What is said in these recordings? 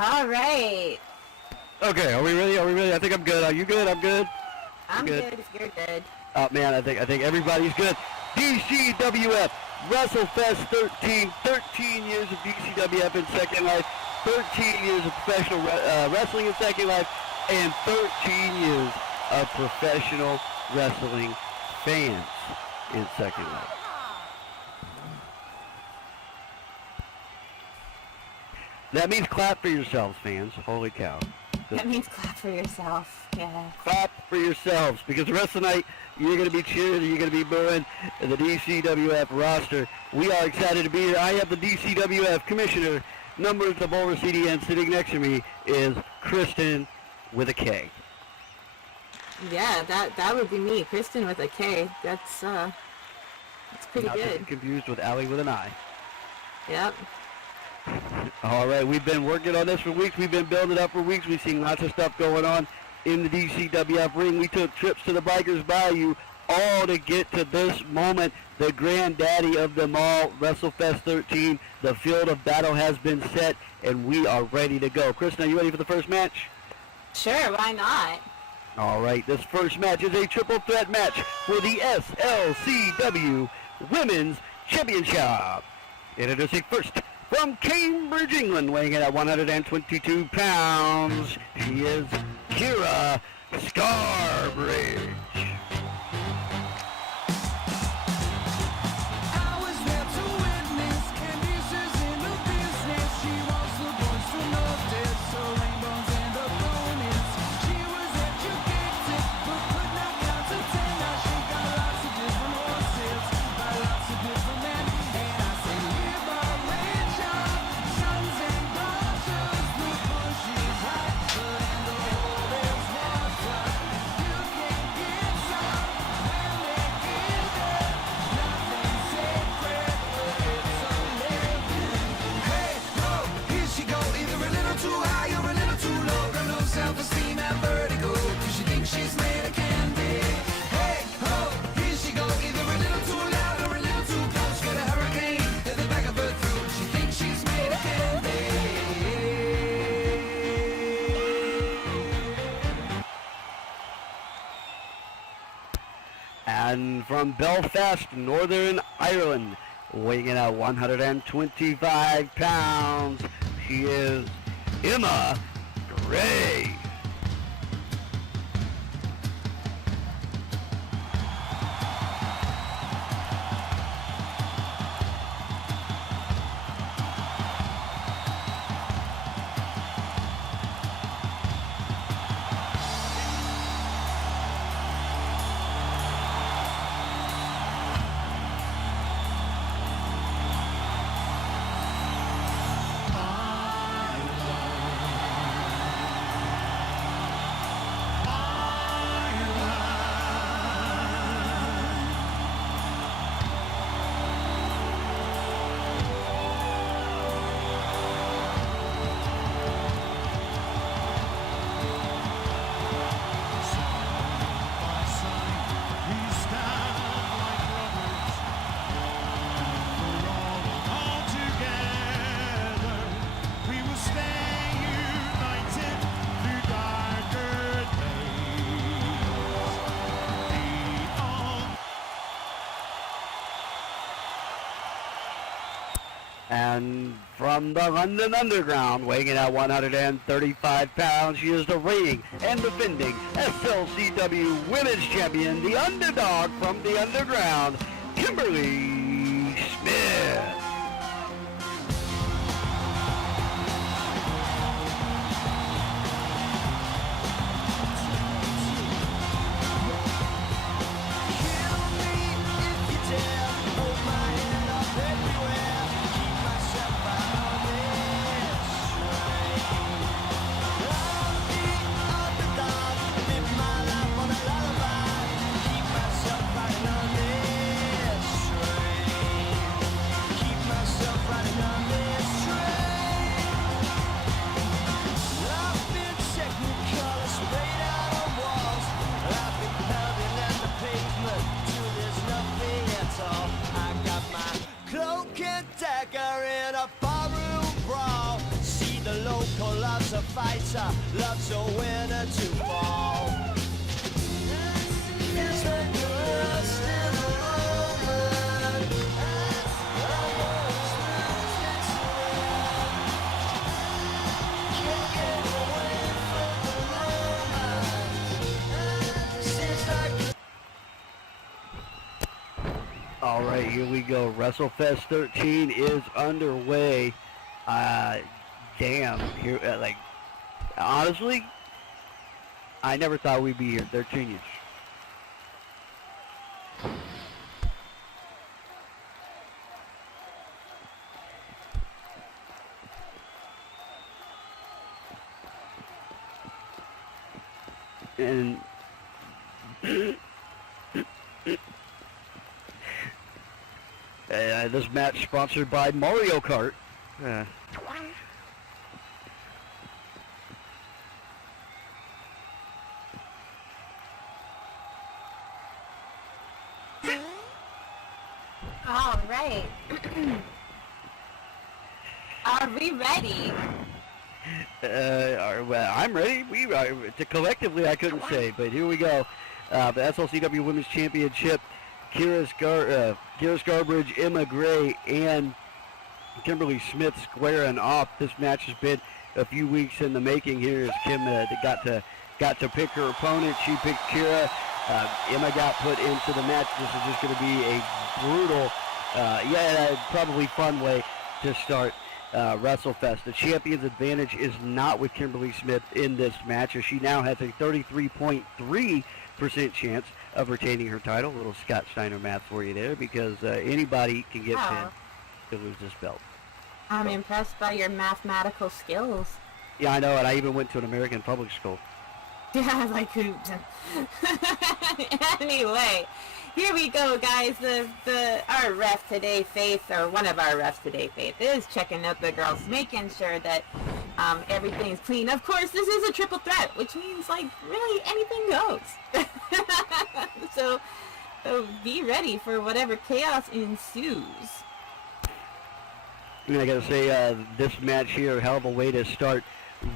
All right. Okay, are we ready? Are we ready? I think I'm good. Are you good? I'm good. I'm good if you're good. Oh man, I think everybody's good. DCWF Wrestlefest 13 years of DCWF in Second Life, 13 years of professional wrestling in Second Life, and 13 years of professional wrestling fans in Second Life. That means clap for yourselves, fans. Holy cow. That means clap for yourself. Yeah. Clap for yourselves, because the rest of the night you're going to be cheering, you're going to be booing the DCWF roster. We are excited to be here. I have the DCWF commissioner, numbers of over CDN. Sitting next to me is Kristen with a K. Yeah, that would be me, Kristen with a K. That's pretty good. Not confused with Allie with an I. Yep. All right, we've been working on this for weeks. We've been building it up for weeks. We've seen lots of stuff going on in the DCWF ring. We took trips to the Bikers Bayou all to get to this moment, the granddaddy of them all, WrestleFest 13. The field of battle has been set, and we are ready to go. Kristen, are you ready for the first match? Sure, why not? All right, this first match is a triple threat match for the SLCW Women's Championship. Introducing first, from Cambridge, England, weighing in at 122 pounds, she is Kira Scarbridge. And from Belfast, Northern Ireland, weighing in at 125 pounds, she is Emma Gray. And from the London Underground, weighing in at 135 pounds, she is the reigning and defending SLCW Women's Champion, the underdog from the Underground, Kimberly Smith. Cause love's a fighter, love's a winner to fall. Feels like you're lost in a moment. Almost losing surrender. Can't get away from the romance. Seems like All right, here we go. WrestleFest 13 is underway. Damn, here, like, honestly, I never thought we'd be here. 13 years. And this match sponsored by Mario Kart. All right. Are we ready? Well, I'm ready. We are, collectively, I couldn't say, but here we go. The SLCW Women's Championship. Kira Scarbridge, Emma Gray, and Kimberly Smith squaring off. This match has been a few weeks in the making here as Kim got to pick her opponent. She picked Kira. Emma got put into the match. This is just going to be a brutal, probably fun way to start WrestleFest. The champion's advantage is not with Kimberly Smith in this match, as she now has a 33.3% chance of retaining her title. A little Scott Steiner math for you there, because anybody can get pinned to lose this belt. I'm impressed by your mathematical skills. Yeah, I know, and I even went to an American public school. Yeah, like hoops. Anyway, here we go, guys. Our ref today, Faith, or one of our refs today, Faith, is checking out the girls, making sure that everything's clean. Of course, this is a triple threat, which means, like, really anything goes. So be ready for whatever chaos ensues. And I gotta say, this match here, a hell of a way to start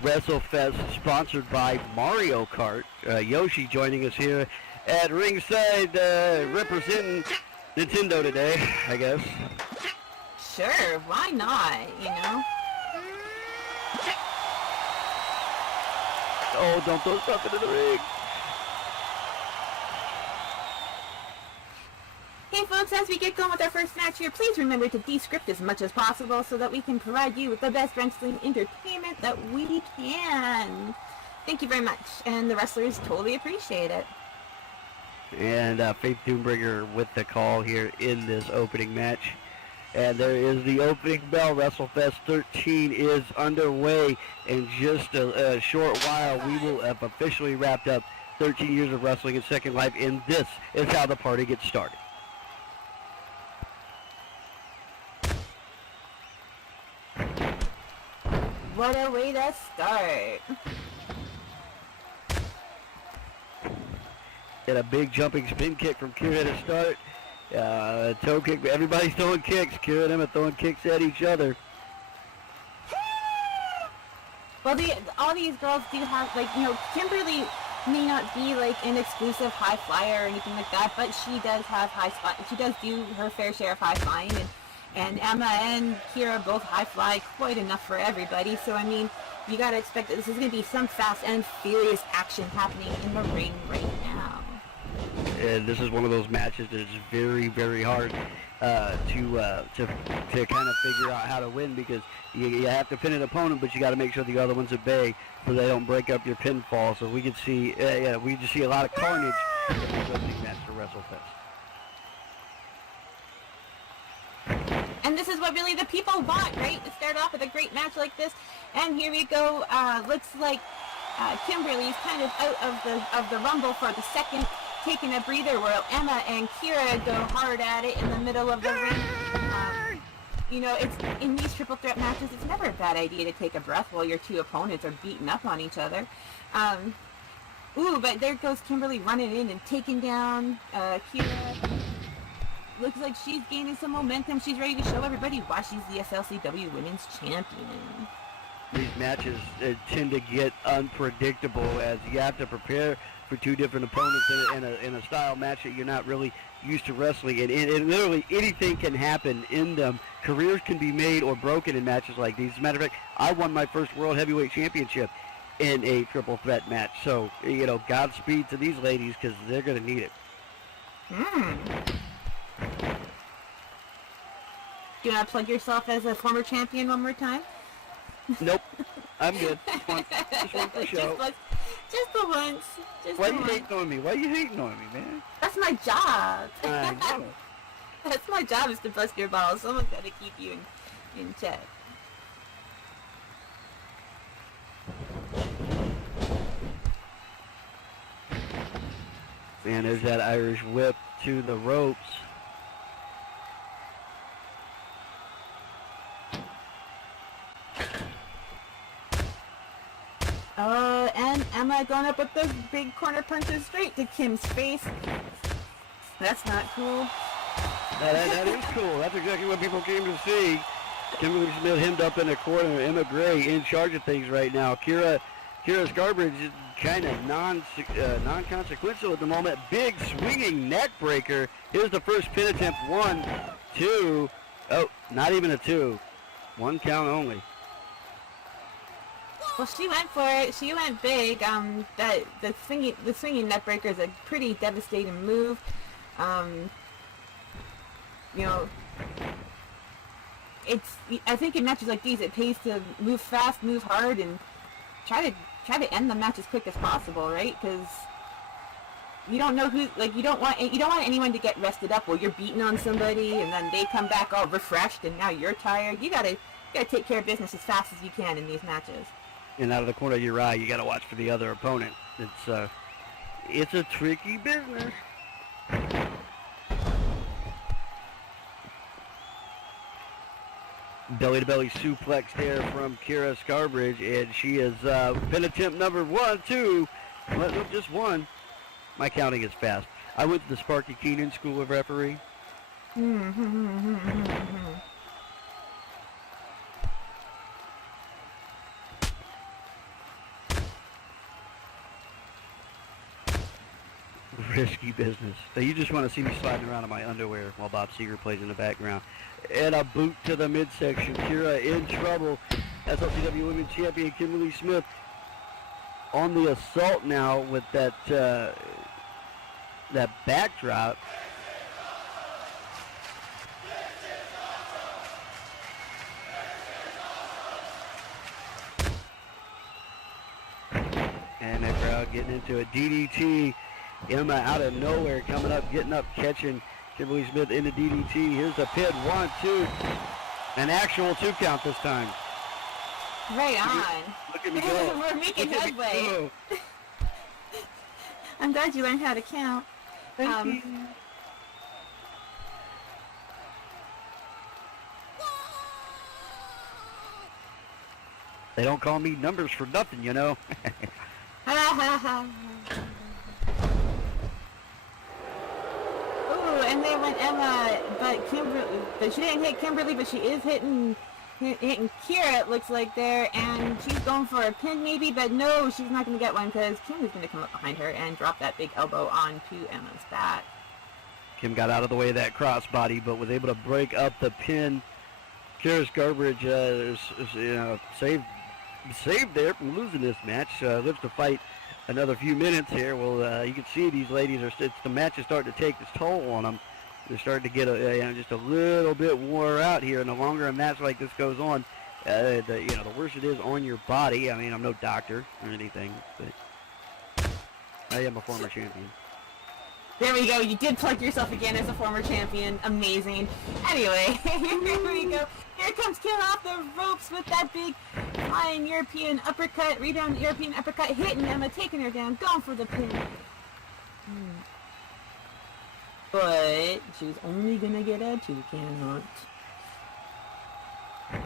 WrestleFest, sponsored by Mario Kart. Yoshi joining us here at ringside, representing Nintendo today, I guess. Sure, why not, you know? Oh, don't throw stuff into the ring. Hey folks, as we get going with our first match here, please remember to descript as much as possible so that we can provide you with the best wrestling entertainment that we can. Thank you very much, and the wrestlers totally appreciate it. And Faith Doombringer with the call here in this opening match. And there is the opening bell. WrestleFest 13 is underway. In just a short while, we will have officially wrapped up 13 years of wrestling in Second Life, and this is how the party gets started. What a way to start. Get a big jumping spin kick from Kira to start. Toe kick. Everybody's throwing kicks. Kira and Emma throwing kicks at each other. Well, all these girls do have, like, you know, Kimberly may not be like an exclusive high flyer or anything like that, but she does have she does do her fair share of high flying, and Emma and Kira both high fly quite enough for everybody. So I mean, you gotta expect that this is gonna be some fast and furious action happening in the ring right now. And this is one of those matches that is very, very hard to kind of figure out how to win, because you have to pin an opponent, but you got to make sure the other one's at bay so they don't break up your pinfall. So we can see, we just see a lot of carnage in this opening match for WrestleFest. And this is what really the people want, right? To start off with a great match like this. And here we go. Looks like Kimberly's kind of out of the Rumble for the second, taking a breather, while Emma and Kira go hard at it in the middle of the ring. You know, it's in these triple threat matches, it's never a bad idea to take a breath while your two opponents are beating up on each other. But there goes Kimberly running in and taking down Kira. Looks like she's gaining some momentum. She's ready to show everybody why she's the SLCW Women's Champion. these matches tend to get unpredictable as you have to prepare for two different opponents in a style match that you're not really used to wrestling. And literally anything can happen in them. Careers can be made or broken in matches like these. As a matter of fact, I won my first World Heavyweight Championship in a triple threat match. So, Godspeed to these ladies because they're going to need it. Do you want to plug yourself as a former champion one more time? Nope. I'm good. Just one for show. Just the once. Why are you hating on me? Why are you hating on me, man? That's my job. I know. That's my job, is to bust your balls. Someone's got to keep you in check. And there's that Irish whip to the ropes. And Emma going up with those big corner punches straight to Kim's face. That's not cool. That is cool. That's exactly what people came to see. Kimberly Smith hemmed up in the corner. Emma Gray in charge of things right now. Kira Scarbridge is kind of non-consequential at the moment. Big swinging neck breaker. Here's the first pin attempt. 1, 2. Oh, not even a 2. 1 count only. Well, she went for it. She went big. The swinging neck breaker is a pretty devastating move. I think in matches like these, it pays to move fast, move hard, and try to end the match as quick as possible, right? Because you don't know who, you don't want anyone to get rested up while you're beating on somebody, and then they come back all refreshed, and now you're tired. You gotta take care of business as fast as you can in these matches. And out of the corner of your eye, you got to watch for the other opponent. It's a tricky business. Belly-to-belly suplex there from Kira Scarbridge, and she is pin attempt number 1, 2. Nope, just 1. My counting is fast. I went to the Sparky Keenan School of Referee. Risky business. So you just want to see me sliding around in my underwear while Bob Seger plays in the background. And a boot to the midsection. Kira in trouble. SLCW Women's Champion Kimberly Smith on the assault now with that backdrop. And the crowd getting into it. DDT. Emma out of nowhere, coming up, getting up, catching Kimberly Smith into DDT. Here's the pin. 1, 2. An actual 2 count this time. Right on. Look at me go. We're making headway. I'm glad you learned how to count. Thank you. They don't call me numbers for nothing, you know. And they went Emma, but she didn't hit Kimberly, but she is hitting Kira, it looks like there, and she's going for a pin maybe, but no, she's not going to get one because Kim is going to come up behind her and drop that big elbow onto Emma's back. Kim got out of the way of that crossbody, but was able to break up the pin. Kira Scarbridge saved there from losing this match. Lives to fight another few minutes here. Well, you can see these ladies the match is starting to take its toll on them. They're starting to get just a little bit wore out here, and the longer a match like this goes on, the worse it is on your body. I mean, I'm no doctor or anything, but I am a former champion. There we go. You did plug yourself again as a former champion. Amazing. Anyway, here we go. Here comes Kim off the ropes with that big flying European uppercut, rebound European uppercut, hitting Emma, taking her down, going for the pin. But she's only gonna get a 2 count.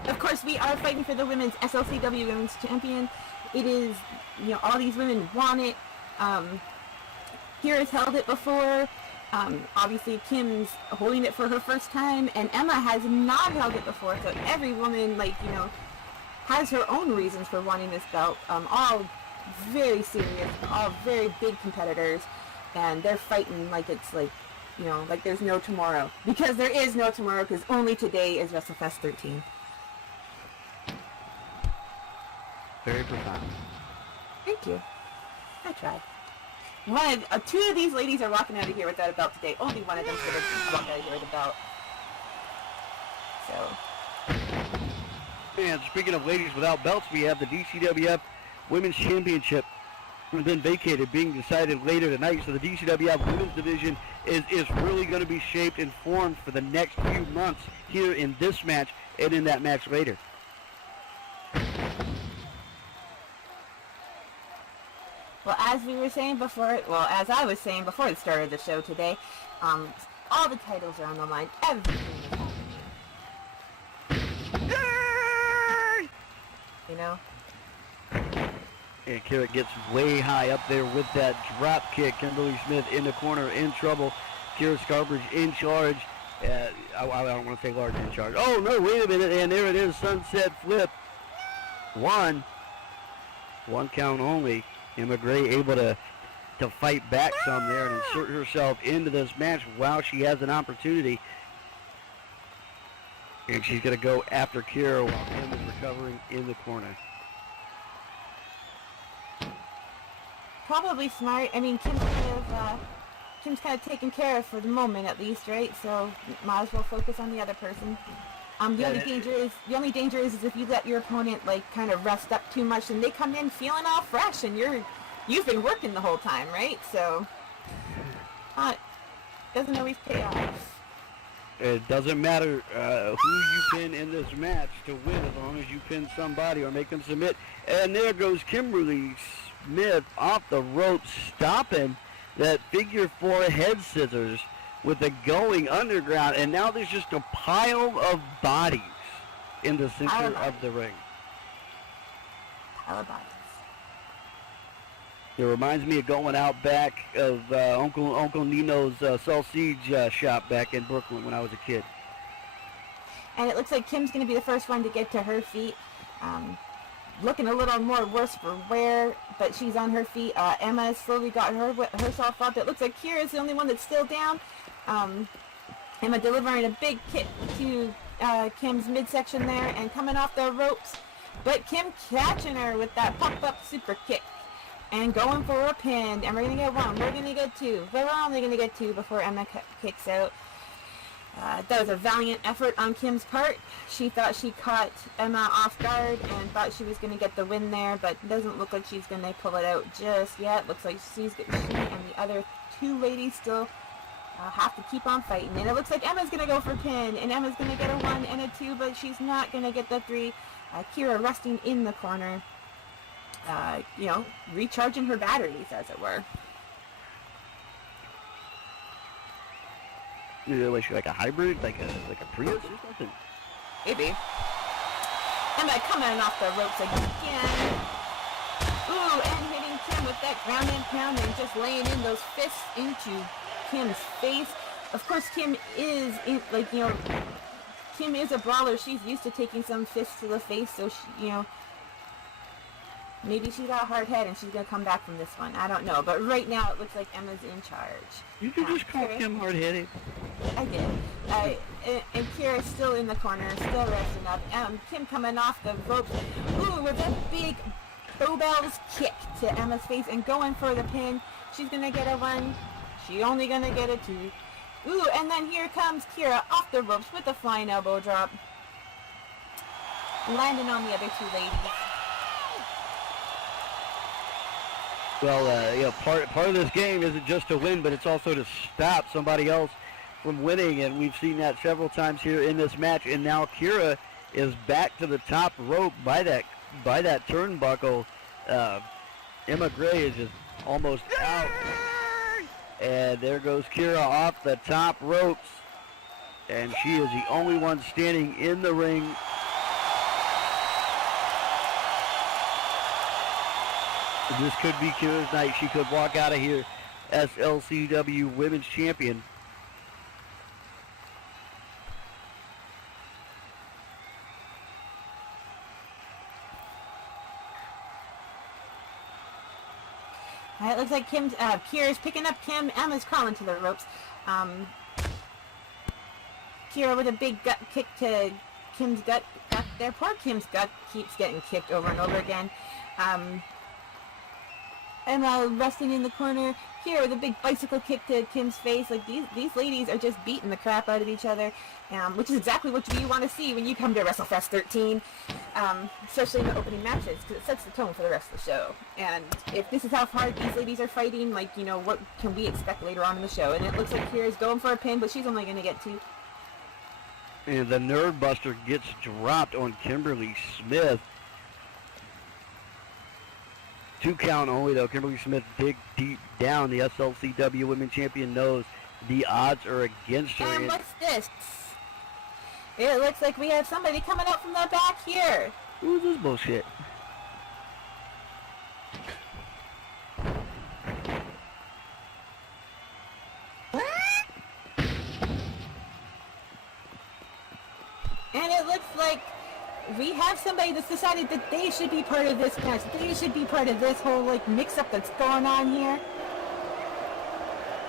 Of course, we are fighting for the women's SLCW Women's Champion. It is, all these women want it. Kira's held it before. Obviously, Kim's holding it for her first time, and Emma has not held it before. So every woman, has her own reasons for wanting this belt. All very serious, all very big competitors, and they're fighting like it's like, like there's no tomorrow. Because there is no tomorrow, because only today is WrestleFest 13. Very profound. Thank you. I tried. Two of these ladies are walking out of here without a belt today. Only one of them should have walked out of here with a belt. So. And speaking of ladies without belts, we have the DCWF Women's Championship has been vacated, being decided later tonight. So the DCWF Women's Division is really going to be shaped and formed for the next few months here in this match and in that match later. Well, as I was saying before the start of the show today, all the titles are on the line. Everything is happening. You know? And Kira gets way high up there with that drop kick. Kimberly Smith in the corner, in trouble. Kira Scarbridge in charge. I don't want to say large in charge. Oh, no, wait a minute. And there it is, sunset flip. One count only. Emma Gray able to fight back some there and insert herself into this match while she has an opportunity. And she's going to go after Kira while Kim is recovering in the corner. Probably smart. I mean, Kim's kind of taken care of for the moment, at least, right? So might as well focus on the other person. The only danger is if you let your opponent kind of rest up too much, and they come in feeling all fresh, and you've been working the whole time, right? So doesn't always pay off. It doesn't matter who you pin in this match to win, as long as you pin somebody or make them submit. And there goes Kimberly Smith off the ropes, stopping that figure 4 head scissors with the going underground, and now there's just a pile of bodies in the center of the ring. Pile of bodies. It reminds me of going out back of Uncle Nino's sausage shop back in Brooklyn when I was a kid. And it looks like Kim's going to be the first one to get to her feet. Looking a little more worse for wear, but she's on her feet. Emma has slowly got herself up. It looks like Kira's the only one that's still down. Emma delivering a big kick to Kim's midsection there and coming off the ropes. But Kim catching her with that pop-up super kick and going for a pin. And we're going to get one. We're going to get two. We're only going to get two before Emma kicks out. That was a valiant effort on Kim's part. She thought she caught Emma off guard and thought she was going to get the win there, but it doesn't look like she's going to pull it out just yet. Looks like she and the other two ladies still have to keep on fighting. And it looks like Emma's going to go for a pin, and Emma's going to get a 1 and a 2, but she's not going to get the 3. Kira resting in the corner, recharging her batteries, as it were. Like a hybrid, like a Prius or something? Maybe. Emma coming off the ropes again. Ooh, and hitting Kim with that ground and pound and just laying in those fists into Kim's face. Of course, Kim is, Kim is a brawler. She's used to taking some fists to the face, so she, maybe she got a hard head and she's going to come back from this one. I don't know. But right now it looks like Emma's in charge. You can just call Kim hard-headed. I did. And Kira's still in the corner, still resting up. Kim coming off the ropes. Ooh, with a big Bowbell's kick to Emma's face and going for the pin. She's going to get a 1. She's only going to get a 2. Ooh, and then here comes Kira off the ropes with a flying elbow drop. Landing on the other two ladies. Well, part of this game isn't just to win, but it's also to stop somebody else from winning, and we've seen that several times here in this match. And now Kira is back to the top rope by that turnbuckle. Emma Gray is just almost out, and there goes Kira off the top ropes, and she is the only one standing in the ring. This could be Kira's night. She could walk out of here as LCW Women's Champion. It looks like Kira's picking up Kim. Emma's crawling to the ropes. Kira with a big gut kick to Kim's gut. There, poor Kim's gut keeps getting kicked over and over again. Emma resting in the corner. Kira with a big bicycle kick to Kim's face. Like these ladies are just beating the crap out of each other, which is exactly what you want to see when you come to WrestleFest 13, especially in the opening matches, because it sets the tone for the rest of the show. And if this is how hard these ladies are fighting, like, you know, what can we expect later on in the show? And it looks like Kira's going for a pin, but she's only going to get 2. And the Nerve Buster gets dropped on Kimberly Smith. 2 count only, though. Kimberly Smith dig deep down. The SLCW Women's Champion knows the odds are against her. And what's this? It looks like we have somebody coming up from the back here. Who's this bullshit? And it looks like we have somebody that's decided that they should be part of this match. They should be part of this whole, like, mix-up that's going on here.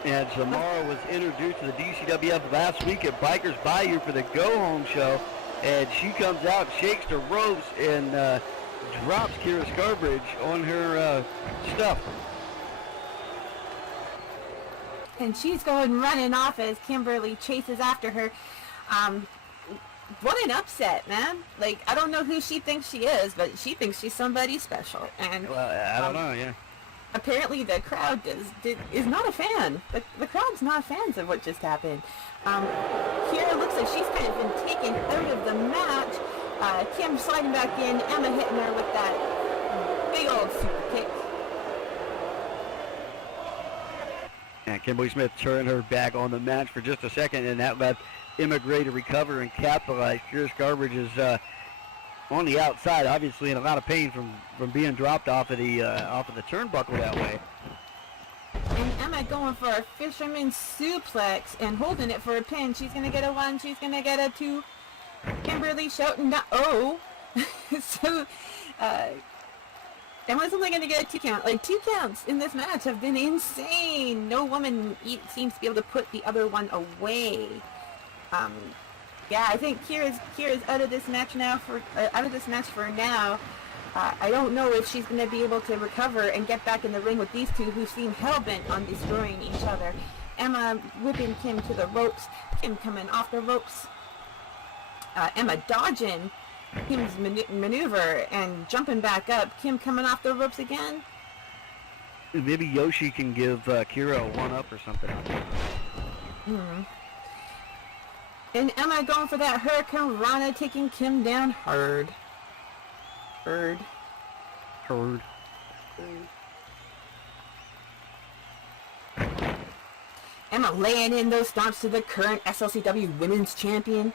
And Samara was introduced to the DCWF last week at Bikers Bayou for the go-home show. And she comes out, shakes the ropes, and drops Kira Scarbridge on her stuff. And she's going running off as Kimberly chases after her. What an upset, man. Like, I don't know who she thinks she is, but she thinks she's somebody special. And Well, I don't know, yeah. apparently the crowd is not a fan. The crowd's not fans of what just happened. Here it looks like she's kind of been taken out of the match. Kim sliding back in, Emma hitting her with that big old super kick. And Kimberly Smith turned her back on the match for just a second, and that left Emma Gray to recover and capitalize. Kira Scarbridge is on the outside, obviously in a lot of pain from being dropped off of the turnbuckle that way. And Emma going for a fisherman suplex and holding it for a pin. She's going to get a 1. She's going to get a 2. Kimberly shouting, oh. So, Emma's only going to get a 2 count. Like, 2 counts in this match have been insane. No woman seems to be able to put the other one away. Yeah, I think Kira's out of this match now for now. I don't know if she's going to be able to recover and get back in the ring with these two who seem hell-bent on destroying each other. Emma whipping Kim to the ropes. Kim coming off the ropes. Emma dodging Kim's maneuver and jumping back up. Kim coming off the ropes again. Maybe Yoshi can give Kira a 1-up or something. And Emma going for that Hurricane Rana, taking Kim down hard. Heard. Emma laying in those stomps to the current SLCW Women's Champion.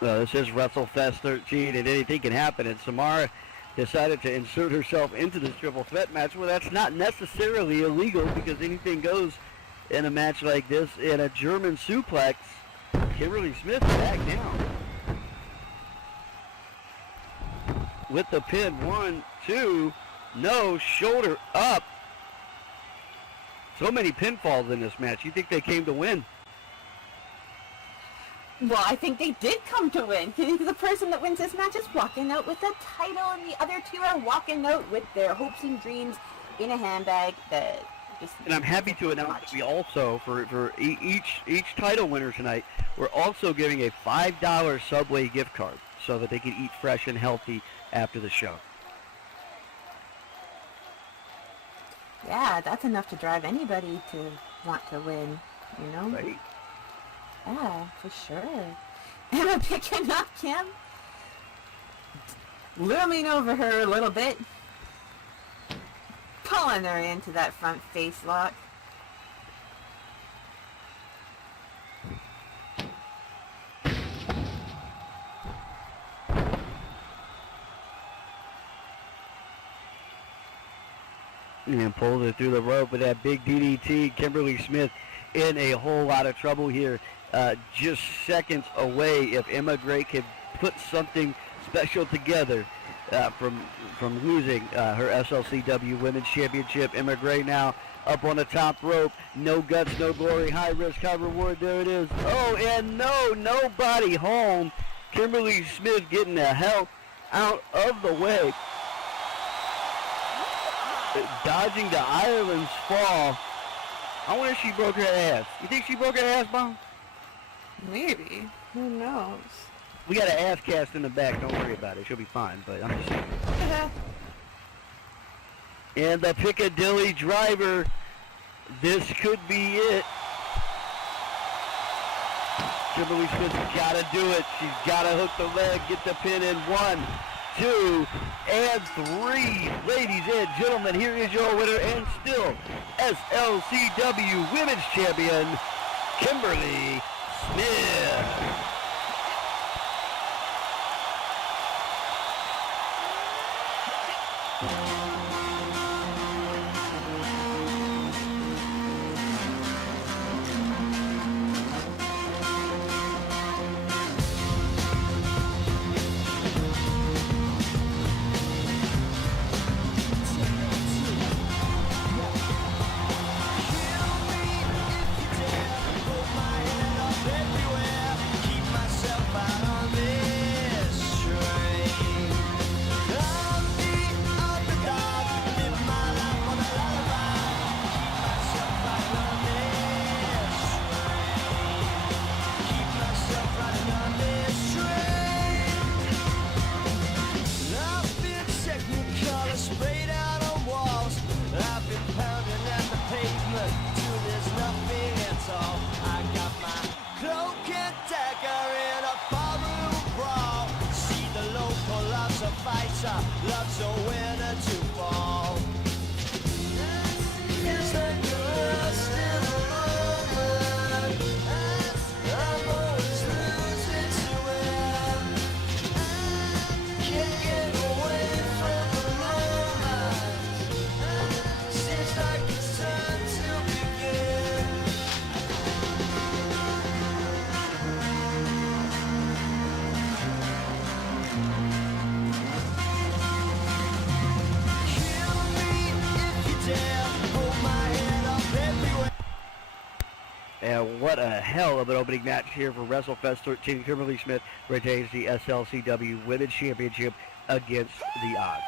This is WrestleFest 13, and anything can happen. And Samara decided to insert herself into this triple threat match. Well, that's not necessarily illegal because anything goes in a match like this. In a German suplex, Kimberly Smith back down with the pin. 1, 2, no, shoulder up. So many pinfalls in this match. You think they came to win? Well, I think they did come to win. The person that wins this match is walking out with the title, and the other two are walking out with their hopes and dreams in a handbag. And I'm happy to announce that we also, for each title winner tonight, we're also giving a $5 Subway gift card so that they can eat fresh and healthy after the show. Yeah, that's enough to drive anybody to want to win, you know? Right. Yeah, for sure. Emma picking up Kim, looming over her a little bit, pulling her into that front face lock. And pulled it through the rope with that big DDT. Kimberly Smith in a whole lot of trouble here. Just seconds away if Emma Gray could put something special together from losing her SLCW Women's Championship. Emma Gray now up on the top rope. No guts, no glory, high risk, high reward. There it is. Oh, and nobody home. Kimberly Smith getting the hell out of the way. Dodging the Ireland's fall. I wonder if she broke her ass. You think she broke her ass, Mom? Maybe. Who knows? We got an ass cast in the back. Don't worry about it. She'll be fine, but I'm just saying. And the Piccadilly driver. This could be it. Kimberly Smith's got to do it. She's got to hook the leg, get the pin in. 1, 2, and 3. Ladies and gentlemen, here is your winner and still SLCW Women's Champion, Kimberly Smith. Love's a winner to fall. Feels like you're lost in a moment. I'm always losing to win. I can't get away from the moment. Seems like it's time to begin. And what a hell of an opening match here for WrestleFest 13. Kimberly Smith retains the SLCW Women's Championship against the odds.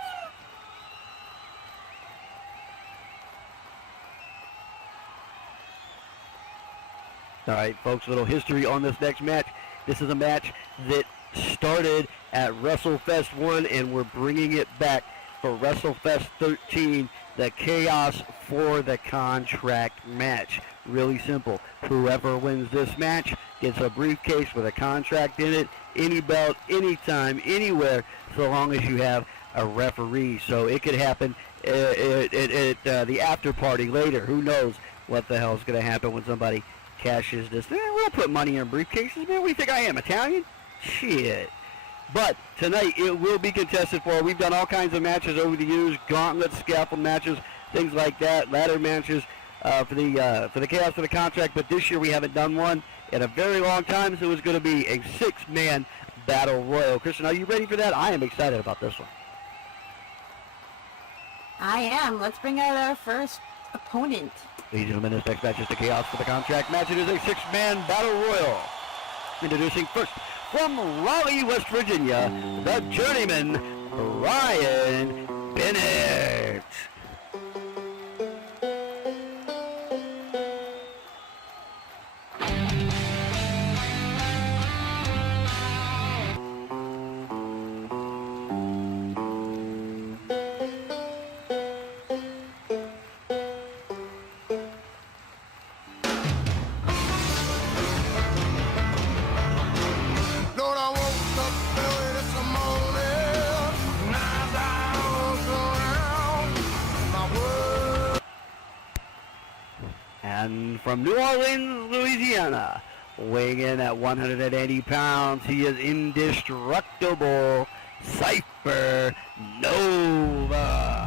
All right, folks, a little history on this next match. This is a match that started at WrestleFest 1, and we're bringing it back for WrestleFest 13, the Chaos for the Contract match. Really simple. Whoever wins this match gets a briefcase with a contract in it, any belt, anytime, anywhere, so long as you have a referee. So it could happen at the after party later. Who knows what the hell is going to happen when somebody cashes this. We'll put money in briefcases. Man, what do you think I am, Italian? Shit. But tonight it will be contested for. We've done all kinds of matches over the years, gauntlets, scaffold matches, things like that, ladder matches for the Chaos for the Contract. But this year we haven't done one in a very long time, so it's going to be a 6-man battle royal. Christian, are you ready for that? I am excited about this one. I am. Let's bring out our first opponent. Ladies and gentlemen, this next match is the Chaos for the Contract match. It is a 6-man battle royal. Introducing first, from Raleigh, West Virginia, the journeyman, Ryan Bennett. And from New Orleans, Louisiana, weighing in at 180 pounds, he is indestructible, Cypher Nova.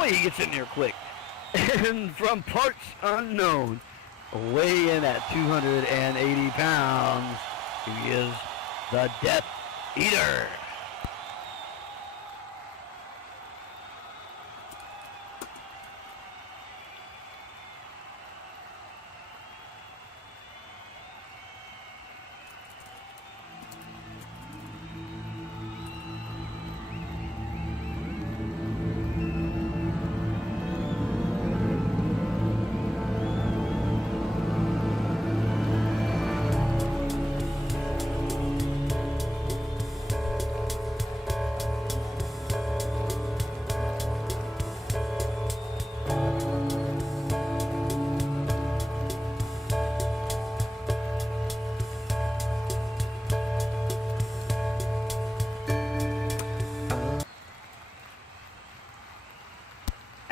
boy, he gets in there quick. And from parts unknown, weighing in at 280 pounds, he is the Death Eater.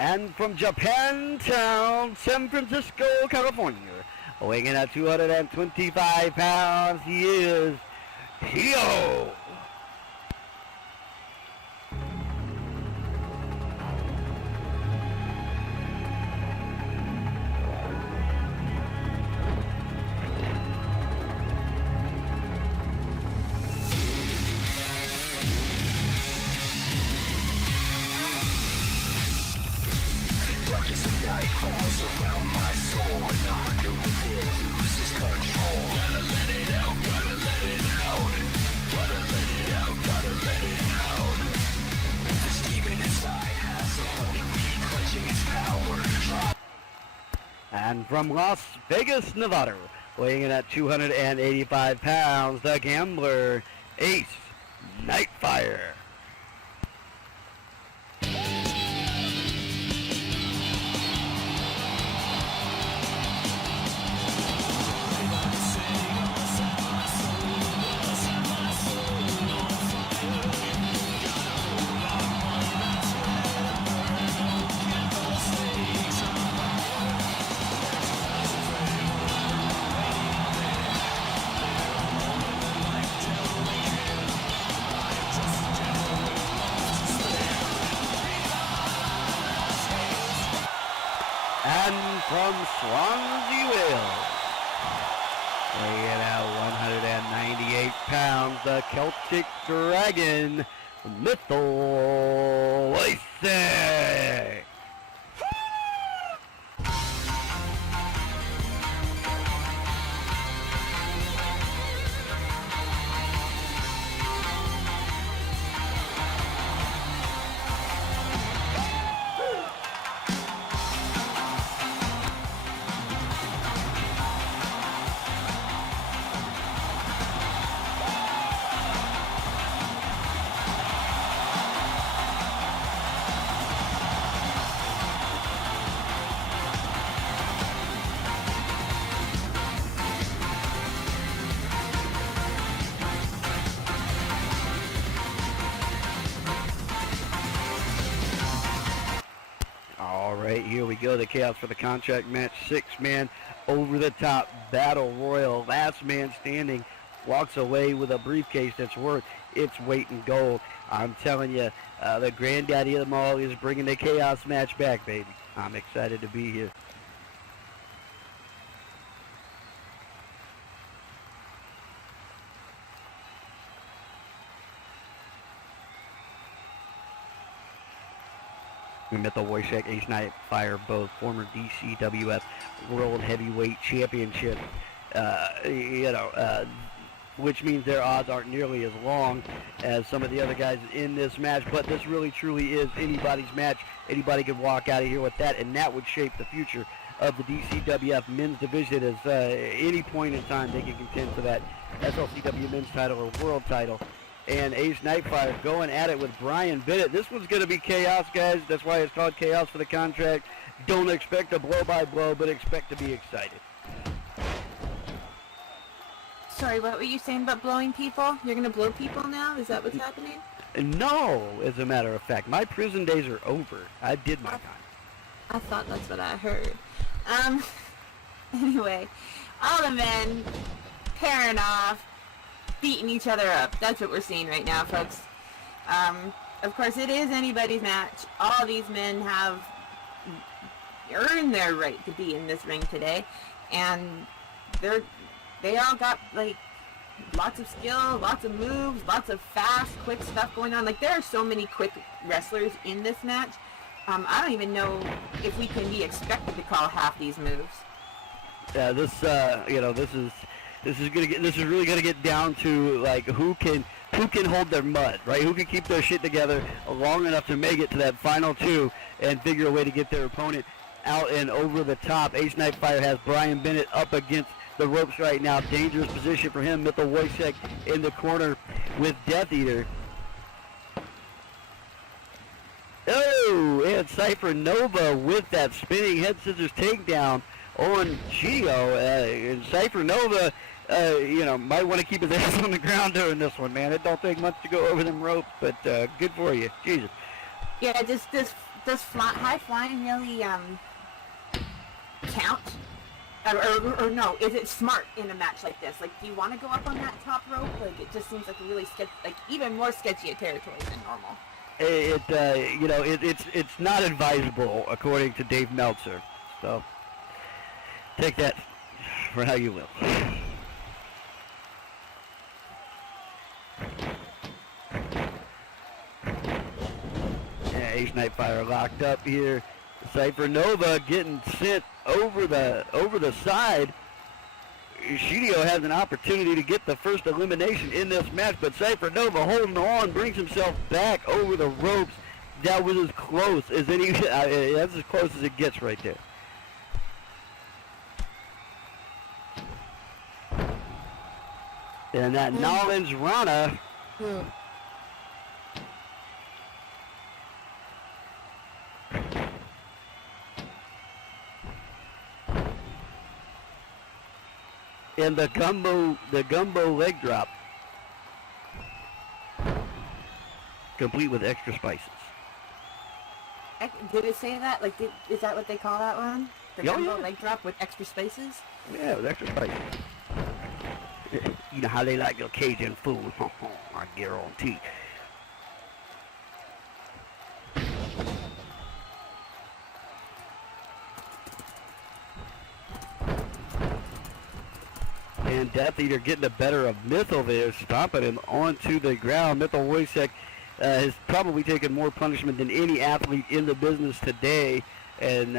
And from Japantown, San Francisco, California, weighing in at 225 pounds, he is Hio. And from Las Vegas, Nevada, weighing in at 285 pounds, the Gambler, Ace Nightfire. And from Swansea, Wales, weighing at 198 pounds, the Celtic Dragon, Lethal Isaac. All right, here we go. The Chaos for the Contract match. 6-man over-the-top battle royal. Last man standing walks away with a briefcase that's worth its weight in gold. I'm telling you, the granddaddy of them all is bringing the Chaos match back, baby. I'm excited to be here. We met the Wojciech Ace Nightfire, both former DCWF World Heavyweight Championship, which means their odds aren't nearly as long as some of the other guys in this match, but this really truly is anybody's match. Anybody could walk out of here with that, and that would shape the future of the DCWF men's division as any point in time they can contend for that SLCW men's title or world title. And Ace Nightfire going at it with Brian Bennett. This one's going to be chaos, guys. That's why it's called Chaos for the Contract. Don't expect a blow-by-blow, but expect to be excited. Sorry, what were you saying about blowing people? You're gonna blow people now? Is that what's happening? No, as a matter of fact. My prison days are over. I did my time. I thought that's what I heard. Anyway, all the men pairing off, beating each other up. That's what we're seeing right now, folks. of course, it is anybody's match. All these men have earned their right to be in this ring today, and they all got like lots of skill, lots of moves, lots of fast, quick stuff going on. Like, there are so many quick wrestlers in this match. I don't even know if we can be expected to call half these moves. Yeah, this is really gonna get down to like who can hold their mud, right? Who can keep their shit together long enough to make it to that final two and figure a way to get their opponent out and over the top. Ace Nightfire has Brian Bennett up against the ropes right now. Dangerous position for him. Mithil Wojcik in the corner with Death Eater. Oh, and Cypher Nova with that spinning head scissors takedown on Gio. And Cypher Nova, might want to keep his ass on the ground during this one, man. It don't take much to go over them ropes, but good for you. Jesus. Yeah, does high flying really count? Or no, is it smart in a match like this? Like, do you want to go up on that top rope? Like, it just seems like a really even more sketchy territory than normal. It's not advisable according to Dave Meltzer. So take that for how you will. Yeah, Ace Nightfire locked up here. Cypher Nova getting sent over the side. Shidio has an opportunity to get the first elimination in this match, but Cypher Nova holding on, brings himself back over the ropes. That was as close as any. That's as close as it gets right there. And that Nolens Rana. And the gumbo leg drop, complete with extra spices. Did it say that? Like, is that what they call that one? The gumbo leg drop with extra spices? Yeah, with extra spices. You know how they like your Cajun food. I guarantee. And Death Eater getting the better of Mithil there, stomping him onto the ground. Mithil Wojcik has probably taken more punishment than any athlete in the business today, and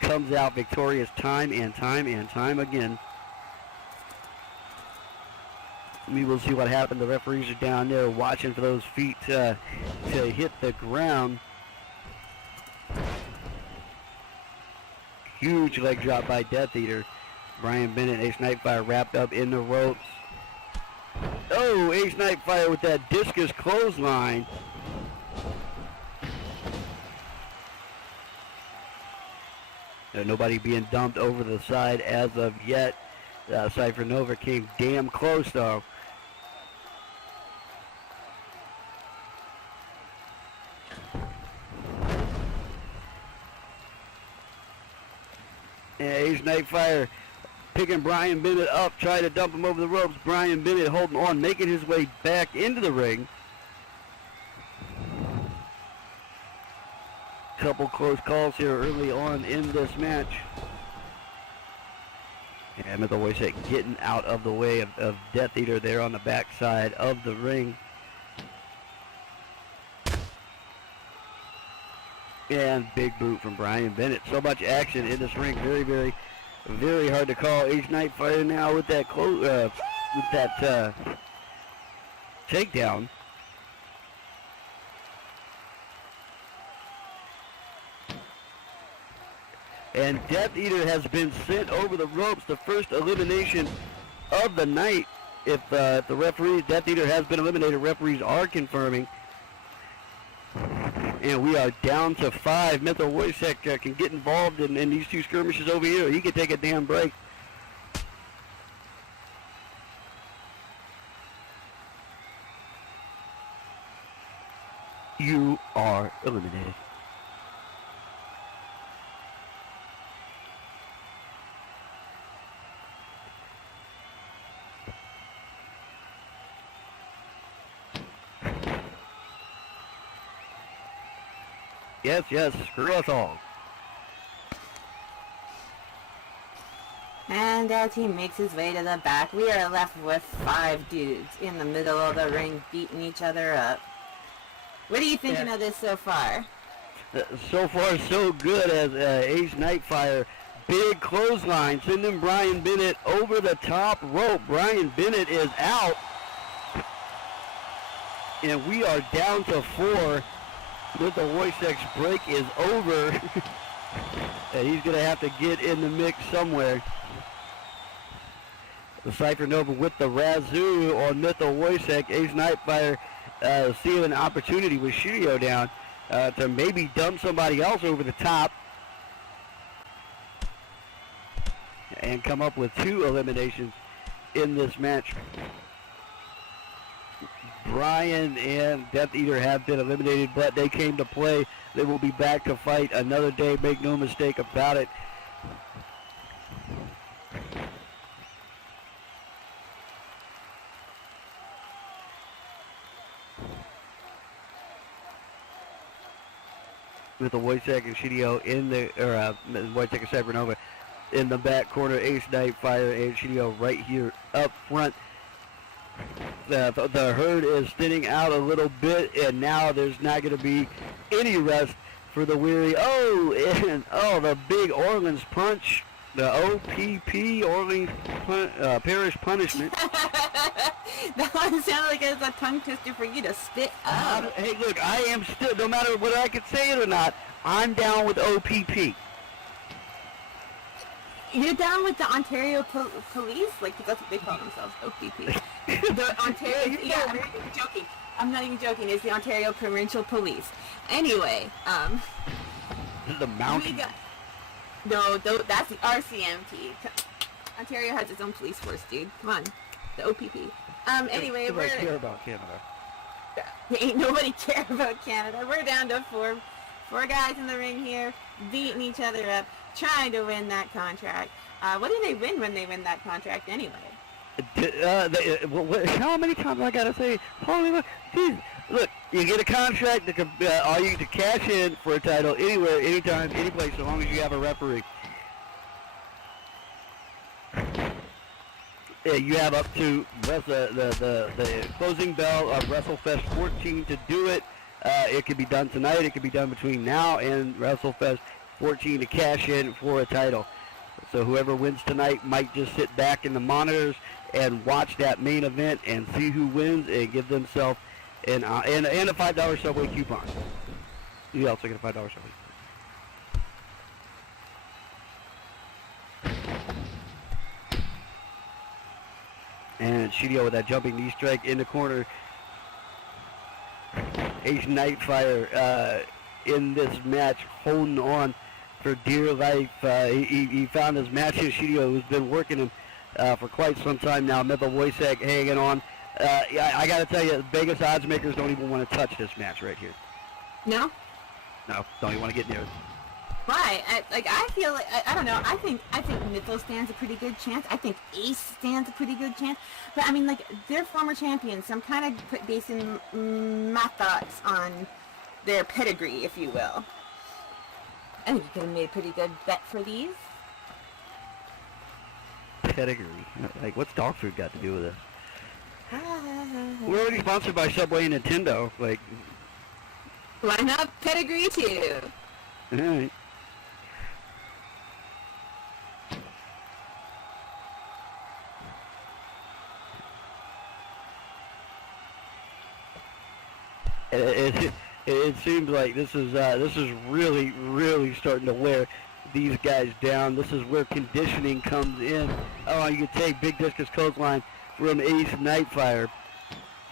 comes out victorious time and time and time again. We will see what happened. The referees are down there watching for those feet to hit the ground. Huge leg drop by Death Eater. Brian Bennett, Ace Nightfire wrapped up in the ropes. Oh, Ace Nightfire with that discus clothesline. Nobody being dumped over the side as of yet. Cypher Nova came damn close though. And Ace Nightfire picking Brian Bennett up, trying to dump him over the ropes. Brian Bennett holding on, making his way back into the ring. Couple close calls here early on in this match. And Mithil Wojcik getting out of the way of Death Eater there on the backside of the ring. And big boot from Brian Bennett. So much action in this ring. Very, very, very hard to call. Ace Nightfire now with that takedown. And Death Eater has been sent over the ropes. The first elimination of the night. If the referees, Death Eater has been eliminated, referees are confirming. And we are down to 5. Mithil Wojcik can get involved in these two skirmishes over here. He could take a damn break. You are eliminated. Yes, yes, screw us all. And as he makes his way to the back, we are left with 5 dudes in the middle of the ring beating each other up. What are you thinking of this so far? So far, so good as Ace Nightfire. Big clothesline, sending Brian Bennett over the top rope. Brian Bennett is out. And we are down to 4. With the Wojciech's break is over. And he's going to have to get in the mix somewhere. The Cypher Nova with the Razoo on Mytho Wojciech. Ace Nightfire seeing an opportunity with Shirio down to maybe dump somebody else over the top. And come up with 2 eliminations in this match. Brian and Death Eater have been eliminated, but they came to play. They will be back to fight another day. Make no mistake about it. With the Wojciech and Shirio in the, Wojciech and Cypernova in the back corner. Ace Nightfire and Shirio right here up front. The herd is thinning out a little bit, and now there's not going to be any rest for the weary. The big Orleans punch, the OPP, Orleans Parish Punishment. That one sounded like it was a tongue twister for you to spit out. Hey, look, I am still, no matter whether I can say it or not, I'm down with OPP. You're down with the Ontario Police? Like, that's what they call themselves, OPP. The Ontario, yeah, I'm not even joking. I'm not even joking. It's the Ontario Provincial Police. Anyway, The mountain. That's the RCMP. Ontario has its own police force, dude. Come on. The OPP. Anyway, I care about Canada. Ain't nobody care about Canada. We're down to four guys in the ring here, beating each other up, trying to win that contract. What do they win when they win that contract anyway? How many times I gotta say, holy geez, look, you get a contract that can allow you to cash in for a title anywhere, anytime, any place, so long as you have a referee. Yeah, you have up to the closing bell of WrestleFest 14 to do it. It can be done tonight. It can be done between now and WrestleFest 14 to cash in for a title. So whoever wins tonight might just sit back in the monitors and watch that main event and see who wins and give themselves and a $5 Subway coupon. You also get a $5 Subway. And Shirio with that jumping knee strike in the corner. Ace Nightfire in this match holding on for dear life. He found his match with Shirio, who's been working him for quite some time now. Mytho Wojciech hanging on. I got to tell you, Vegas odds makers don't even want to touch this match right here. No? No, don't even want to get near it. Why? I feel like, I don't know, I think Mytho stands a pretty good chance. I think Ace stands a pretty good chance. But I mean, like, they're former champions, so I'm kind of basing my thoughts on their pedigree, if you will. I think you could have made a pretty good bet for these. Pedigree? Like, what's dog food got to do with this? We're already sponsored by Subway and Nintendo. Like, why not pedigree too? All right. It seems like this is really starting to wear these guys down. This is where conditioning comes in. Oh, you can take big discus clothesline from Ace Nightfire.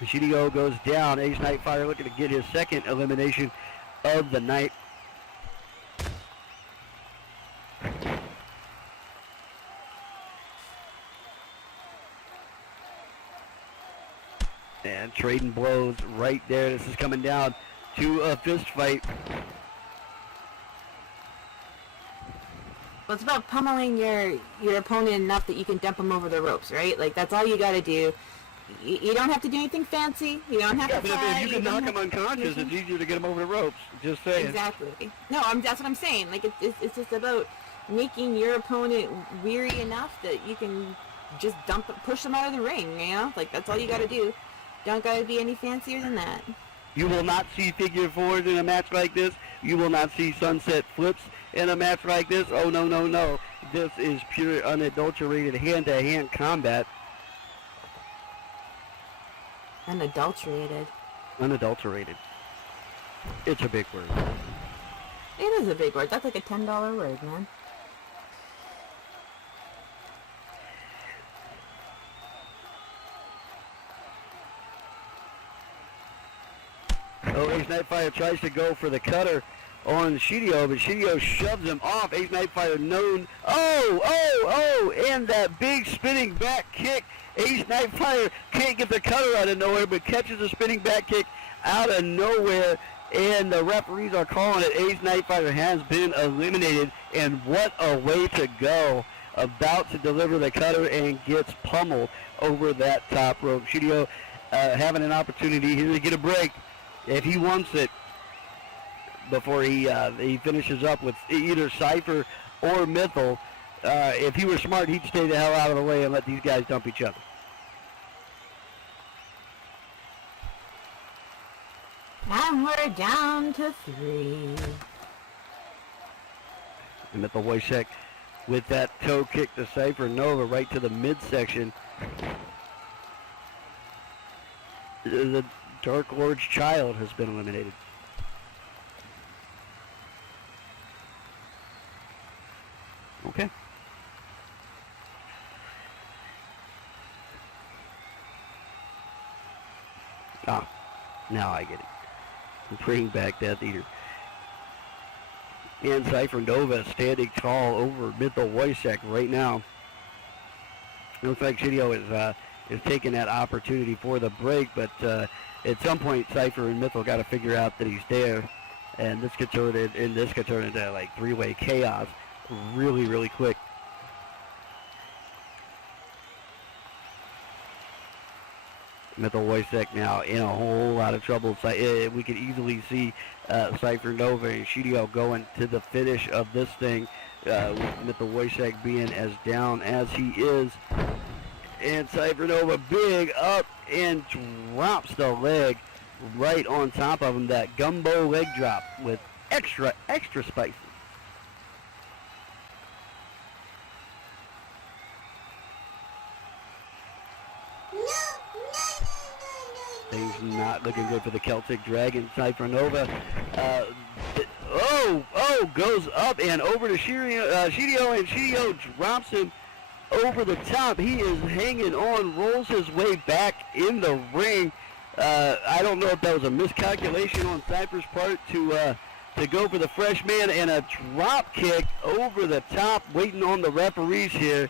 Shirio goes down. Ace Nightfire looking to get his second elimination of the night. And trading blows right there. This is coming down to a fist fight. Well, it's about pummeling your opponent enough that you can dump them over the ropes, right? Like, that's all you got to do. You don't have to do anything fancy. You don't have Yeah, to but fight. if you can knock him unconscious, it's easier to get him over the ropes. Just saying. Exactly. No, that's what I'm saying. Like, it's just about making your opponent weary enough that you can just push them out of the ring, you know? Like, that's all you gotta do. Don't gotta be any fancier than that. You will not see figure fours in a match like this. You will not see sunset flips in a match like this. Oh, no, no, no. This is pure, unadulterated hand-to-hand combat. Unadulterated. Unadulterated. It's a big word. It is a big word. That's like a $10 word, man. Oh, Ace Nightfire tries to go for the cutter on Shidio, but Shidio shoves him off. Ace Nightfire known. And that big spinning back kick. Ace Nightfire can't get the cutter out of nowhere, but catches a spinning back kick out of nowhere. And the referees are calling it. Ace Nightfire has been eliminated. And what a way to go. About to deliver the cutter and gets pummeled over that top rope. Shidio having an opportunity here to get a break if he wants it before he finishes up with either Cypher or Mythal. If he were smart, he'd stay the hell out of the way and let these guys dump each other. And we're down to 3. And Mythal Wojciech with that toe kick to Cypher Nova right to the midsection. The Dark Lord's child has been eliminated. Okay. Now I get it. Bring back Death Eater. And Cypher Nova standing tall over Mythal Wojciech right now. It looks like Shidio is taking that opportunity for the break, but at some point Cypher and Mythal got to figure out that he's there, and this could turn into like three-way chaos really, really quick. Mythal Wojciech now in a whole lot of trouble. We could easily see Cypher Nova and Shidio going to the finish of this thing, with Mythal Wojciech being as down as he is. And Cypher Nova big up and drops the leg right on top of him. That gumbo leg drop with extra spicy. Things not looking good for the Celtic Dragon. Cypher Nova goes up and over to Shidio, and Shidio drops him over the top. He is hanging on, rolls his way back in the ring. I don't know if that was a miscalculation on Cypher's part to go for the fresh man, and a drop kick over the top, waiting on the referees here.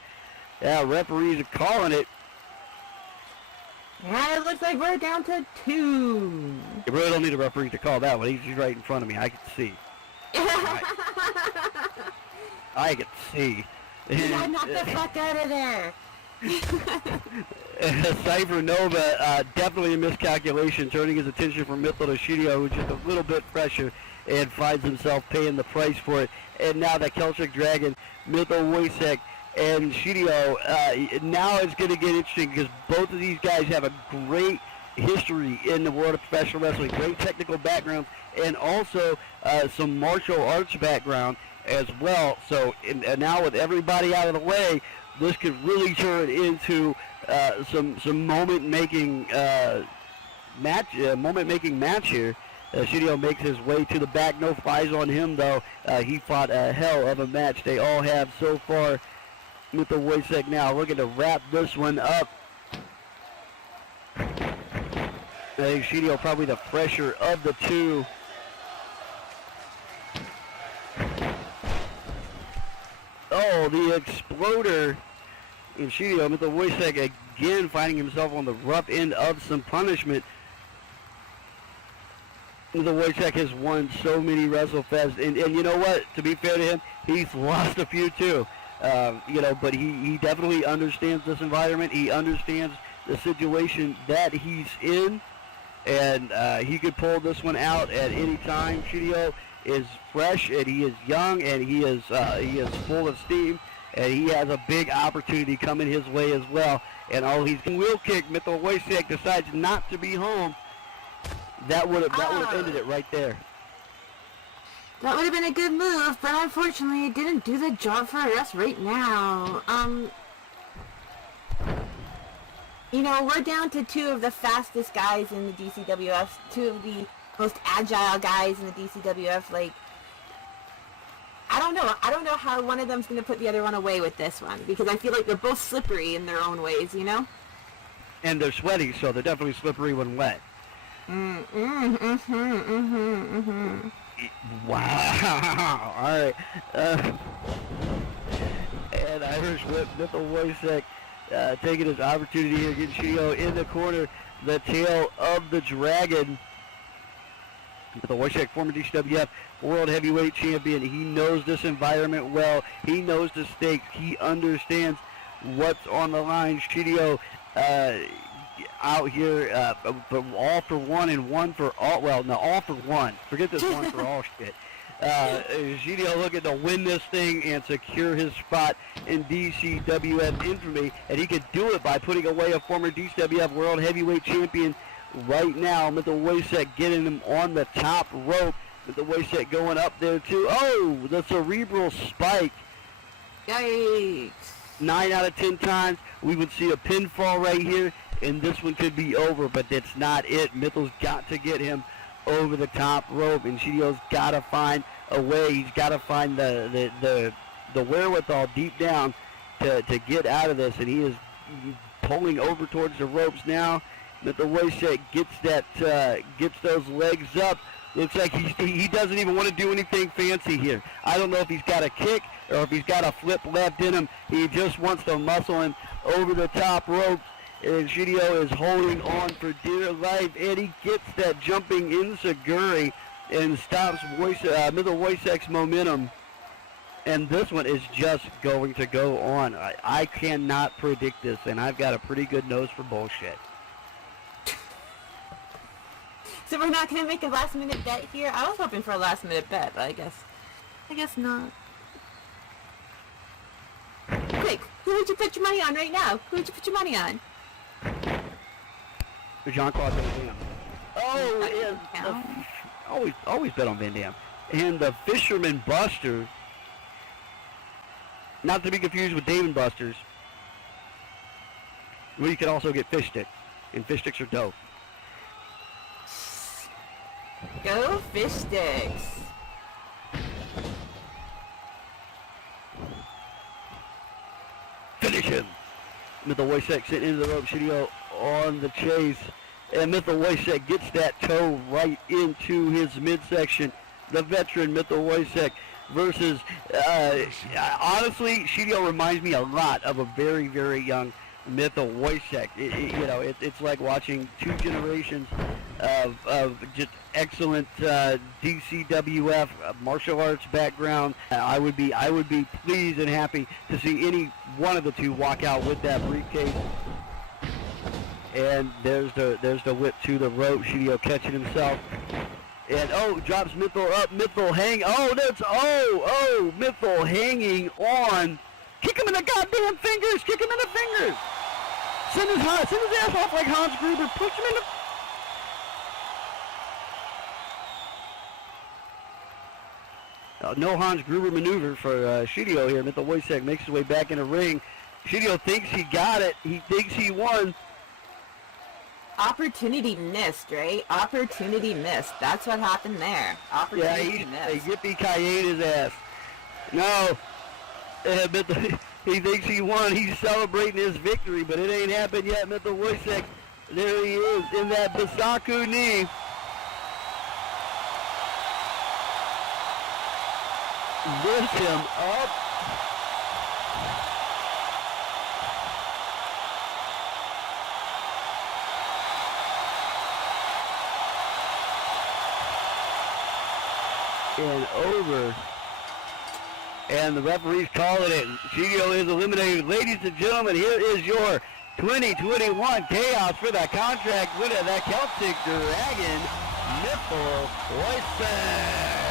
Yeah, referees are calling it. And it looks like we're down to 2. You really don't need a referee to call that one. He's right in front of me. I can see. I can see. Yeah, knock the fuck out of there. Cypher Nova, definitely a miscalculation, turning his attention from Mythal to Shidio, who's just a little bit fresher, and finds himself paying the price for it. And now the Celtic Dragon, Mythal Wojciech, and Shidio, now it's going to get interesting because both of these guys have a great history in the world of professional wrestling, great technical backgrounds, and also some martial arts background as well. So now with everybody out of the way, this could really turn into some moment-making match here. Shidio makes his way to the back. No flies on him, though. He fought a hell of a match. They all have so far. Mythal Wojciech now looking to wrap this one up. I think Shidio probably the fresher of the two. Oh, the exploder in Shidio. Mythal Wojciech again finding himself on the rough end of some punishment. Mythal Wojciech has won so many WrestleFests, and you know what? To be fair to him, he's lost a few too. But he definitely understands this environment. He understands the situation that he's in, and he could pull this one out at any time. Shidio is fresh, and he is young, and he is full of steam, and he has a big opportunity coming his way as well. And he's wheel kick. Mithil Wojciech decides not to be home. That would have ended it right there. That would have been a good move, but unfortunately it didn't do the job for us right now. You know, we're down to two of the fastest guys in the DCWF, two of the most agile guys in the DCWF. Like, I don't know how one of them's going to put the other one away with this one, because I feel like they're both slippery in their own ways, you know? And they're sweaty, so they're definitely slippery when wet. Wow. All right. And Irish whip, Mithil Wojciech taking his opportunity here, getting Shidio in the corner, the tail of the dragon. Mithil Wojciech, former DCWF World Heavyweight Champion. He knows this environment well. He knows the stakes. He understands what's on the line. Shidio out here, all for one and one for all. Well, no, all for one. Forget this one for all shit. Shidio looking to win this thing and secure his spot in DCWF infamy, and he could do it by putting away a former DCWF World Heavyweight Champion right now. Mithil Wojciech getting him on the top rope. Mithil Wojciech going up there too. Oh, the cerebral spike. Yikes. 9 out of 10 times we would see a pinfall right here, and this one could be over, but that's not it. Mithil's got to get him over the top rope, and Shidio's got to find a way. He's got to find the wherewithal deep down to get out of this, and he is pulling over towards the ropes now. Mithil Wojciech gets those legs up. Looks like he doesn't even want to do anything fancy here. I don't know if he's got a kick or if he's got a flip left in him. He just wants to muscle him over the top rope. And Shidio is holding on for dear life, and he gets that jumping enziguri and stops Mithil Wojciech's momentum. And this one is just going to go on. I cannot predict this, and I've got a pretty good nose for bullshit. So we're not going to make a last-minute bet here? I was hoping for a last-minute bet, but I guess not. Quick, who would you put your money on right now? Who would you put your money on? Jean-Claude Van Damme. Oh, and always bet on Van Damme. And the Fisherman Buster, not to be confused with Dave and Buster's, where you can also get fish sticks, and fish sticks are dope. Go fish sticks. Finish him. Mithil Wojciech sitting into the rope. Shidio on the chase. And Mithil Wojciech gets that toe right into his midsection. The veteran Mithil Wojciech versus, honestly, Shidio reminds me a lot of a very, very young Mithil Wojciech. It's like watching two generations of just excellent DCWF martial arts background. I would be pleased and happy to see any one of the two walk out with that briefcase. And there's the whip to the rope. Shidio catching himself. And drops Mithil up. Mithil Mithil hanging on. Kick him in the goddamn fingers. Kick him in the fingers. Send his ass off like Hans Gruber. Push him in the... no Hans Gruber maneuver for Shidio here. Mithil Wojciech makes his way back in the ring. Shidio thinks he got it. He thinks he won. Opportunity missed, right? Opportunity missed. That's what happened there. Opportunity missed. Yippee-ki-yay his ass. No. He thinks he won. He's celebrating his victory, but it ain't happened yet. Mithil Wojciech, there he is in that Bisaku knee. Lift him up. And over. And the referee's calling it. Shidio is eliminated. Ladies and gentlemen, here is your 2021 Chaos for the contract winner, the Celtic Dragon, Nipple Oyster.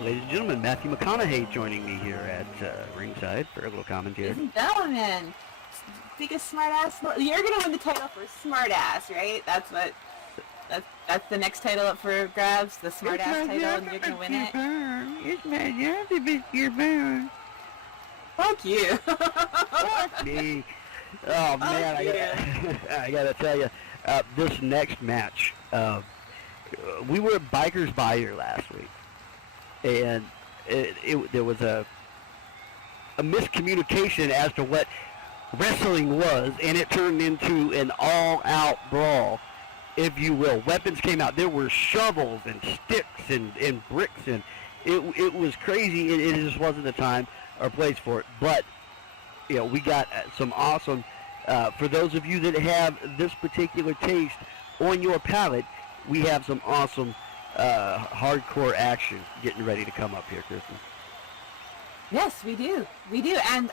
Ladies and gentlemen, Matthew McConaughey joining me here at ringside for a little commentary. Ladies and gentlemen, biggest smartass. You're gonna win the title for smartass, right? That's that's the next title up for grabs, the smartass title, and you're gonna win it. It's my job to be your burn. Fuck you. Fuck me. Oh man, I gotta tell you, this next match. We were at Bikers Bayou last week. And there was a miscommunication as to what wrestling was, and it turned into an all-out brawl, if you will. Weapons came out. There were shovels and sticks and bricks, and it was crazy. It just wasn't the time or place for it. But you know, we got some awesome. For those of you that have this particular taste on your palate, we have some awesome. Hardcore action getting ready to come up here, Kristen. Yes, we do, and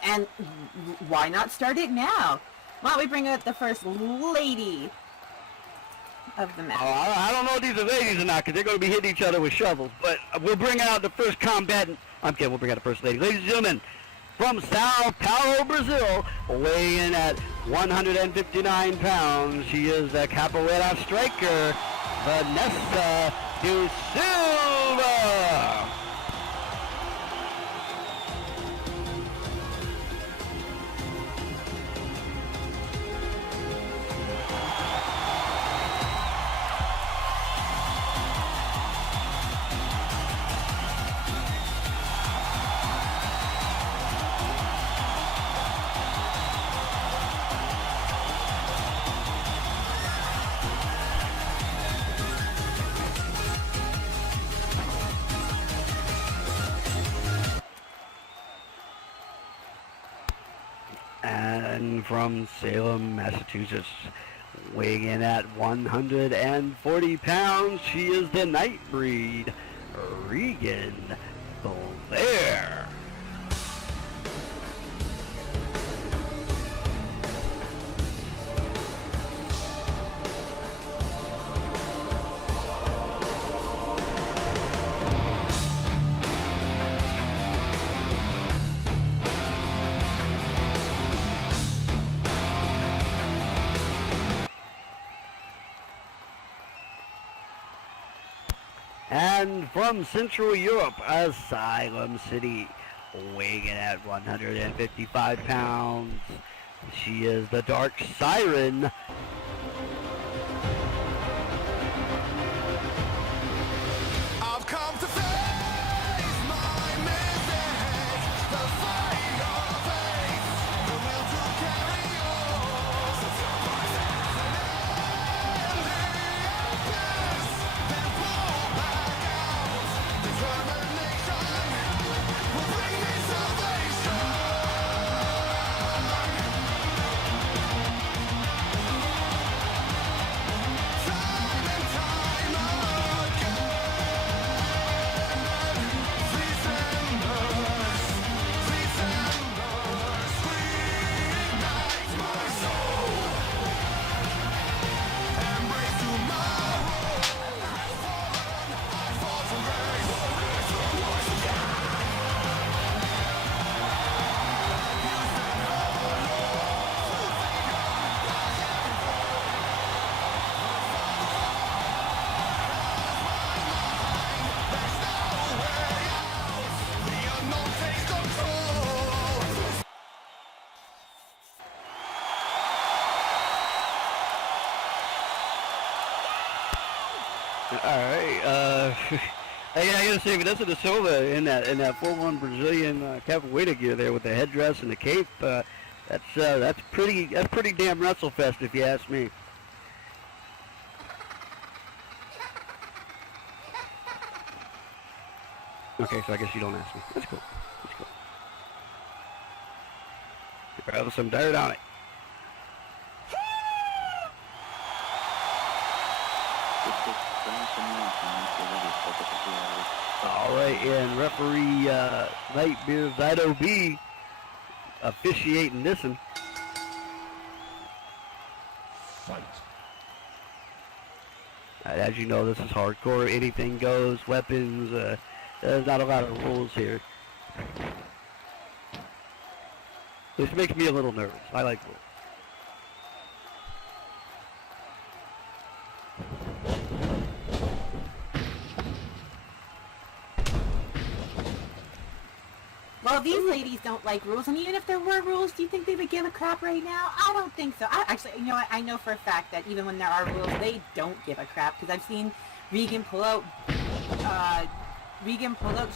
why not start it now? Why don't we bring out the first lady of the match? I don't know if these are ladies or not, because they're going to be hitting each other with shovels, but we'll bring out the first combatant. I'm kidding, we'll bring out the first lady. Ladies and gentlemen, from Sao Paulo, Brazil, weighing in at 159 pounds, she is the capoeira striker, Vanessa De Silva. And from Salem, Massachusetts, weighing in at 140 pounds, she is the Nightbreed, Regan Blair. And from Central Europe, Asylum City, weighing in at 155 pounds, she is the Dark Siren, I've come to face my mistakes, the fight of faith, the will to carry on. And the abyss, then pull back out. Determination will bring me salvation. All right. I gotta say, Vanessa da Silva in that full-on Brazilian capoeira gear there with the headdress and the cape. That's pretty damn WrestleFest if you ask me. Okay, so I guess you don't ask me. That's cool. That's cool. Grab some dirt on it. All right, and referee Nightbeard Zido B officiating this one. Fight. As you know, this is hardcore. Anything goes. Weapons. There's not a lot of rules here. This makes me a little nervous. I like rules. Well, these ladies don't like rules, and even if there were rules, do you think they would give a crap right now? I don't think so. Actually, you know what? I know for a fact that even when there are rules, they don't give a crap, because I've seen Regan pull out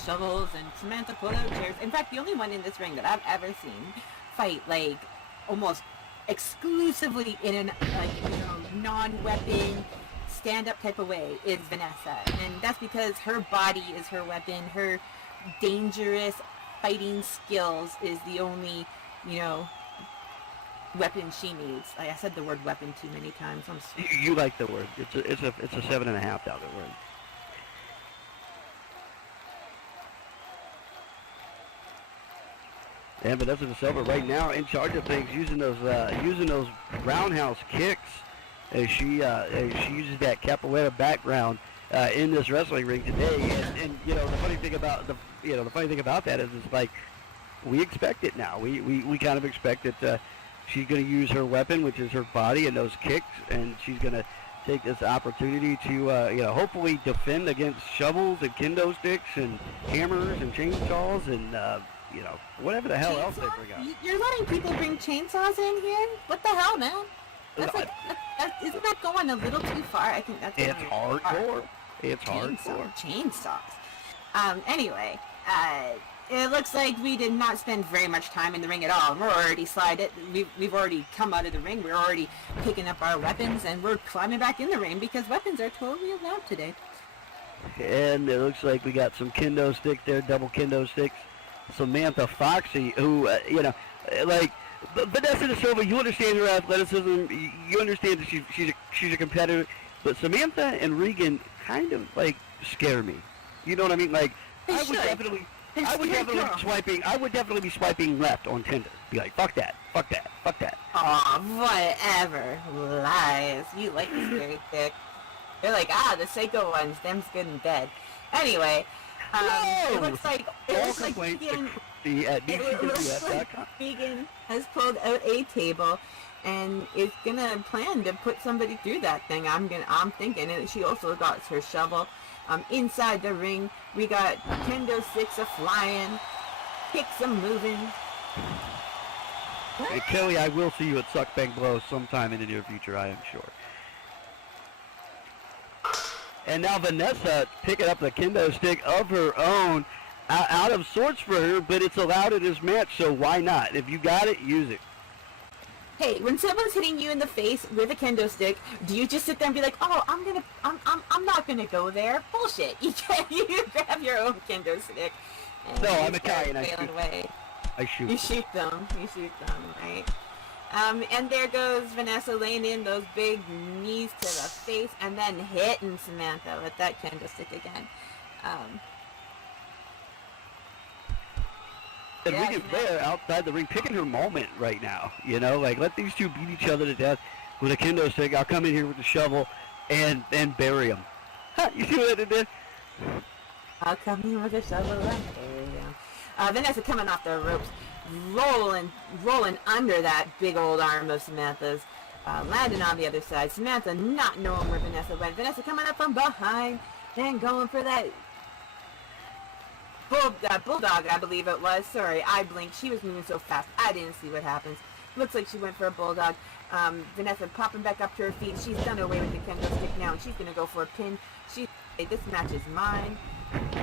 shovels and Samantha pull out chairs. In fact, the only one in this ring that I've ever seen fight like almost exclusively in an non-weapon stand-up type of way is Vanessa, and that's because her body is her weapon. Her dangerous fighting skills is the only, weapon she needs. I said the word weapon too many times. I'm sorry. You like the word. It's a 7.5 out of the word. And Vanessa da Silva right now in charge of things, using those roundhouse kicks as she uses that capoeira background in this wrestling ring today. And the funny thing about that is it's like we expect it now. We kind of expect that she's going to use her weapon, which is her body, and those kicks, and she's going to take this opportunity to hopefully defend against shovels and kendo sticks and hammers and chainsaws and whatever the hell else they bring out. You're letting people bring chainsaws in here? What the hell, man? That's isn't that going a little too far? I think that's it's hardcore. It's hardcore. Chainsaws. Anyway, it looks like we did not spend very much time in the ring at all. We're already we've already come out of the ring. We're already picking up our weapons, and we're climbing back in the ring because weapons are totally allowed today. And it looks like we got some kendo sticks there, double kendo sticks. Samantha Foxy, who, Vanessa da Silva, you understand her athleticism, you understand that she's a competitor, but Samantha and Regan kind of, scare me. You know what I mean? I would definitely be swiping left on Tinder. Be like, fuck that. Aw, whatever. Lies. You like the scary chick. They're like, the psycho ones, them's good in bed. Anyway, it looks like Vegan has pulled out a table and is gonna plan to put somebody through that thing. I'm thinking, and she also got her shovel. Inside the ring, we got kendo sticks a flying, kicks a moving. Hey, Kelly, I will see you at Suck Bang Blow sometime in the near future, I am sure. And now Vanessa picking up the kendo stick of her own, out of sorts for her, but it's allowed in this match, so why not? If you got it, use it. Hey, when someone's hitting you in the face with a kendo stick, do you just sit there and be like, "Oh, I'm not gonna go there"? Bullshit! You grab your own kendo stick. And no, I'm Italian. I shoot. You shoot them, right? And there goes Vanessa laying in those big knees to the face and then hitting Samantha with that kendo stick again. And Regan's there outside the ring picking her moment right now. Let these two beat each other to death with a kendo stick. I'll come in here with the shovel and bury them. Huh, you see what I did there? I'll come in with a shovel and bury them. Vanessa coming off the ropes, rolling under that big old arm of Samantha's, landing on the other side. Samantha not knowing where Vanessa went. Vanessa coming up from behind and going for that bulldog, I believe it was. Sorry, I blinked. She was moving so fast, I didn't see what happens. Looks like she went for a bulldog. Vanessa popping back up to her feet. She's done away with the kendo stick now, and she's going to go for a pin. This match is mine.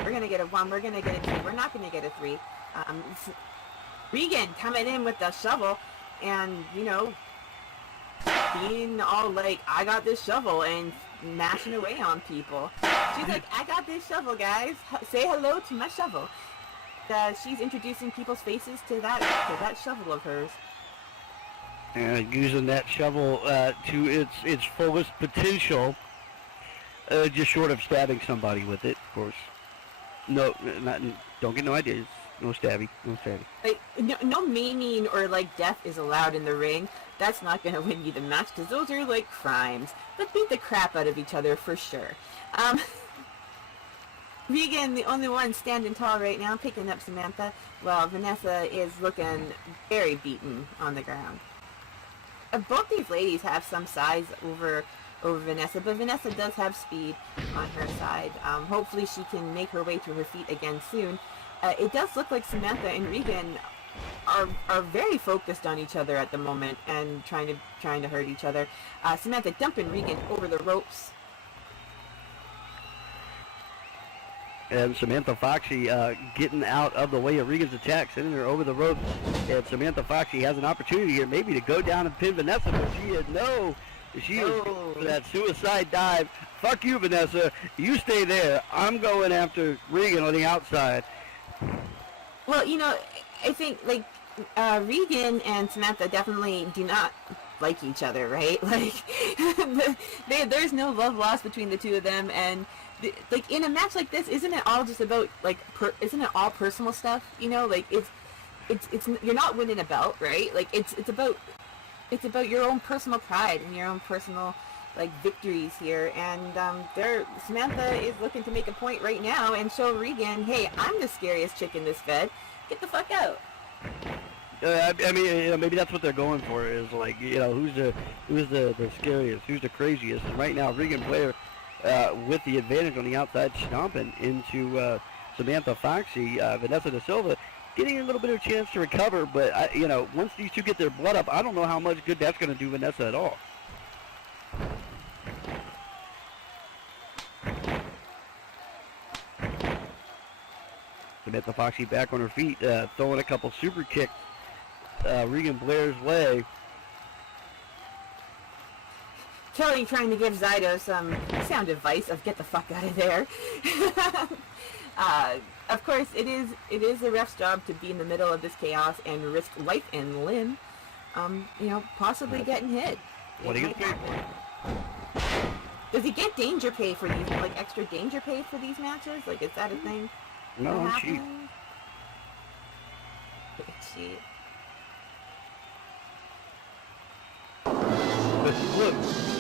We're going to get a 1. We're going to get a 2. We're not going to get a 3. Regan coming in with the shovel and, you know, being all like, I got this shovel, and mashing away on people. She's like, I got this shovel, guys. Say hello to my shovel. She's introducing people's faces to that shovel of hers. And using that shovel to its fullest potential, just short of stabbing somebody with it, of course. No, don't get no ideas. No stabby. Like, no maiming or like death is allowed in the ring. That's not gonna win you the match, because those are like crimes. But beat the crap out of each other for sure. Regan, the only one standing tall right now, picking up Samantha, while Vanessa is looking very beaten on the ground. Both these ladies have some size over Vanessa, but Vanessa does have speed on her side. Hopefully she can make her way to her feet again soon. It does look like Samantha and Regan are very focused on each other at the moment and trying to hurt each other. Samantha dumping Regan over the ropes. And Samantha Foxy getting out of the way of Regan's attack, sending her over the ropes. And Samantha Foxy has an opportunity here maybe to go down and pin Vanessa, but she is for that suicide dive. Fuck you, Vanessa. You stay there. I'm going after Regan on the outside. Well, you know, I think, like, Regan and Samantha definitely do not like each other, right? Like, there's no love lost between the two of them, and like in a match like this, isn't it all just about like isn't it all personal stuff? You know, like it's you're not winning a belt, right? Like it's about your own personal pride and your own personal like victories here. And Samantha is looking to make a point right now and show Regan, hey, I'm the scariest chick in this Fed. Get the fuck out. I mean, you know, maybe that's what they're going for, is like, you know, who's the scariest, who's the craziest. And right now, Regan Blair, with the advantage on the outside, stomping into Samantha Foxy. Vanessa Da Silva getting a little bit of a chance to recover, but you know, once these two get their blood up, I don't know how much good that's going to do Vanessa at all. Samantha Foxy back on her feet, throwing a couple super kicks Regan Blair's way. Kelly trying to give Zydo some sound advice of get the fuck out of there. Of course, it is the ref's job to be in the middle of this chaos and risk life and limb. You know, possibly getting hit. What do you get paid? Does he get danger pay for these, like extra danger pay for these matches? Like, is that a thing? No, I'm cheap. Cheap. Look,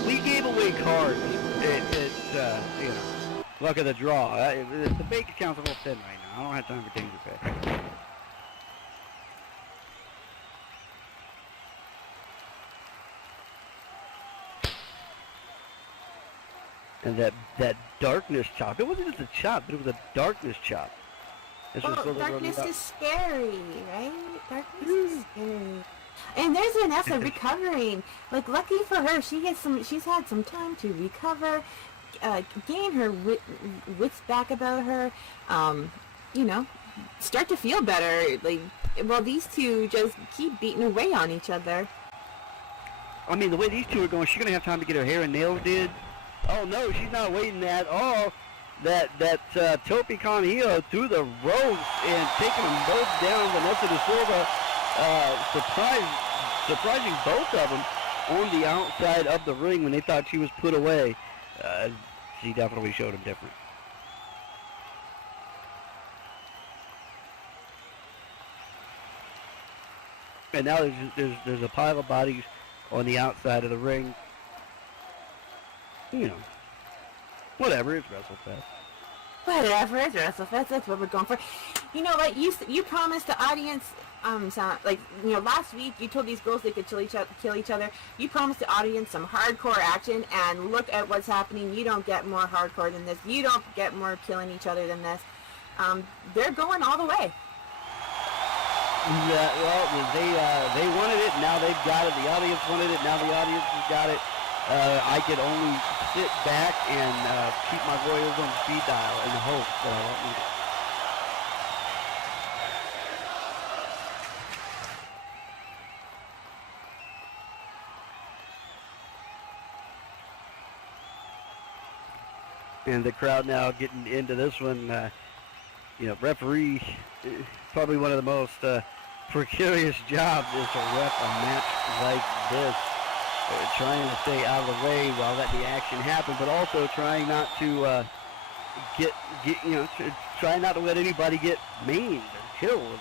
we gave away cards. It's you know, luck of the draw. The bank account's a little thin right now. I don't have time for danger pay. And that darkness chop. It wasn't just a chop, but it was a darkness chop. Well, darkness is scary, right? Darkness is scary. And there's Vanessa recovering. Like, lucky for her, she's had some time to recover, gain her wits back about her, you know, start to feel better. Like, well, these two just keep beating away on each other. I mean, the way these two are going, she's going to have time to get her hair and nails did. Oh, no, she's not waiting at all. That Tope Conejillo through the ropes and taking them both down. Vanessa Da Silva surprising both of them on the outside of the ring when they thought she was put away. She definitely showed them different. And now there's a pile of bodies on the outside of the ring. You know, whatever, it's WrestleFest. Whatever, it's WrestleFest, that's what we're going for. You know, like, you promised the audience, like, you know, last week you told these girls they could kill each other. You promised the audience some hardcore action, and look at what's happening. You don't get more hardcore than this. You don't get more killing each other than this. They're going all the way. Yeah, well, they wanted it, now they've got it. The audience wanted it, now the audience has got it. I could only sit back and keep my Warriors on speed dial in the hope that I don't need it. And the crowd now getting into this one. Referee, probably one of the most precarious jobs is to ref a match like this. Trying to stay out of the way while letting the action happen, but also trying not to try not to let anybody get maimed or killed,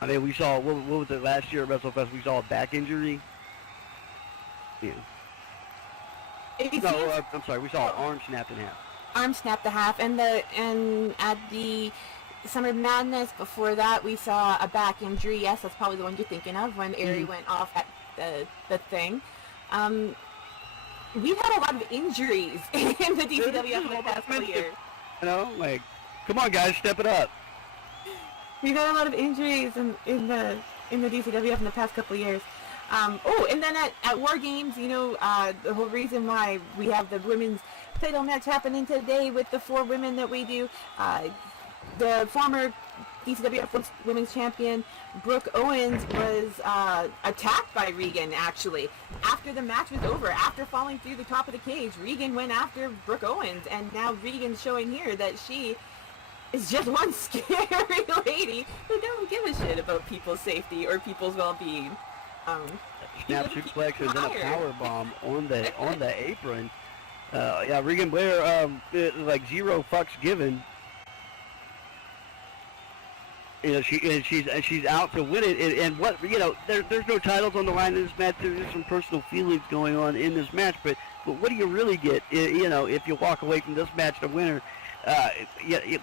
I mean, we saw, what was it last year at WrestleFest? We saw a back injury. Yeah. I'm sorry, we saw an arm snapped in half. Arm snapped in half, and at the Summer Madness before that, we saw a back injury. Yes, that's probably the one you're thinking of, when Aerie went off at the thing. We've had a lot of injuries in the DCWF in the past couple years. Come on, guys, step it up. We've had a lot of injuries in the DCWF in the past couple of years. And then at War Games, the whole reason why we have the women's title match happening today with the 4 women that we do, the former DCWF Women's Champion Brooke Owens was attacked by Regan, actually. After the match was over, after falling through the top of the cage, Regan went after Brooke Owens, and now Regan's showing here that she is just one scary lady who don't give a shit about people's safety or people's well-being. Snap suplex and then a power bomb on the apron. Regan Blair, like zero fucks given. She's out to win it, and what there's no titles on the line in this match. There's some personal feelings going on in this match, but what do you really get? If you walk away from this match the winner.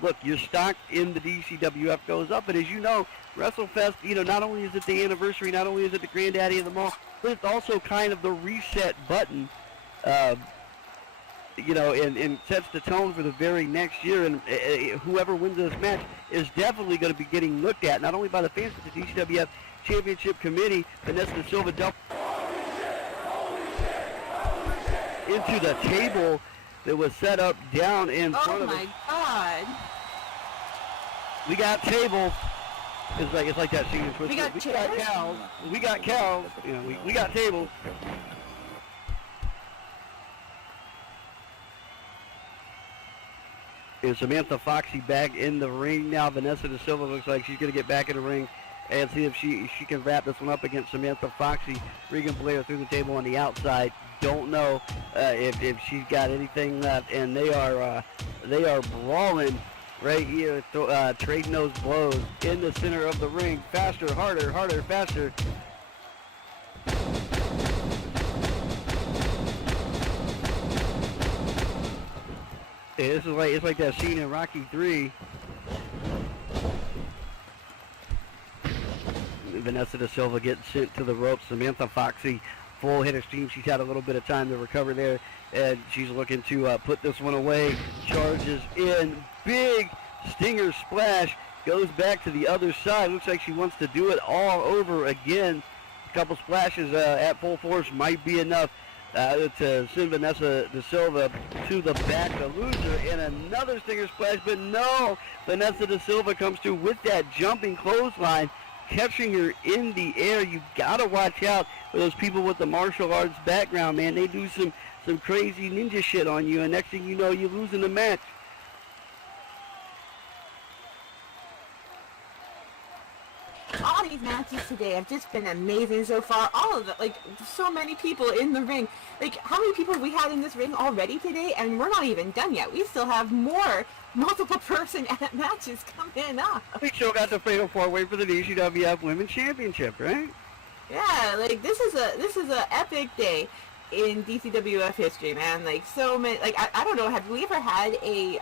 Look, your stock in the DCWF goes up, and as you know, WrestleFest, not only is it the anniversary, not only is it the granddaddy of them all, but it's also kind of the reset button, and sets the tone for the very next year, and whoever wins this match is definitely going to be getting looked at, not only by the fans, but the DCWF Championship Committee. Vanessa Da Silva dumped into the table that was set up down in front of us. Oh my God! We got tables. It's like that scene in Twister. We got cows. We got cows. We got tables. And Samantha Foxy back in the ring now. Vanessa Da Silva looks like she's going to get back in the ring and see if she can wrap this one up against Samantha Foxy. Regan Blair through the table on the outside. Don't know if she's got anything left, and they are brawling right here, trading those blows in the center of the ring. Faster, harder, faster. It's like that scene in Rocky 3. Vanessa Da Silva getting sent to the ropes. Samantha Foxy, full head of steam. She's had a little bit of time to recover there, and she's looking to put this one away. Charges in, big stinger splash, goes back to the other side. Looks like she wants to do it all over again. A couple splashes at full force might be enough to send Vanessa Da Silva to the back, the loser, and another stinger splash, but no, Vanessa Da Silva comes through with that jumping clothesline, catching her in the air. You gotta watch out for those people with the martial arts background, man. They do some crazy ninja shit on you, and next thing you know, you're losing the match. All these matches today have just been amazing so far. All of it, so many people in the ring. How many people have we had in this ring already today? And we're not even done yet. We still have more multiple person matches coming up. We still got the Fatal 4-Way for the DCWF Women's Championship, right? Yeah, this is a epic day in DCWF history, man. So many. I don't know. Have we ever had a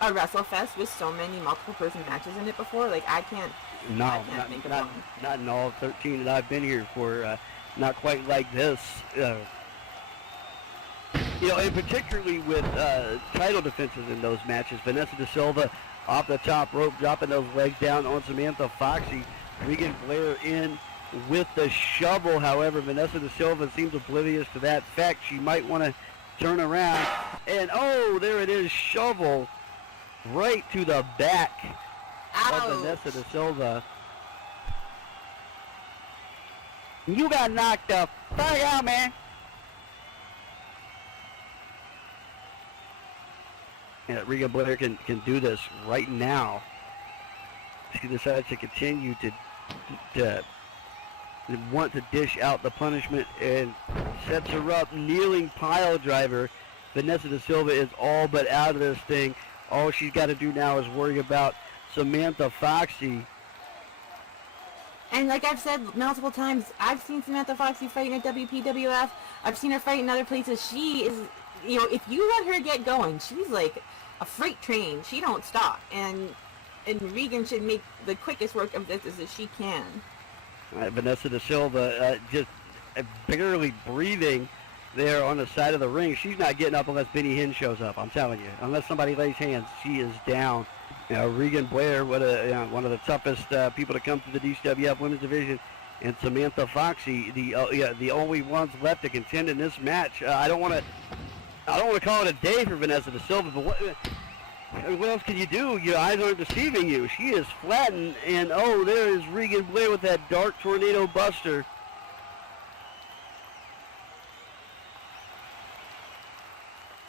WrestleFest with so many multiple person matches in it before? I can't. No, not in all 13 that I've been here for. Not quite like this. And particularly with title defenses in those matches, Vanessa De Silva off the top rope, dropping those legs down on Samantha Foxy. Regan Blair in with the shovel. However, Vanessa De Silva seems oblivious to that fact. She might want to turn around. And, oh, there it is, shovel right to the back of Vanessa De Silva. You got knocked the fuck out, man. And Regan Blair can do this right now. She decides to continue to want to dish out the punishment and sets her up. Kneeling pile driver. Vanessa De Silva is all but out of this thing. All she's got to do now is worry about Samantha Foxy. And like I've said multiple times, I've seen Samantha Foxy fight in WPWF. I've seen her fight in other places. She is, if you let her get going, she's like a freight train. She don't stop. And Regan should make the quickest work of this as she can. Vanessa De Silva just barely breathing there on the side of the ring. She's not getting up unless Benny Hinn shows up, I'm telling you. Unless somebody lays hands, she is down. Regan Blair, one of the toughest people to come through the DCWF Women's Division, and Samantha Foxy, the only ones left to contend in this match. I don't want to call it a day for Vanessa De Silva, but what else can you do? Your eyes aren't deceiving you. She is flattened, and oh, there is Regan Blair with that dark tornado buster.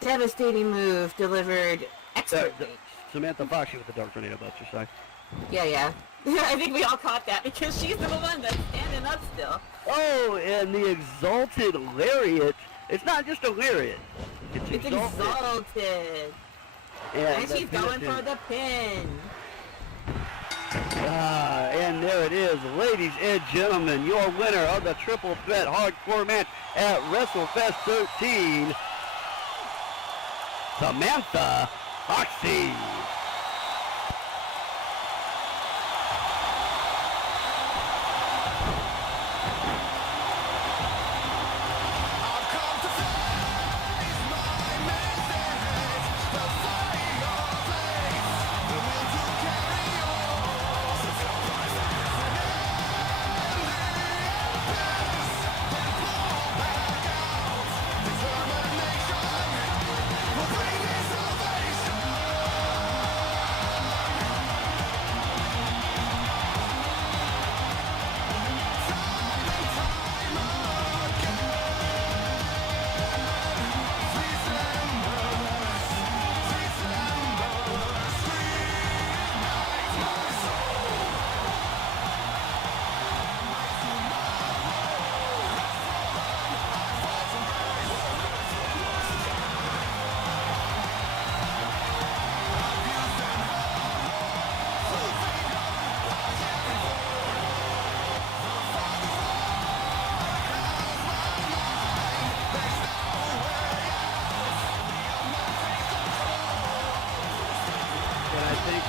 Devastating move delivered expertly. Samantha Foxy with the dark tornado buster, sorry. Yeah. I think we all caught that because she's the one that's standing up still. Oh, and the exalted lariat. It's not just a lariat. It's exalted. And she's going for the pin. And there it is, ladies and gentlemen, your winner of the triple threat hardcore match at WrestleFest 13, Samantha Foxy.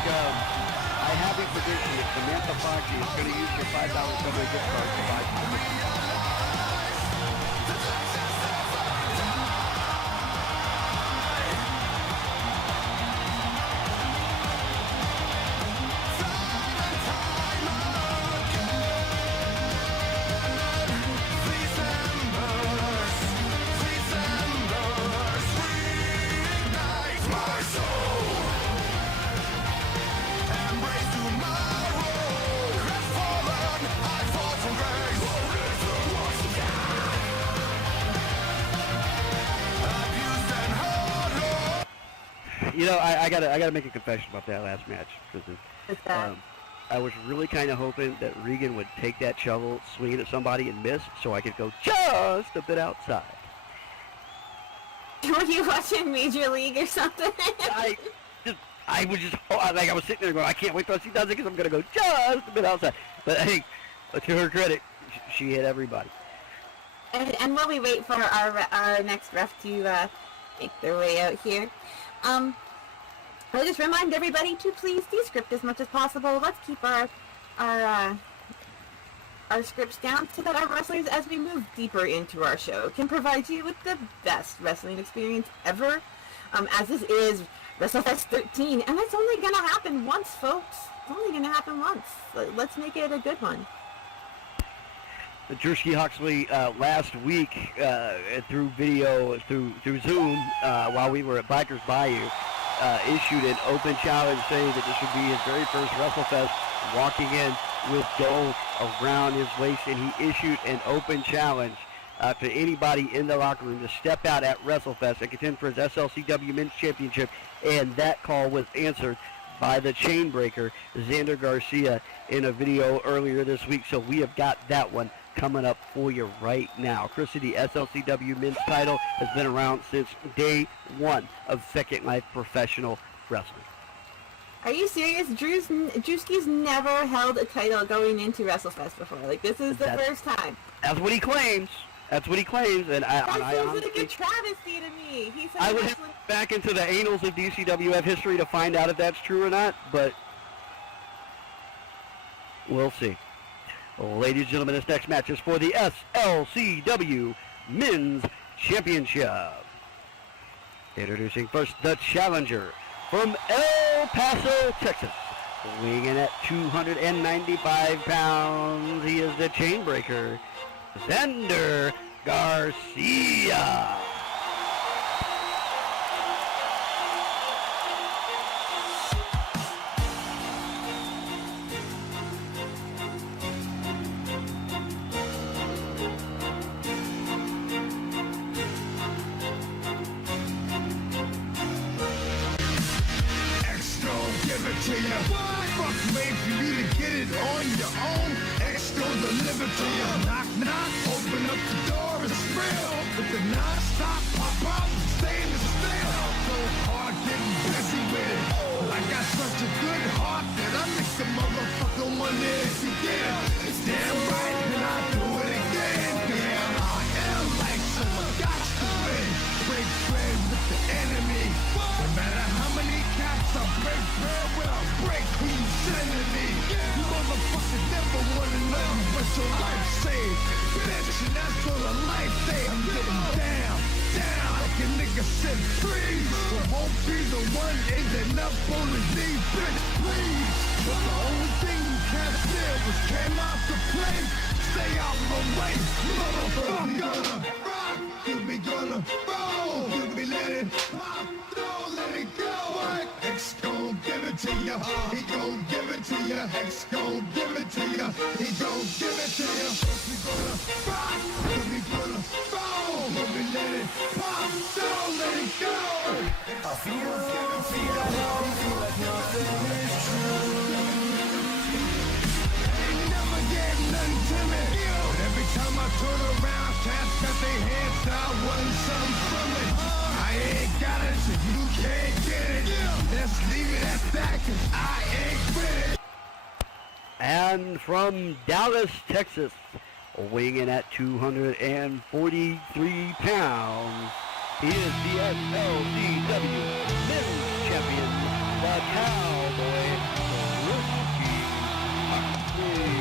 I have a prediction that Samantha Foxy is going to use her $5 Subway gift card to buy something. I gotta make a confession about that last match. I was really kind of hoping that Regan would take that shovel, swing it at somebody, and miss, so I could go just a bit outside. Were you watching Major League or something? I was sitting there going, I can't wait till she does it because I'm gonna go just a bit outside. But hey, to her credit, she hit everybody. And while we wait for our next ref to make their way out here, I'll just remind everybody to please descript as much as possible. Let's keep our our scripts down so that our wrestlers, as we move deeper into our show, can provide you with the best wrestling experience ever. As this is WrestleFest 13, and it's only going to happen once, folks. It's only going to happen once. Let's make it a good one. Drewski Huxley last week through video, through Zoom, while we were at Bikers Bayou, issued an open challenge saying that this would be his very first WrestleFest, walking in with gold around his waist, and he issued an open challenge to anybody in the locker room to step out at WrestleFest and contend for his SLCW Men's Championship, and that call was answered by the Chainbreaker, Xander Garcia, in a video earlier this week. So we have got that one coming up for you right now. Chrissy, the SLCW men's title has been around since day one of Second Life Professional Wrestling. Are you serious? Drewski's never held a title going into WrestleFest before. Like, this is the first time. That's what he claims. That's what he claims, and I seems honestly, like a travesty to me. He said I would have back into the annals of DCWF history to find out if that's true or not, but we'll see. Ladies and gentlemen, this next match is for the SLCW Men's Championship. Introducing first the challenger from El Paso, Texas. Weighing in at 295 pounds, he is the Chainbreaker, Xander Garcia. To you. Fuck, wait for you to get it on your own. X gon' deliver to you. Knock, knock, open up the door, it's real. With the non-stop pop up, staying still. So hard getting busy with it. Well, I got such a good heart that I make the motherfucker wonder if you did. It's damn right, and I do it again. Damn, I am like someone got to win. Break bread with the enemy. No matter how many cats I break bread with, I break who you sending me. You motherfuckers never wanna know but your life saved. Bitch, and that's all a life say. I'm getting down, down like a nigga said freeze. But won't be the one ending up on his knee, bitch, please. But the only thing you can't feel was came out to play. Stay out my way, motherfucker. We gonna rock, we gonna roll, we let it pop, don't let it go. X gon' give it to ya, he gon' give it to ya. X gon' give it to ya, he gon' give it to ya. We gonna rock, we gonna roll, we let it pop, don't let it go. I feel I know, feel like nothing is true. Ain't never get nothing to me. But every time I turn around, cats got their hands out, wanting something from it. I ain't got it, so you can't get it. Let's leave it at that, cause I ain't with it. And from Dallas, Texas, weighing in at 243 pounds, he is the SLCW Men's Champion, the Cowboy, Drewski Huxley.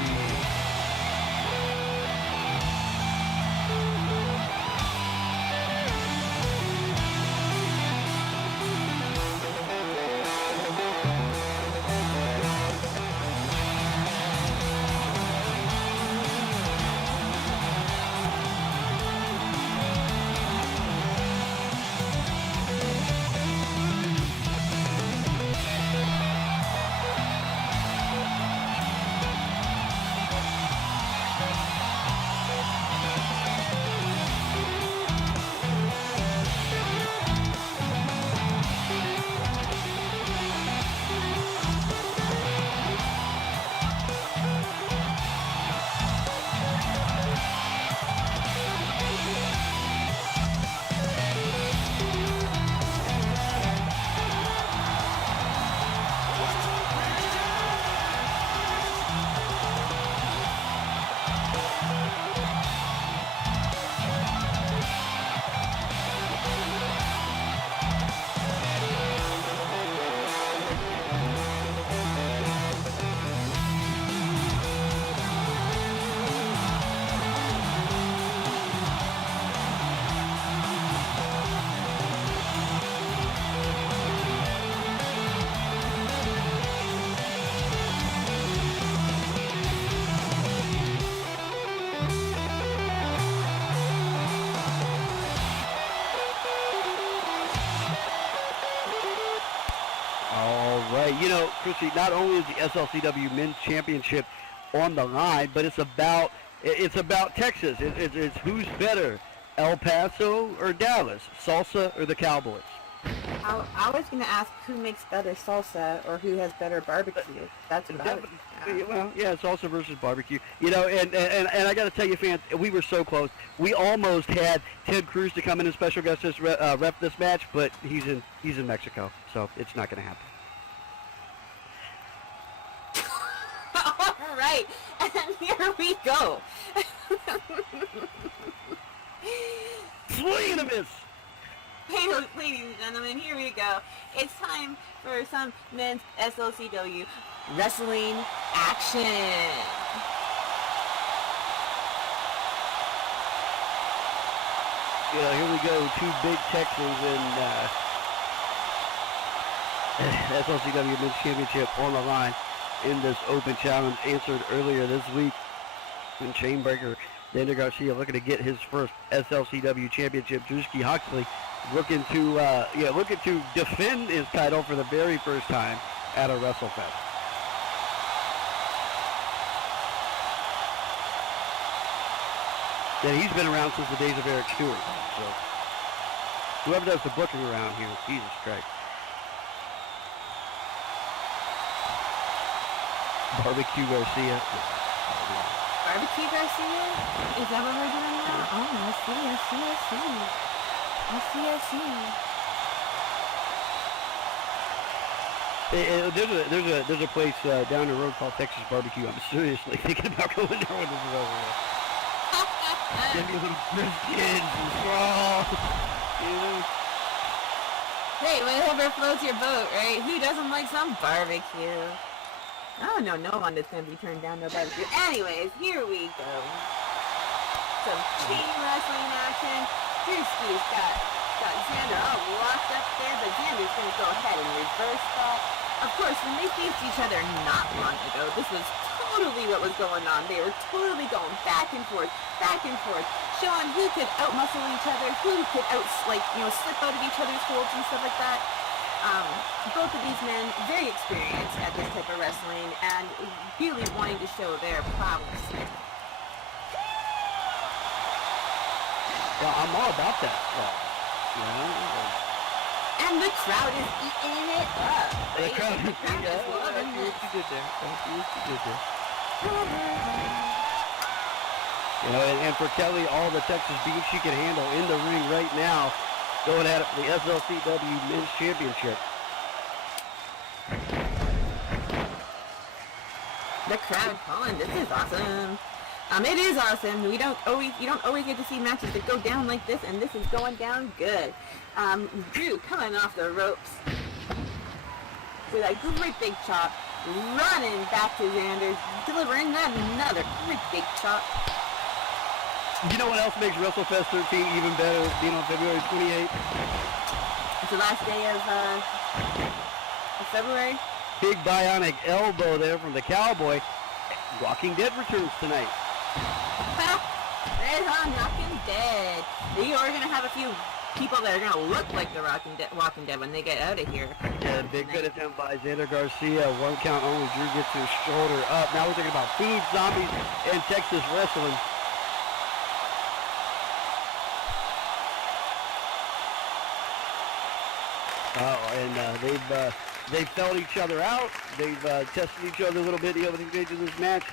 Hey, you know, Chrissy, not only is the SLCW Men's Championship on the line, but it's about Texas. It's who's better, El Paso or Dallas, Salsa or the Cowboys? I was going to ask who makes better salsa or who has better barbecue. That's what I was Well, yeah, salsa versus barbecue. You know, and I got to tell you, fans, we were so close. We almost had Ted Cruz to come in as special guest to rep this match, but he's in Mexico, so it's not going to happen. All right, and here we go. Swing and a miss. Hey, ladies and gentlemen, here we go. It's time for some men's SLCW wrestling action. You know, here we go. Two big Texans in SLCW Men's Championship on the line in this open challenge answered earlier this week. And Chainbreaker, Xander Garcia looking to get his first SLCW championship. Drewski Huxley looking to defend his title for the very first time at a WrestleFest. And he's been around since the days of Eric Stewart. So whoever does the booking around here, Jesus Christ. Barbecue Garcia. Barbecue Garcia? Is that what we're doing now? Oh, I see. There's a place down the road called Texas Barbecue. I'm seriously thinking about going there when this is over. Give me a little briskets and straw. You know? Hey, whatever floats your boat, right? Who doesn't like some barbecue? Oh, no one that's going to be turned down no barbecue. Anyways, here we go. Some chain wrestling action. Drewski's got Xander all locked up there, but Xander's going to go ahead and reverse that. Of course, when they faced each other not long ago, this was totally what was going on. They were totally going back and forth, showing who could outmuscle each other, who could slip out of each other's holds and stuff like that. Both of these men, very experienced at this type of wrestling and really wanting to show their prowess. Yeah, I'm all about that stuff. You know? And the crowd is eating it up. The crowd is loving what you did there. You know, and for Kelly, all the Texas beef she can handle in the ring right now, going at it for the SLCW Men's Championship. The crowd calling, this is awesome. It is awesome. You don't always get to see matches that go down like this, and this is going down good. Drew coming off the ropes with a great big chop, running back to Xander, delivering another great big chop. You know what else makes WrestleFest 13 even better, being on February 28th? It's the last day of February. Big bionic elbow there from the Cowboy. Walking Dead returns tonight. Red Hot Walking Dead. You are going to have a few people that are going to look like the Walking Dead when they get out of here. Yeah, big good attempt by Xander Garcia. One count only. Drew gets his shoulder up. Now we're talking about food, zombies, and Texas wrestling. They've felt each other out. They've tested each other a little bit the other stage of this match.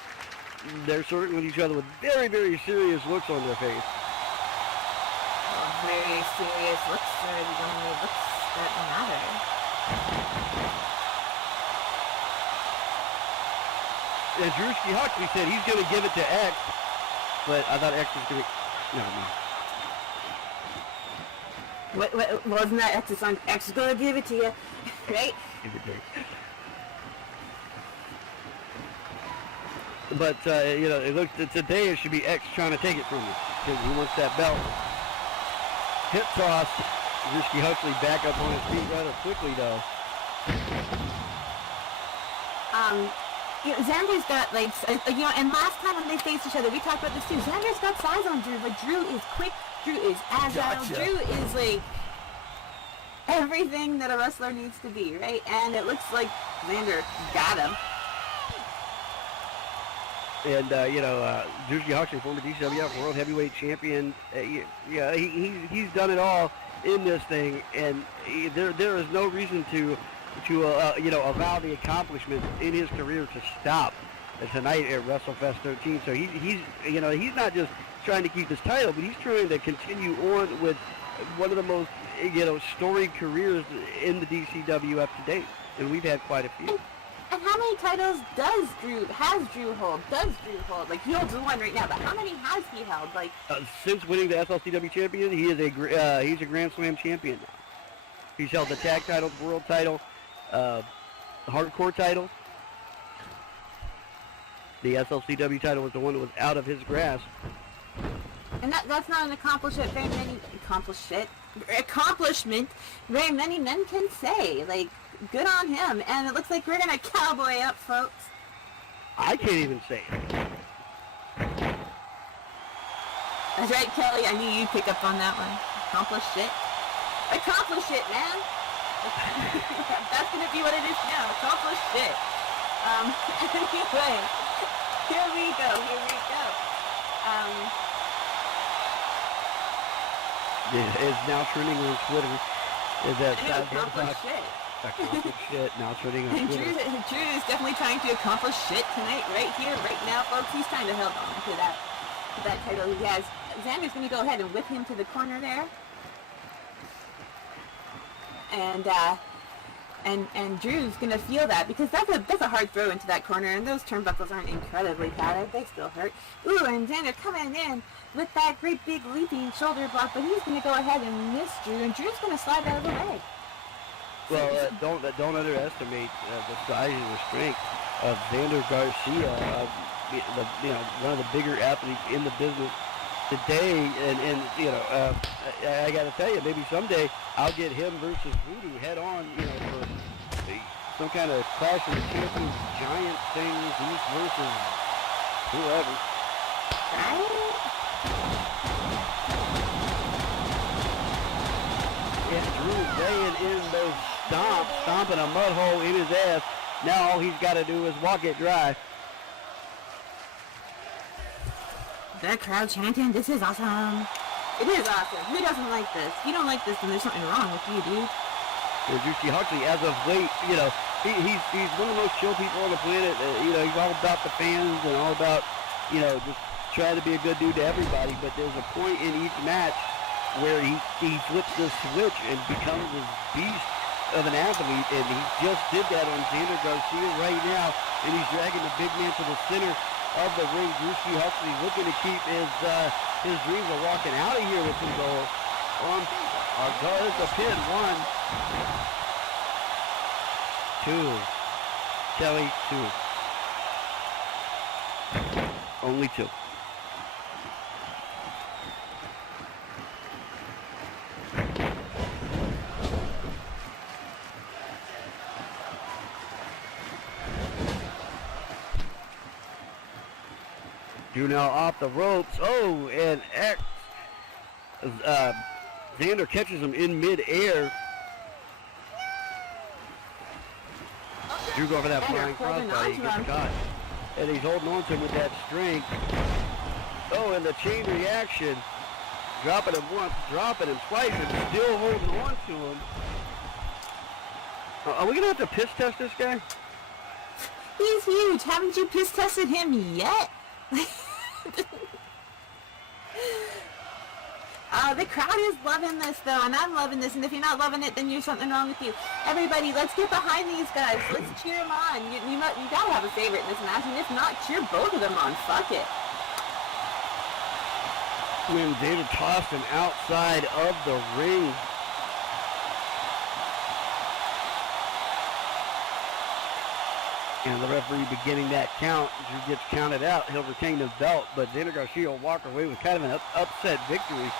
They're sorting with each other with very, very serious looks on their face. Very serious looks are the only looks that matter. And Drewski Huxley said he's going to give it to X, but I thought X was going to... No, What wasn't that X's song? X is going to give it to you, right? But, you know, it looks today it should be X trying to take it from you because he wants that belt. Hip toss. Drewski Huxley back up on his feet rather quickly, though. Xander's got, and last time when they faced each other, we talked about this too. Xander's got size on Drew, but Drew is quick, Drew is agile, Gotcha. Drew is everything that a wrestler needs to be, right? And it looks like Xander got him. And, Drewski Huxley, former DCWF World Heavyweight Champion, he's done it all in this thing, and there is no reason to allow the accomplishments in his career to stop tonight at WrestleFest 13. So he's not just trying to keep his title, but he's trying to continue on with one of the most, storied careers in the DCWF to date, and we've had quite a few. And how many titles has Drew hold? Like, he holds one right now, but how many has he held? Like, since winning the SLCW champion, he's a Grand Slam champion now. He's held the tag titles, world title, the hardcore title. The SLCW title was the one that was out of his grasp. and that's not an accomplishment very many men can say. Like, good on him. And it looks like we're gonna cowboy up, folks. I can't even say it. That's right, Kelly. I knew you'd pick up on that one. Accomplish shit, man. That's gonna be what it is now. Accomplish shit. Anyway, here we go. It's now trending on Twitter. Is that accomplish shit. Accomplish shit. Now trending on And Twitter. Drew is definitely trying to accomplish shit tonight, right here, right now, folks. He's trying to hold on to that title he has. Xander's going to go ahead and whip him to the corner there. And Drew's going to feel that, because that's a hard throw into that corner, and those turnbuckles aren't incredibly padded. They still hurt. Ooh, and Xander coming in with that great big leaping shoulder block, but he's going to go ahead and miss Drew, and Drew's going to slide out of the way. Well, don't underestimate the size and the strength of Xander Garcia, one of the bigger athletes in the business today. And I got to tell you, maybe someday I'll get him versus Voodoo head on, for some kind of Clash of the Champions giant thing, Zeus versus whoever. Yeah, Drew laying in those stomping a mud hole in his ass. Now all he's got to do is walk it dry. The crowd chanting, "This is awesome." It is awesome. Who doesn't like this? If you don't like this, then there's something wrong with you, dude. Drewski Huxley, as of late, he's one of the most chill people on the planet. He's all about the fans and all about, just trying to be a good dude to everybody. But there's a point in each match where he flips the switch and becomes this beast of an athlete, and he just did that on Xander Garcia right now, and he's dragging the big man to the center of the ring. Drewski Huxley looking to keep his dreams of walking out of here with some goal. There's the pin. 1, 2. Kelly, 2. Only 2. Drew now off the ropes. Oh, and Xander catches him in mid-air. Drew going for that flying crossbody. He gets caught. And he's holding on to him with that strength. Oh, and the chain reaction. Dropping him once, dropping him twice, and still holding on to him. Are we going to have to piss test this guy? He's huge. Haven't you piss tested him yet? The crowd is loving this, though, and I'm loving this, and if you're not loving it, then there's something wrong with you. Everybody, let's get behind these guys. Let's cheer them on. You gotta have a favorite in this match, and if not, cheer both of them on. Fuck it. When Xander tossed him outside of the ring. And the referee beginning that count. Drew gets counted out. He'll retain the belt, but Xander Garcia will walk away with kind of an upset victory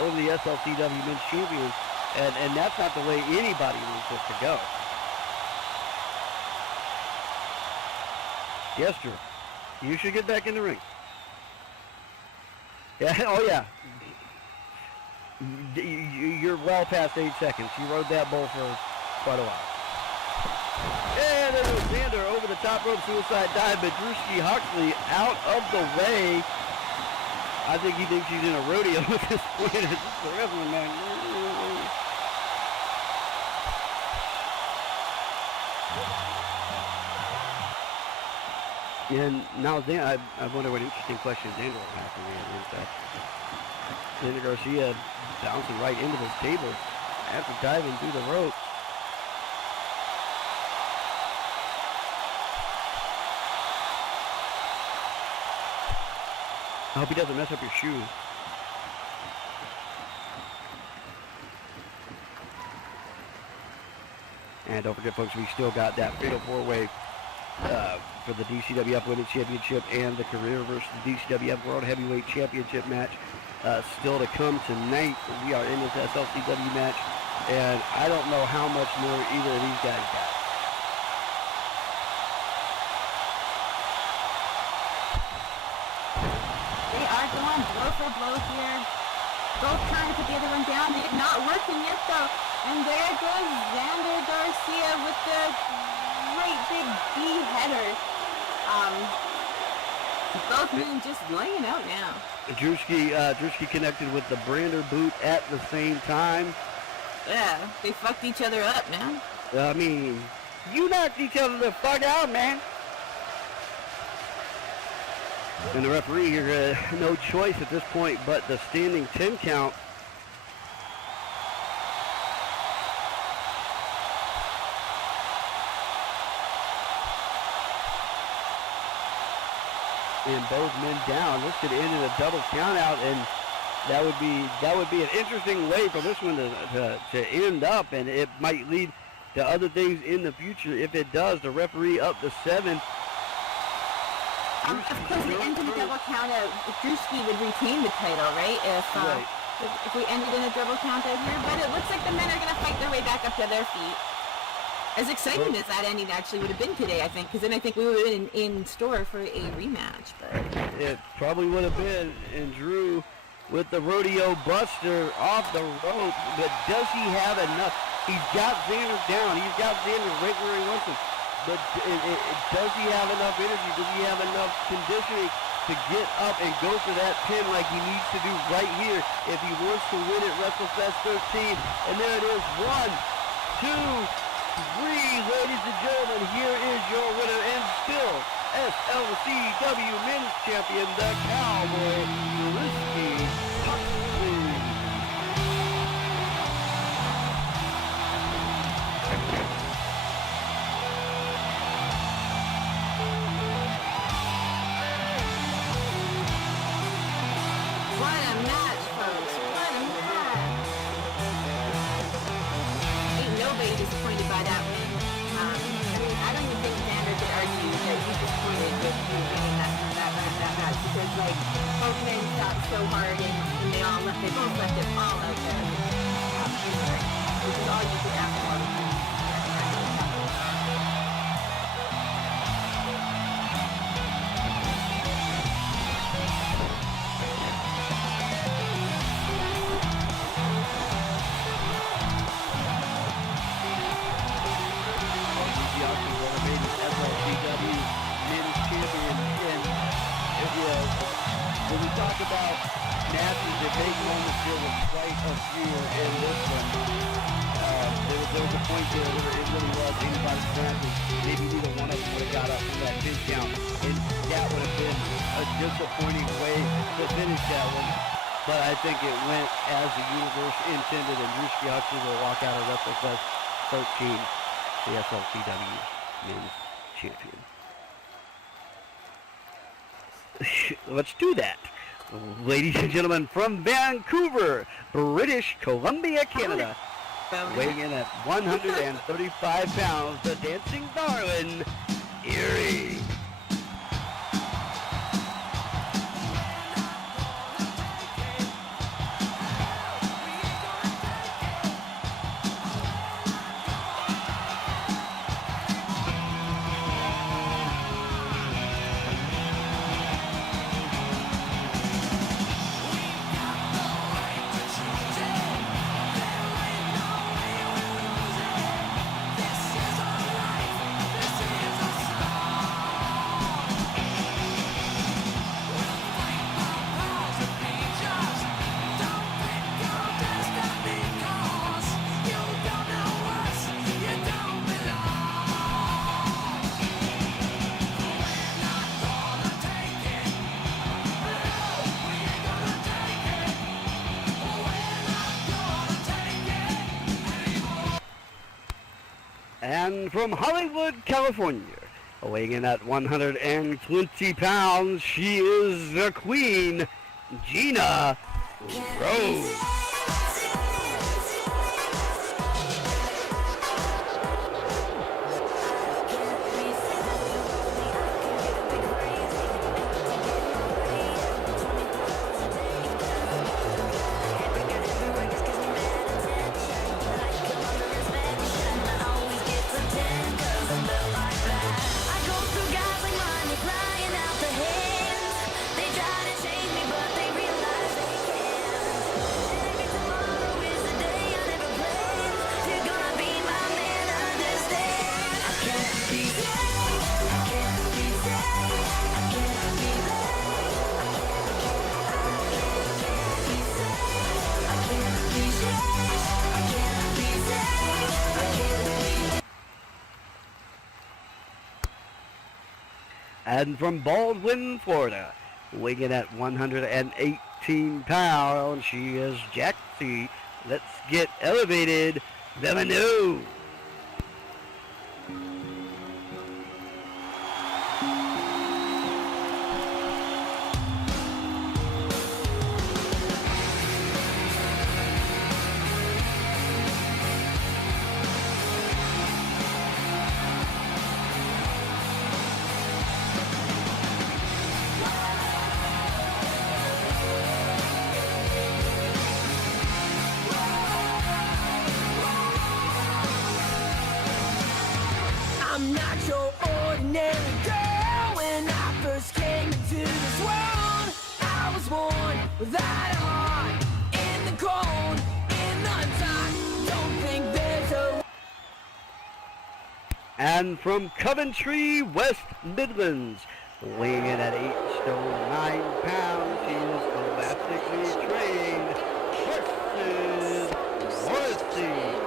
over the SLCW Men's Champions. And that's not the way anybody wants this to go. Yes, Drew. You should get back in the ring. Yeah, oh yeah. you're well past 8 seconds. You rode that bull for quite a while. And there goes Xander over the top rope suicide dive, but Drewski Huxley out of the way. I think he thinks he's in a rodeo at this point. It's just the wrestling, man. And now Xander, I wonder what interesting question Xander will have for me against that. Xander Garcia bouncing right into this table after diving through the rope. I hope he doesn't mess up your shoe. And don't forget, folks, we still got that fatal four-way for the DCWF Women's Championship and the Career versus the DCWF World Heavyweight Championship match still to come tonight. We are in this SLCW match, and I don't know how much more either of these guys got. They are going blow for blow here. Both trying to put the other one down. It's not working yet though. And there goes Xander Garcia with the great big B header. Both men just laying out now. Drewski connected with the Brander boot at the same time. Yeah, they fucked each other up, man. I mean, you knocked each other the fuck out, man. And the referee here, no choice at this point but the standing 10 count. And both men down. This could end in a double count out, and that would be an interesting way for this one to end up, and it might lead to other things in the future. If it does, the referee up to 7. Of course, the end of the double count out, Drewski would retain the title, right? If we ended in a double count out here, but it looks like the men are going to fight their way back up to their feet. As exciting as that ending actually would have been today, I think, because then I think we would have been in store for a rematch. But it probably would have been, and Drew with the rodeo buster off the rope, but does he have enough? He's got Xander down. He's got Xander right where he wants him. But does he have enough energy? Does he have enough conditioning to get up and go for that pin like he needs to do right here if he wants to win at WrestleFest 13? And there it is. 1, 2, 3, ladies and gentlemen. Here is your winner and still SLCW Men's Champion, the Cowboy, Drewski Huxley. Disappointed by that one. I don't even think Xander could argue that he's disappointed with you winning that match because like both men shot so hard and they both left it all out there. Which is all you could ask for. When we talk about matches that big moments, there was quite a few in this one. There was a point there where it really was anybody's matches. Maybe neither one of them would have got up to that pin count, and that would have been a disappointing way to finish that one. But I think it went as the universe intended, and Drewski Huxley will walk out of WrestleFest 13, the SLCW Men's Champion. Let's do that. Ladies and gentlemen, from Vancouver, British Columbia, Canada, weighing in at 135 pounds, the dancing darling, Erie. And from Hollywood, California, weighing in at 120 pounds, she is the queen, Gina Rose. And from Baldwin, Florida, weighing at 118 pounds, she is Jaxie. Let's get elevated, Villeneuve. I'm not your ordinary girl. When I first came into this world, I was born without a heart. In the cold, in the dark, don't think there's a... And from Coventry, West Midlands, weighing in at 8 stone 9 pounds, she is elastically trained, Horses Morrissey.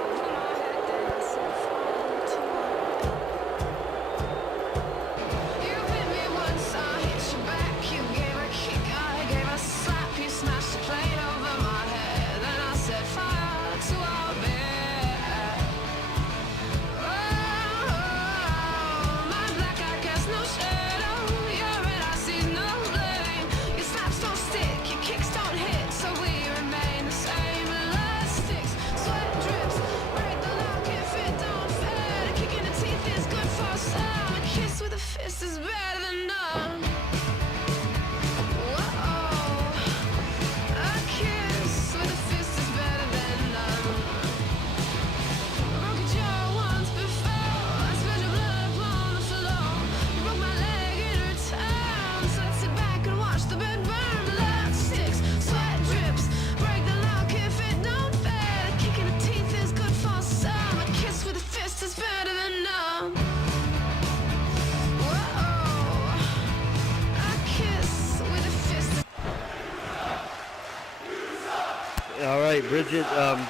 All right, Bridget,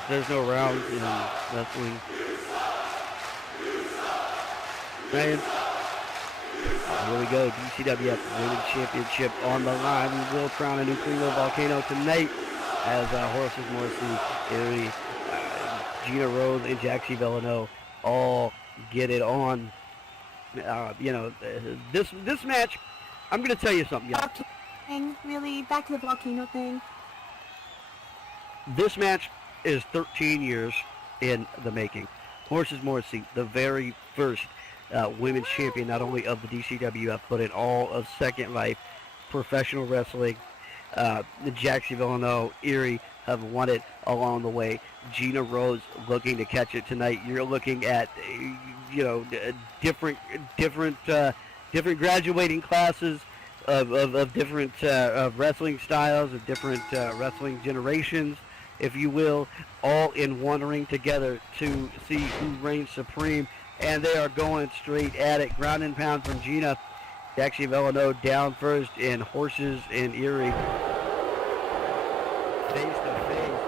there's no round in wrestling. Ryan, here we go, DCWF Women's Championship on the line. We will crown a new Queen of the Volcano tonight as Horses Morrissey, Erie, Gina Rose, and Jaxie Villeneuve all get it on. This match, I'm going to tell you something. Thing, really? Back to the volcano thing? This match is 13 years in the making. Horses Morrissey, the very first women's champion, not only of the DCWF, but in all of Second Life professional wrestling. Jaxie Villeneuve, Erie have won it along the way. Gina Rose looking to catch it tonight. You're looking at, different graduating classes of different wrestling styles, of different wrestling generations, if you will, all in one ring together to see who reigns supreme. And they are going straight at it. Ground and pound from Gina. Jaxie Villeneuve down first, and Horses and Erie face to face.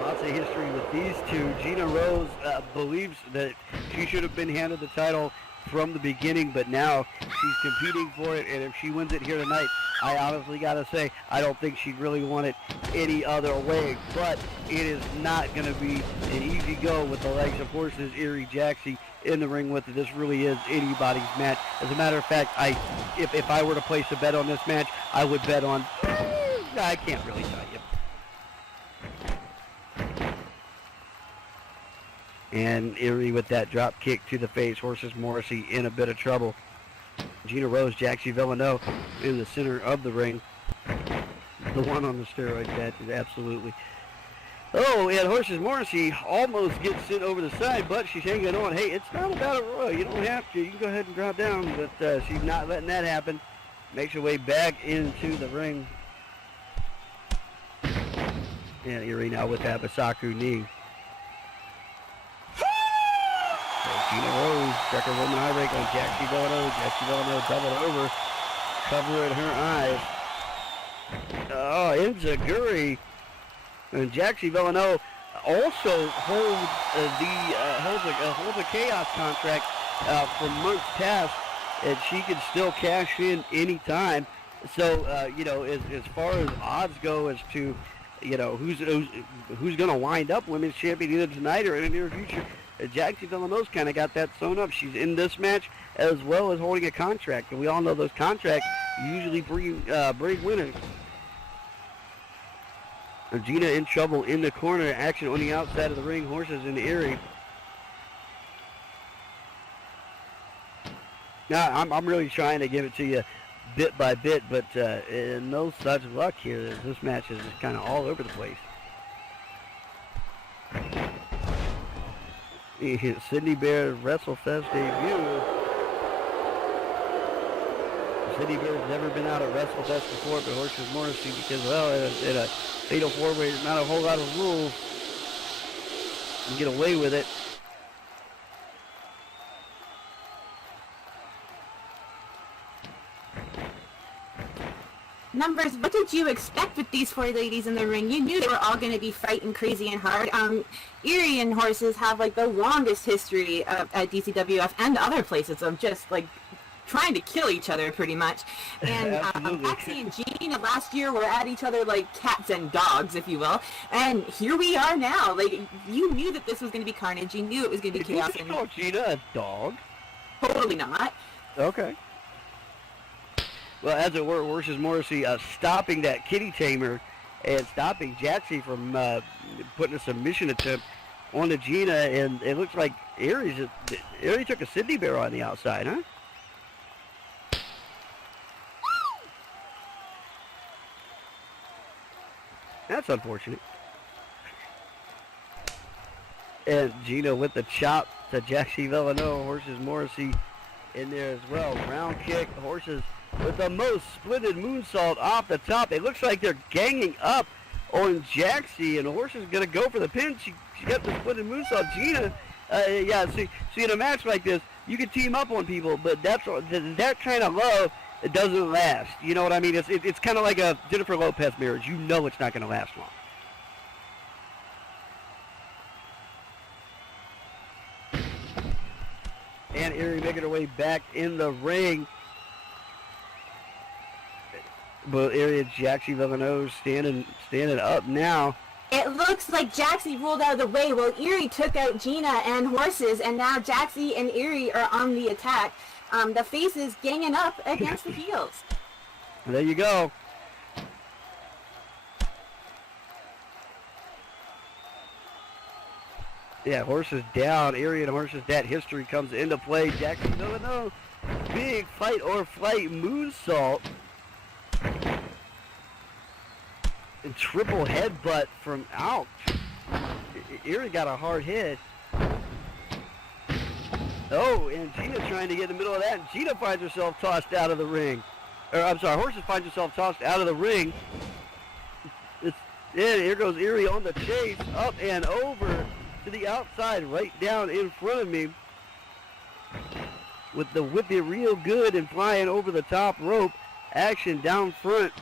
Lots of history with these two. Gina Rose believes that she should have been handed the title from the beginning, but now she's competing for it, and if she wins it here tonight, I honestly got to say, I don't think she'd really want it any other way. But it is not going to be an easy go with the likes of Horses, Erie, Jaxie in the ring with it. This really is anybody's match. As a matter of fact, if I were to place a bet on this match, I would bet on... I can't really tell you. And Erie with that drop kick to the face. Horses Morrissey in a bit of trouble. Gina Rose, Jaxie Villeneuve in the center of the ring. The one on the steroid patch, absolutely. Oh, and Horses Morrissey almost gets sent over the side, but she's hanging on. Hey, it's not a battle royal. You don't have to. You can go ahead and drop down, but she's not letting that happen. Makes her way back into the ring. And Erie now with that Basaku knee. Gina Rose, checker woman high break on Jaxie Villeneuve. Jaxie Villeneuve doubled over, covering her eyes. Oh, Enziguri. And Jaxie Villeneuve also holds a Chaos contract for months past, and she can still cash in any time. So, as far as odds go as to, who's going to wind up women's champion either tonight or in the near future, Jaxie Villeneuve's kind of got that sewn up. She's in this match as well as holding a contract, and we all know those contracts usually bring winners. Gina in trouble in the corner. Action on the outside of the ring. Horses in the Erie. Now, I'm really trying to give it to you bit by bit, but no such luck here. This match is just kind of all over the place. Sydney Bear Wrestlefest debut. Sydney Bear's never been out at Wrestlefest before, but Horses Morrissey, because, well, in a fatal four-way, there's not a whole lot of rules. You get away with it. Numbers, what did you expect with these four ladies in the ring? You knew they were all going to be fighting crazy and hard. Erie and Horses have like the longest history at DCWF and other places of just like trying to kill each other pretty much. And Jaxie and Gina last year were at each other like cats and dogs, if you will. And here we are now. Like, you knew that this was going to be carnage. You knew it was going to be chaos. Did you call Gina a dog? Totally not. Okay. Well, as it were, Horses Morrissey stopping that kitty tamer and stopping Jaxie from putting a submission attempt on to Gina, and it looks like Erie took a Sydney Bear on the outside, huh? That's unfortunate. And Gina with the chop to Jaxie Villeneuve. Horses Morrissey in there as well. Round kick. Horses with the most splitted moonsault off the top. It looks like they're ganging up on Jaxie, and Horses is going to go for the pin. She got the splitted moonsault. Gina, see, in a match like this, you can team up on people, but that kind of love, it doesn't last. You know what I mean? It's kind of like a Jennifer Lopez marriage. You know it's not going to last long. And Erie making her way back in the ring. But Erie, Jaxie Villeneuve standing up now. It looks like Jaxie rolled out of the way. Well, Erie took out Gina and Horses, and now Jaxie and Erie are on the attack. The faces ganging up against the heels. There you go. Yeah, Horses down. Erie and Horses down. History comes into play. Jaxie Villeneuve, big fight or flight moonsault. And triple headbutt from out. Erie got a hard hit. Oh, and Gina trying to get in the middle of that. And Gina finds herself tossed out of the ring. Horses finds herself tossed out of the ring. Here goes Erie on the chase. Up and over to the outside, right down in front of me. With the whip it real good and flying over the top rope. Action down front.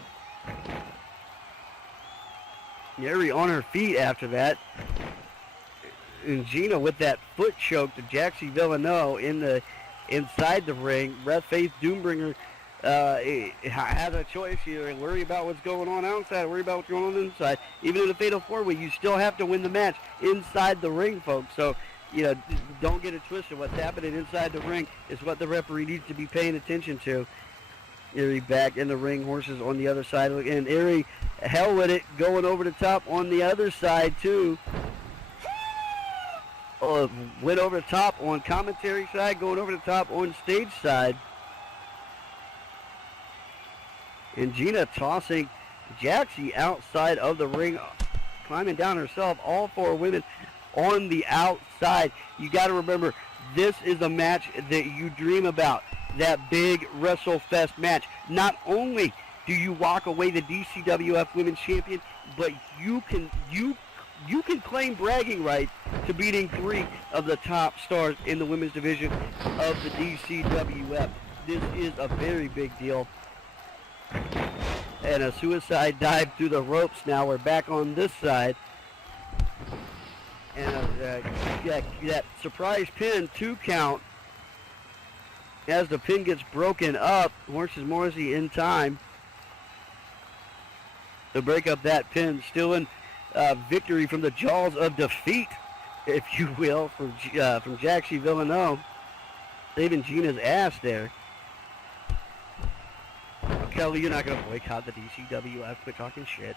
Erie on her feet after that. And Gina with that foot choke to Jaxie Villeneuve inside the ring. Faith Doombringer has a choice here and worry about what's going on outside, worry about what's going on inside. Even in the Fatal 4-Way, you still have to win the match inside the ring, folks. So, you know, don't get it twisted. What's happening inside the ring is what the referee needs to be paying attention to. Erie back in the ring, Horses on the other side, and Erie, hell with it, going over the top on the other side too. Went over the top on commentary side, going over the top on stage side. And Gina tossing Jaxie outside of the ring, climbing down herself, all four women on the outside. You got to remember, this is a match that you dream about, that big WrestleFest match. Not only do you walk away the DCWF Women's Champion, but you can claim bragging rights to beating 3 of the top stars in the women's division of the DCWF. This is a very big deal. And a suicide dive through the ropes. Now we're back on this side. And that surprise pin, 2 count. As the pin gets broken up, Horses Morrissey in time to break up that pin. Still in victory from the jaws of defeat, if you will, from Jaxie Villanova. Saving Gina's ass there. Oh, Kelly, you're not going to boycott the DCWF. Quit talking shit.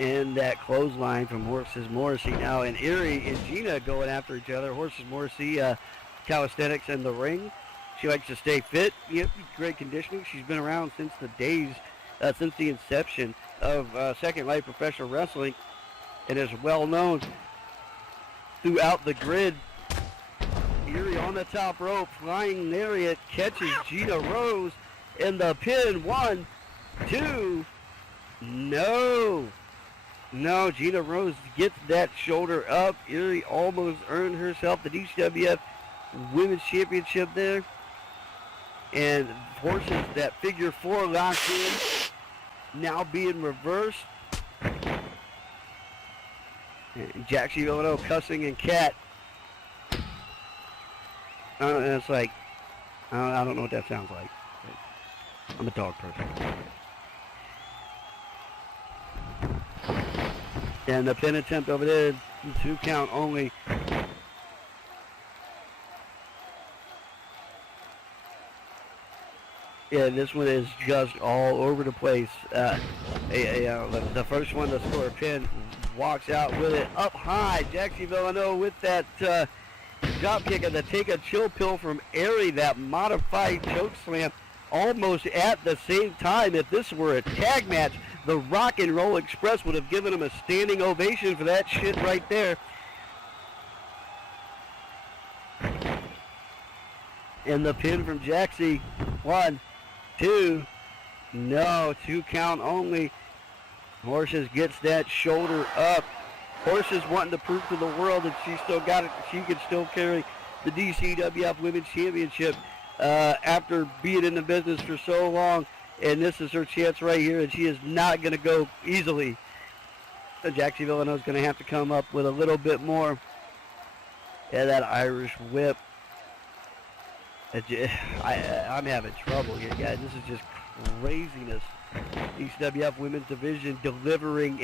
And that clothesline from Horses Morrissey now, and Erie and Gina going after each other. Horses Morrissey, calisthenics in the ring. She likes to stay fit. Great conditioning. She's been around since the days, since the inception of Second Life Professional Wrestling, and is well known throughout the grid. Erie on the top rope, flying lariat, catches Gina Rose in the pin. 1, 2, no, Gina Rose gets that shoulder up. Erie almost earned herself the DCWF Women's Championship there. And Horses, that figure 4 locked in, now being reversed. And Jaxie Villanova cussing and Cat. And it's like, I don't know what that sounds like. I'm a dog person. And the pin attempt over there, 2 count only. Yeah, this one is just all over the place. The first one to score a pin walks out with it up high. Jaxie Villanova with that drop kick and the take a chill pill from Erie, that modified choke slam almost at the same time. If this were a tag match, the Rock and Roll Express would have given him a standing ovation for that shit right there. And the pin from Jaxie. 1, 2. No, 2 count only. Horses gets that shoulder up. Horses wanting to prove to the world that she still got it. She can still carry the DCWF Women's Championship after being in the business for so long. And this is her chance right here, and she is not going to go easily. Jaxie Villanova is going to have to come up with a little bit more. Yeah, that Irish whip. I'm having trouble here, guys. This is just craziness. DCWF Women's Division delivering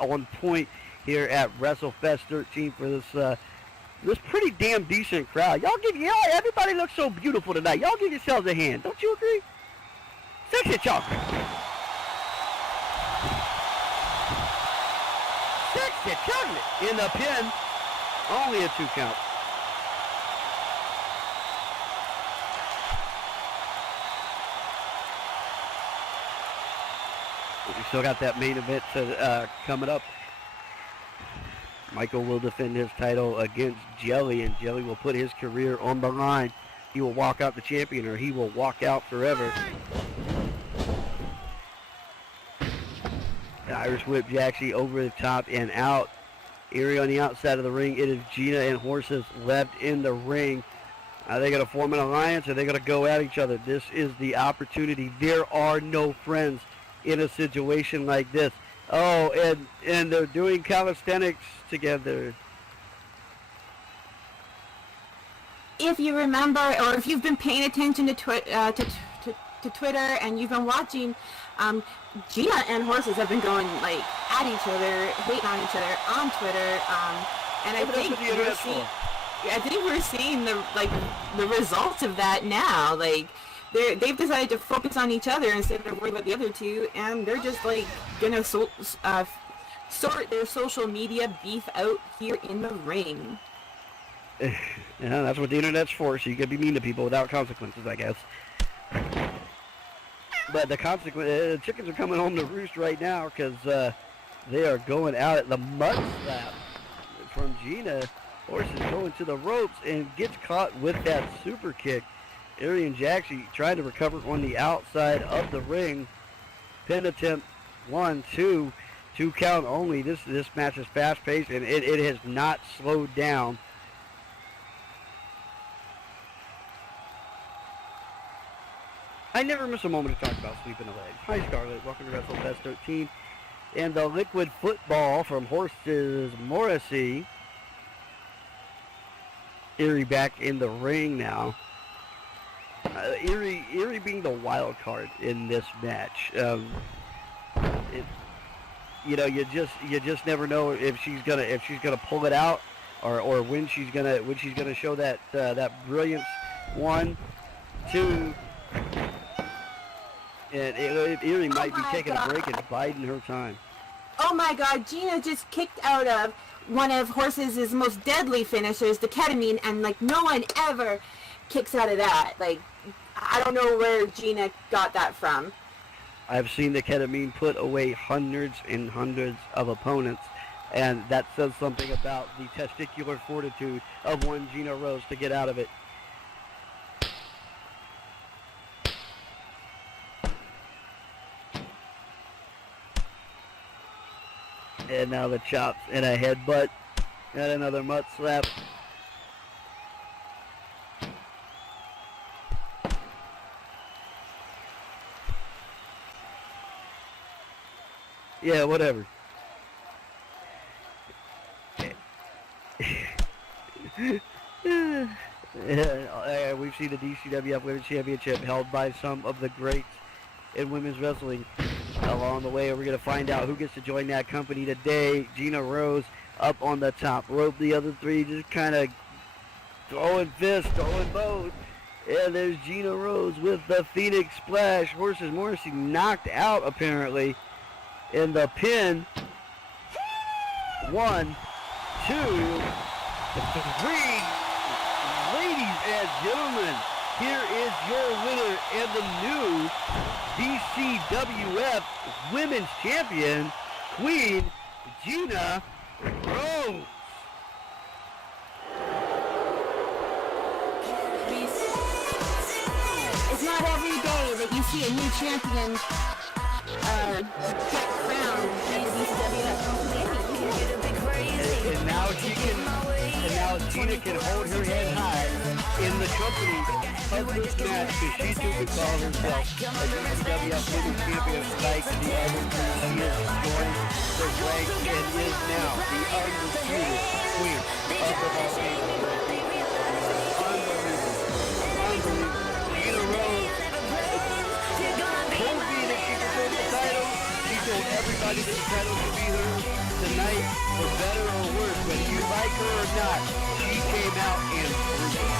on point here at WrestleFest 13 for this pretty damn decent crowd. Everybody looks so beautiful tonight. Y'all give yourselves a hand. Don't you agree? Sexy chocolate. Sexy chocolate in the pin. Only a 2 count. We still got that main event coming up. Michael will defend his title against Jelly, and Jelly will put his career on the line. He will walk out the champion, or he will walk out forever. The Irish whip Jaxie over the top and out. Erie on the outside of the ring. It is Gina and Horses left in the ring. Are they going to form an alliance? Or are they going to go at each other? This is the opportunity. There are no friends in a situation like this. Oh, and they're doing calisthenics together. If you remember, or if you've been paying attention to Twitter and you've been watching, Gina and Horses have been going like at each other, hating on each other on Twitter, and I think we're seeing the results of that now. Like they've decided to focus on each other instead of worrying about the other two, and they're just like gonna sort their social media beef out here in the ring. Yeah, that's what the internet's for, so you can be mean to people without consequences, I guess. But the chickens are coming home to roost right now because they are going out at the mud slap from Gina. Horses going to the ropes and gets caught with that super kick. Arian Jackson trying to recover on the outside of the ring. Pin attempt, 1, 2 count only. This match is fast-paced, and it has not slowed down. I never miss a moment to talk about sweeping the legs. Hi, Scarlett. Welcome to WrestleFest 13. And the liquid football from Horses Morrissey. Erie back in the ring now. Erie being the wild card in this match. You just never know if she's gonna pull it out, or when she's gonna show that brilliance. 1, 2. And Erie might be taking a break and biding her time. Oh my God, Gina just kicked out of one of Horses' most deadly finishers, the ketamine, and like no one ever kicks out of that. Like, I don't know where Gina got that from. I've seen the ketamine put away hundreds and hundreds of opponents, and that says something about the testicular fortitude of one Gina Rose to get out of it. And now the chops and a headbutt and another mutt slap. Yeah, whatever. We've seen the DCWF Women's Championship held by some of the greats in women's wrestling. Along the way, we're going to find out who gets to join that company today. Gina Rose up on the top rope. The other three just kind of throwing fists, throwing bows. And there's Gina Rose with the Phoenix Splash. Horses Morrissey knocked out, apparently, in the pin. 1, 2, 3. Ladies and gentlemen, here is your winner and the new DCWF Women's Champion, Queen Gina Rose. It's not every day that you see a new champion get crowned at the DCWF company. And now Gina can hold her head high in the company of this match, because she too could call herself a DCWF Women's Champion like the other two. She has joined the ranks and is now the undisputed queen of the volcano. Unbelievable. Gina Rose told me that she deserved the title. She told everybody that the title should be hers tonight, for better or worse. Whether you like her or not, she came out and proved it.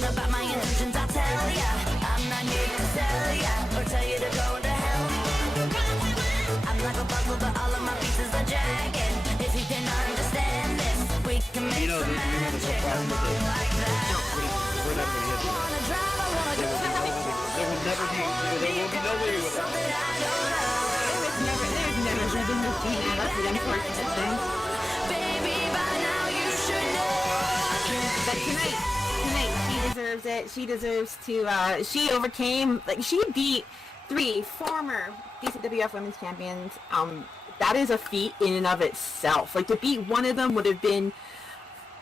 About my intentions, I'll tell ya. I'm not here to sell ya or tell you to go to hell. I'm like a puzzle, but all of my pieces are jagged. If you can understand this, we can make some magic. Come on like that. We're never going to hit there will never be no way with that. There's never been no Gina. That's the unfortunate thing. Baby, by now you should know. But tonight, she deserves it. She deserves to, she overcame, like, she beat 3 former DCWF Women's Champions, that is a feat in and of itself. Like, to beat one of them would have been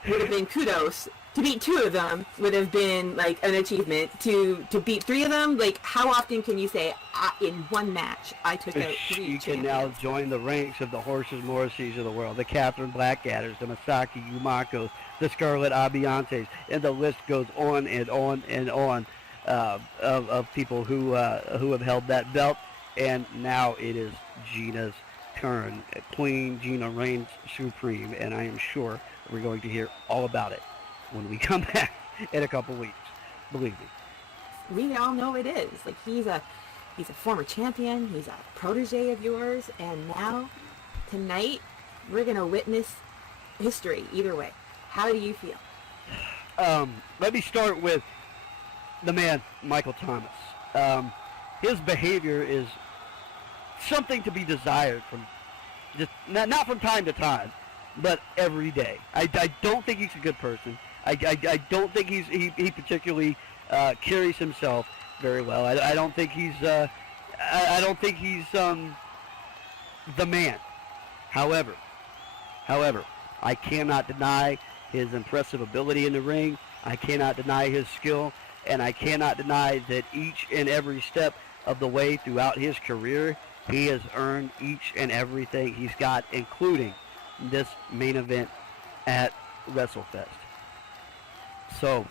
kudos. To beat two of them would have been like an achievement. To beat three of them, like, how often can you say in one match I took out three You can champions? now join the ranks of the Horses Morrisseys of the world, the Catherine Blackadders, the Masaki Yumakos, the Scarlet Abiantes, and the list goes on and on and on of people who have held that belt. And now it is Gina's turn. Queen Gina reigns supreme, and I am sure we're going to hear all about it when we come back in a couple weeks. Believe me. We all know it is. Like, he's a former champion, he's a protege of yours, and now, tonight, we're going to witness history either way. How do you feel? Let me start with the man, Michael Thomas. His behavior is something to be desired from just not from time to time, but every day. I don't think he's a good person. I don't think he particularly carries himself very well. I don't think he's the man. However, I cannot deny his impressive ability in the ring. I cannot deny his skill, and I cannot deny that each and every step of the way throughout his career, he has earned each and everything he's got, including this main event at WrestleFest. So,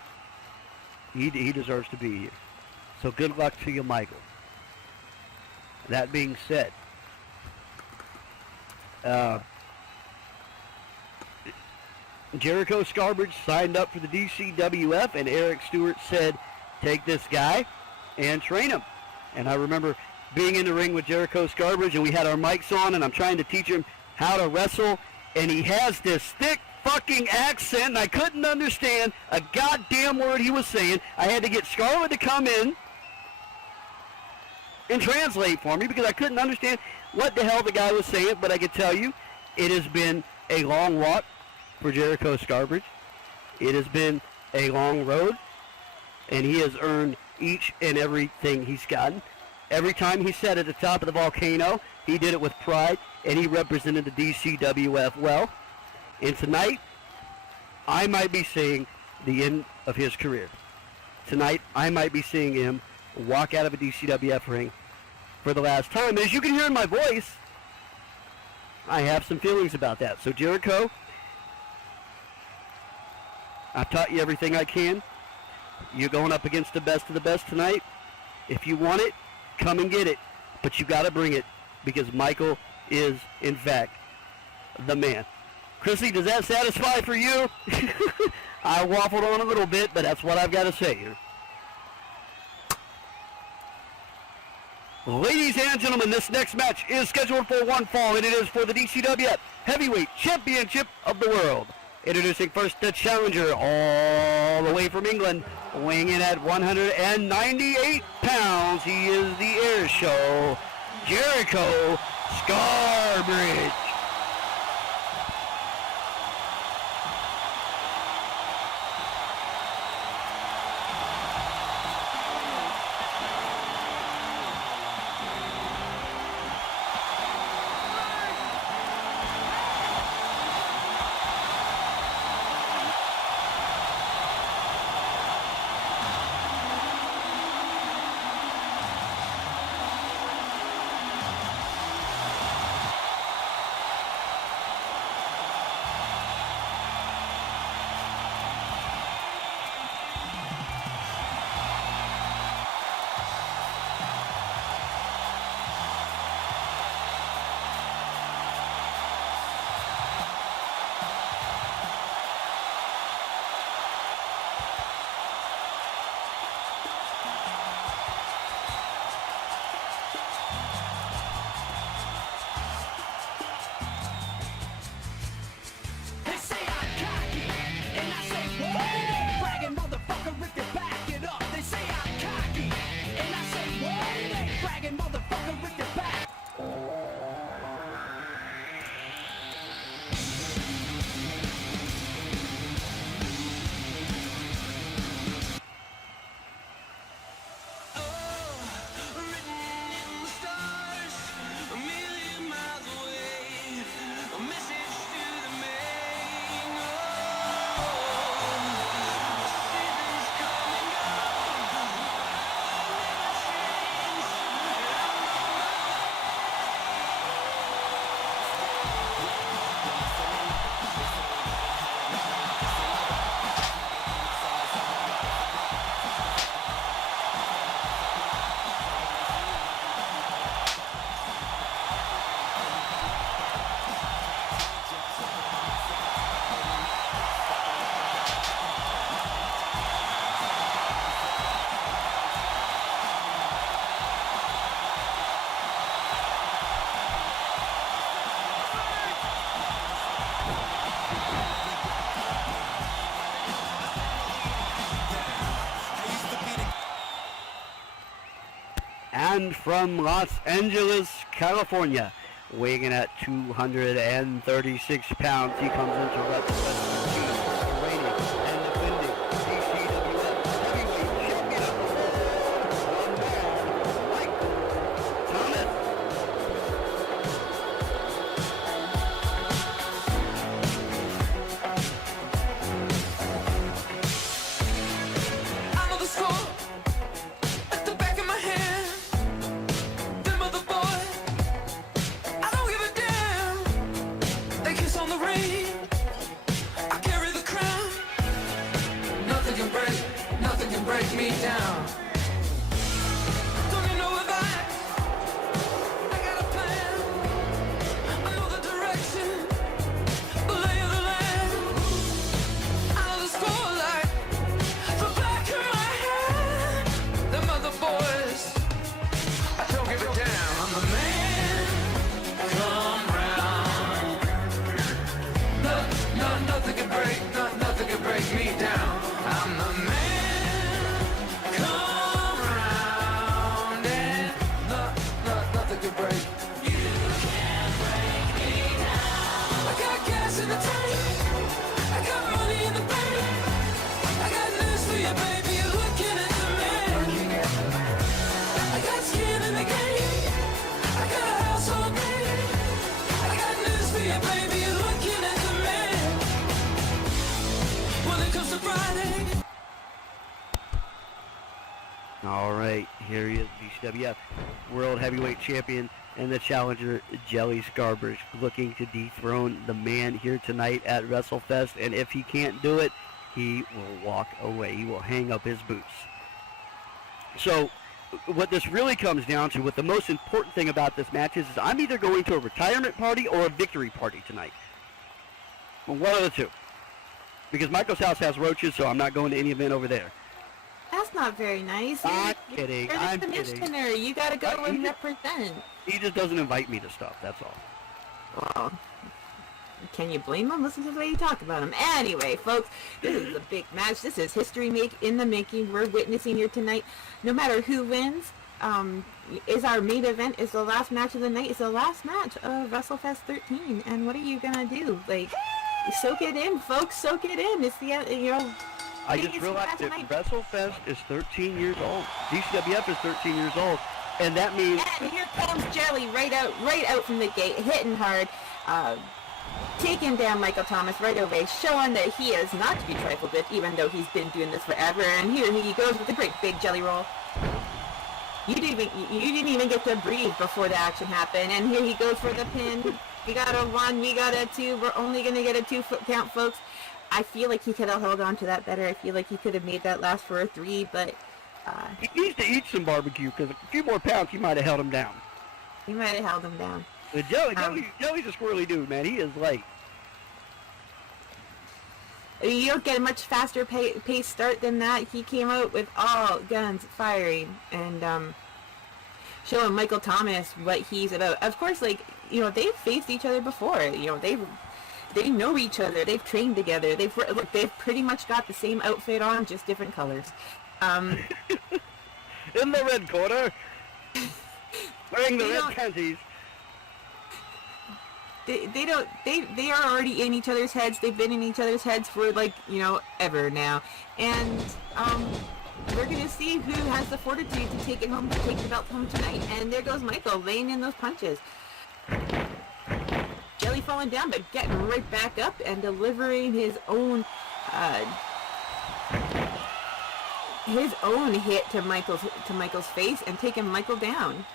he deserves to be here. So good luck to you, Michael. That being said, Jericho Scarbridge signed up for the DCWF, and Eric Stewart said, take this guy and train him. And I remember being in the ring with Jericho Scarbridge, and we had our mics on, and I'm trying to teach him how to wrestle, and he has this thick fucking accent, and I couldn't understand a goddamn word he was saying. I had to get Scarlett to come in and translate for me because I couldn't understand what the hell the guy was saying, but I can tell you, it has been a long walk for Jericho Scarbridge. It has been a long road, and he has earned each and everything he's gotten. Every time he sat at the top of the volcano, he did it with pride, and he represented the DCWF well. And tonight, I might be seeing the end of his career. Tonight, I might be seeing him walk out of a DCWF ring for the last time. As you can hear in my voice, I have some feelings about that. So Jericho, I've taught you everything I can. You're going up against the best of the best tonight. If you want it, come and get it. But you got to bring it because Michael is, in fact, the man. Chrissy, does that satisfy for you? I waffled on a little bit, but that's what I've got to say here. Ladies and gentlemen, this next match is scheduled for one fall, and it is for the DCWF Heavyweight Championship of the World. Introducing first the challenger, all the way from England, weighing in at 198 pounds. He is the Air Show, Jericho Scarbridge. man from Los Angeles, California, weighing in at 236 pounds. He comes into WrestleFest 13, the reigning and defending DCWF heavyweight champion of the world, Mike Thomas. I know the score at the back of my hand. Them other boys, I don't give a damn. They kiss on the ring. I carry the crown. Nothing can break me down. Don't you know if I got a plan. I know the direction, the lay of the land. I know the score like the back of my hand. Them other boys, I don't give a damn. I'm the man. Come round. Nothing can break me down. I'm the man. Come round and nothing can break. You can't break me down. I got gas in the tank. I got money in the bank. I got news for you, baby. You're looking at the man. I got skin in the game. I got a household name. I got news for you, baby. You're looking at the man. When it comes to Friday. All right, here he is, DCWF World Heavyweight Champion and the challenger, Jelly Scarbridge, looking to dethrone the man here tonight at WrestleFest. And if he can't do it, he will walk away. He will hang up his boots. So what this really comes down to, what the most important thing about this match is I'm either going to a retirement party or a victory party tonight. Well, one of the two. Because Michael's house has roaches, so I'm not going to any event over there. That's not very nice. I'm kidding. You're I'm the kidding. commissioner. You gotta go and represent. He just doesn't invite me to stuff, that's all. Well, can you blame him? Listen to the way you talk about him. Anyway, folks, this is a big match. This is history in the making. We're witnessing here tonight. No matter who wins, is our main event, is the last match of the night, is the last match of WrestleFest 13. And what are you gonna do? Like, soak it in, folks. Soak it in. It's the, I just realized that WrestleFest is 13 years old. DCWF is 13 years old, and that means... And here comes Jelly right out from the gate, hitting hard, taking down Michael Thomas right away, showing that he is not to be trifled with, even though he's been doing this forever. And here he goes with a great big jelly roll. You didn't even get to breathe before the action happened, and here he goes for the pin. We got a 1, we got a 2. We're only gonna get a 2-foot count, folks. I feel like he could have held on to that better. I feel like he could have made that last for a 3, but... he needs to eat some barbecue, because a few more pounds, he might have held him down. He might have held him down. But Jelly's a squirrely dude, man. He is light. You don't get a much faster pace start than that. He came out with all guns firing, and showing Michael Thomas what he's about. Of course, like, they've faced each other before. They know each other. They've trained together. They've pretty much got the same outfit on, just different colors. In the red corner, wearing the red panties. They are already in each other's heads. They've been in each other's heads for ever now. And we're gonna see who has the fortitude to take the belt home tonight. And there goes Michael laying in those punches. Jelly falling down, but getting right back up and delivering his own hit to Michael's face and taking Michael down.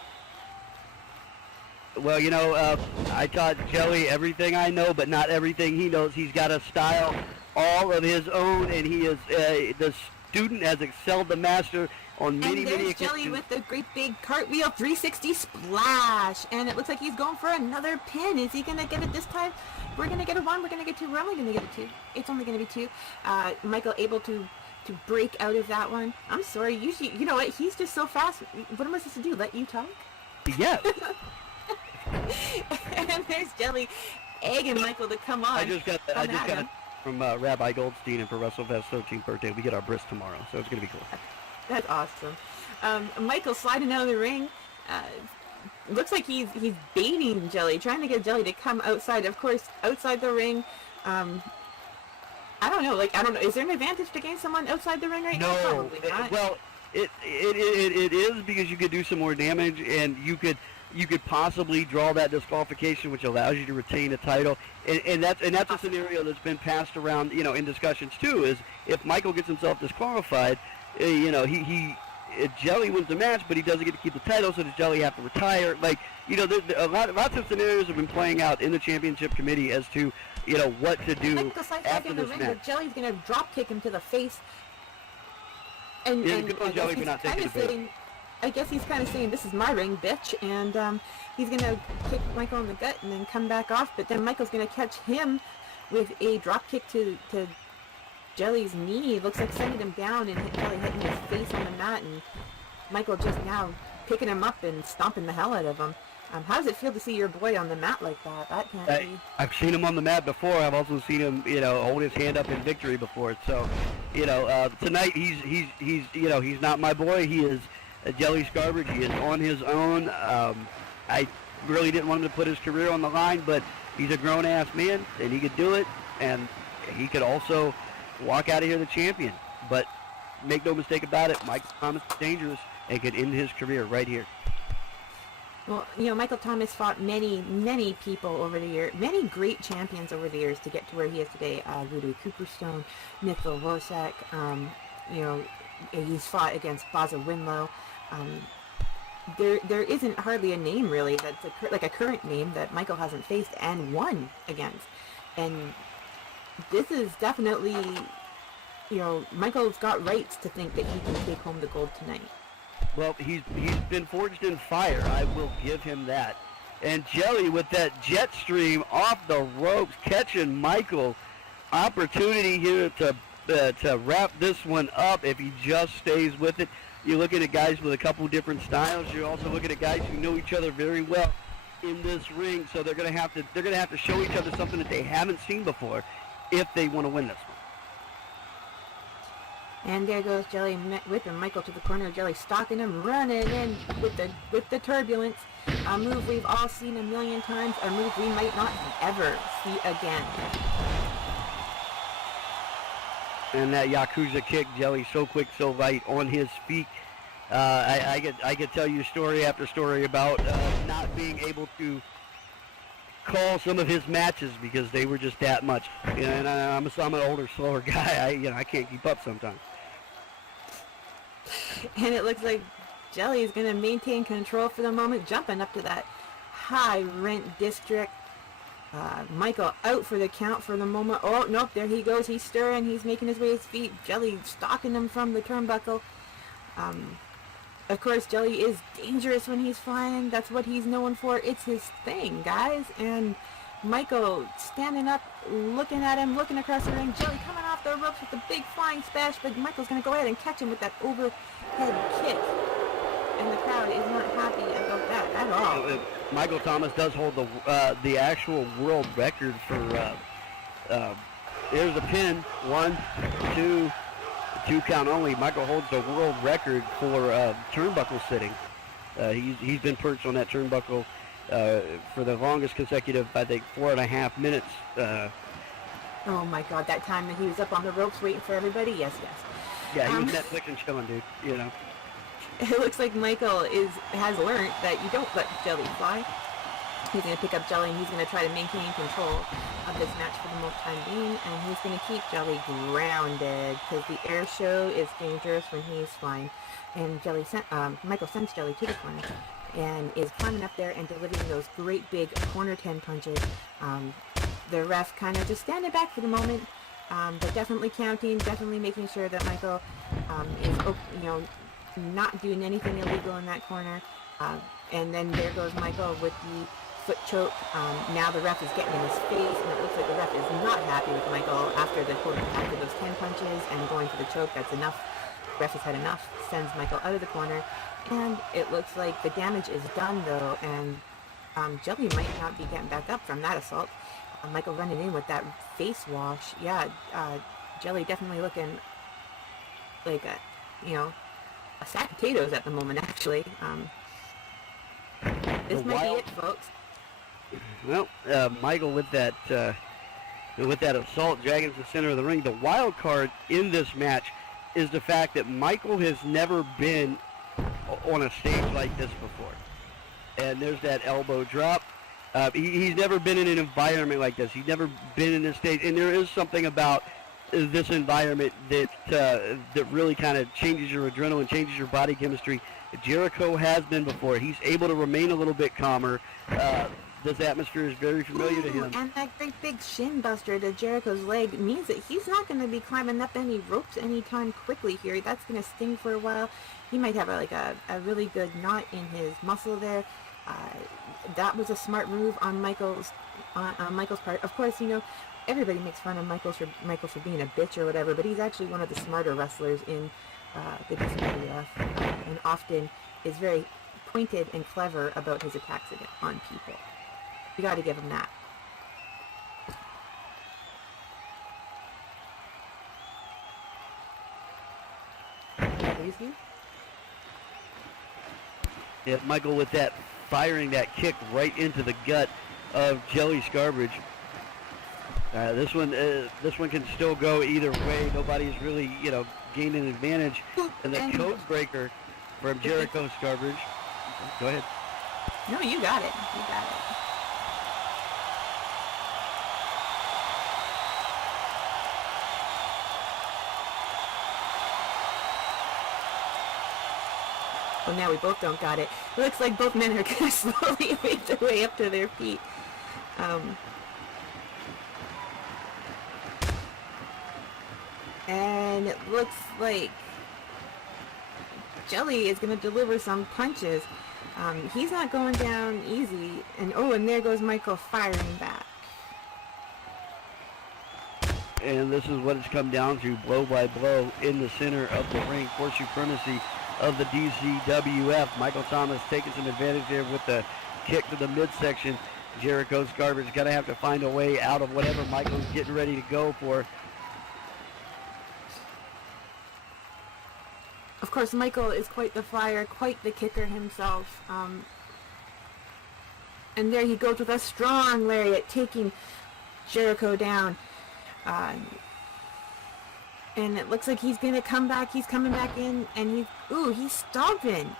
Well, I taught Jelly everything I know, but not everything he knows. He's got a style all of his own, and he is the student has excelled the master on many occasions. occasions. Jelly with the great big cartwheel 360 splash, and it looks like he's going for another pin. Is he gonna get it this time? We're gonna get a 1. We're gonna get 2. We're only gonna get a 2. It's only gonna be 2. Michael able to break out of that one. I'm sorry. Usually, you know what? He's just so fast. What am I supposed to do? Let you talk? Yeah. And there's Jelly egging Michael to come on. I just got it from Rabbi Goldstein, and for WrestleFest 13th birthday, we get our bris tomorrow, so it's gonna be cool. That's awesome. Michael sliding out of the ring, Looks like he's baiting Jelly, trying to get Jelly to come outside. Of course, outside the ring. I don't know. Is there an advantage to getting someone outside the ring right now? Probably not. Well, it is, because you could do some more damage, and you could possibly draw that disqualification, which allows you to retain a title. And that's a scenario that's been passed around, in discussions too. Is if Michael gets himself disqualified, Jelly wins the match, but he doesn't get to keep the title, so does Jelly have to retire? Lots of scenarios have been playing out in the championship committee as to what to do after this match. Jelly's gonna drop kick him to the face. And good on Jelly for not taking the bait. I guess he's kind of saying, "This is my ring, bitch," and he's gonna kick Michael in the gut and then come back off. But then Michael's gonna catch him with a drop kick to Jelly's knee. Looks like sending him down, and Jelly hitting his face on the mat, and Michael just now picking him up and stomping the hell out of him. How does it feel to see your boy on the mat like that? That can't be. I've seen him on the mat before. I've also seen him, hold his hand up in victory before. So, tonight he's not my boy. He is Jelly Scarbridge. He is on his own. I really didn't want him to put his career on the line, but he's a grown-ass man, and he could do it, and he could also walk out of here the champion. But make no mistake about it, Michael Thomas is dangerous and could end his career right here. Well, Michael Thomas fought many people over the years, many great champions over the years to get to where he is today. Ludwig Cooperstone, Nickel Rosek, he's fought against Baza Winlow. There isn't hardly a name really that's a current name that Michael hasn't faced and won against. And this is definitely, Michael's got rights to think that he can take home the gold tonight. Well, he's been forged in fire. I will give him that. And Jelly with that jet stream off the ropes, catching Michael. Opportunity here to wrap this one up if he just stays with it. You're looking at guys with a couple different styles. You're also looking at guys who know each other very well in this ring. So they're gonna have to show each other something that they haven't seen before if they want to win this one. And there goes Jelly whipping Michael to the corner. Jelly stalking him, running in with the turbulence. A move we've all seen a million times. A move we might not ever see again. And that Yakuza kick, Jelly so quick, so light on his feet. I could tell you story after story about not being able to call some of his matches because they were just that much. And I'm an older, slower guy. I can't keep up sometimes. And it looks like Jelly is going to maintain control for the moment, jumping up to that high rent district. Michael out for the count for the moment. Oh, nope, there he goes. He's stirring. He's making his way to his feet. Jelly stalking him from the turnbuckle. Of course, Jelly is dangerous when he's flying. That's what he's known for. It's his thing, guys. And Michael standing up, looking at him, looking across the ring. Jelly coming off the ropes with a big flying splash, but Michael's going to go ahead and catch him with that overhead kick. And the crowd is not happy about that at all. Michael Thomas does hold the actual world record for, there's a pin, 1, 2 count only. Michael holds the world record for turnbuckle sitting. He's been perched on that turnbuckle for the longest consecutive, I think, 4.5 minutes. Oh my God, that time that he was up on the ropes waiting for everybody? Yes. Yeah, he was Netflix and chilling, dude, It looks like Michael has learned that you don't let Jelly fly. He's going to pick up Jelly and he's going to try to maintain control of this match for the most time being, and he's going to keep Jelly grounded because the air show is dangerous when he's flying. And Michael sends Jelly to the corner and is climbing up there and delivering those great big corner 10 punches. The ref kind of just standing back for the moment, but definitely counting, definitely making sure that Michael is, not doing anything illegal in that corner. And then there goes Michael with the foot choke. Now the ref is getting in his face, and it looks like the ref is not happy with Michael after those 10 punches and going for the choke. That's enough. The ref has had enough. Sends Michael out of the corner, and it looks like the damage is done though, and Jelly might not be getting back up from that assault. Michael running in with that face wash. Yeah, Jelly definitely looking like a sack of potatoes at the moment, actually. This might be it, folks. Well, Michael with that assault dragging to the center of the ring. The wild card in this match is the fact that Michael has never been on a stage like this before. And there's that elbow drop. He's never been in an environment like this. He's never been in this stage. And there is something about this environment that really kind of changes your adrenaline, changes your body chemistry. Jericho has been before. He's able to remain a little bit calmer. This atmosphere is very familiar to him. And that great big shin buster to Jericho's leg means that he's not going to be climbing up any ropes anytime quickly here. That's going to sting for a while. He might have a really good knot in his muscle there. That was a smart move on Michael's part. Of course, everybody makes fun of Michael for being a bitch or whatever, but he's actually one of the smarter wrestlers in the DCWF, and often is very pointed and clever about his attacks on people. You got to give him that. Yeah, Michael with that, firing that kick right into the gut of Jelly Scarbridge. This one can still go either way. Nobody's really, gained an advantage. And the code breaker from Jericho Scarbridge. Go ahead. No, you got it. You got it. Well, now we both don't got it. It looks like both men are going to slowly make their way up to their feet. And it looks like Jelly is going to deliver some punches. He's not going down easy. And there goes Michael firing back. And this is what it's come down to, blow by blow in the center of the ring for supremacy of the DCWF. Michael Thomas taking some advantage there with the kick to the midsection. Jericho's Garbage going to have to find a way out of whatever Michael's getting ready to go for. Of course, Michael is quite the flyer, quite the kicker himself. And there he goes with a strong lariat, taking Jericho down. And it looks like he's going to come back. He's coming back in, and he's stomping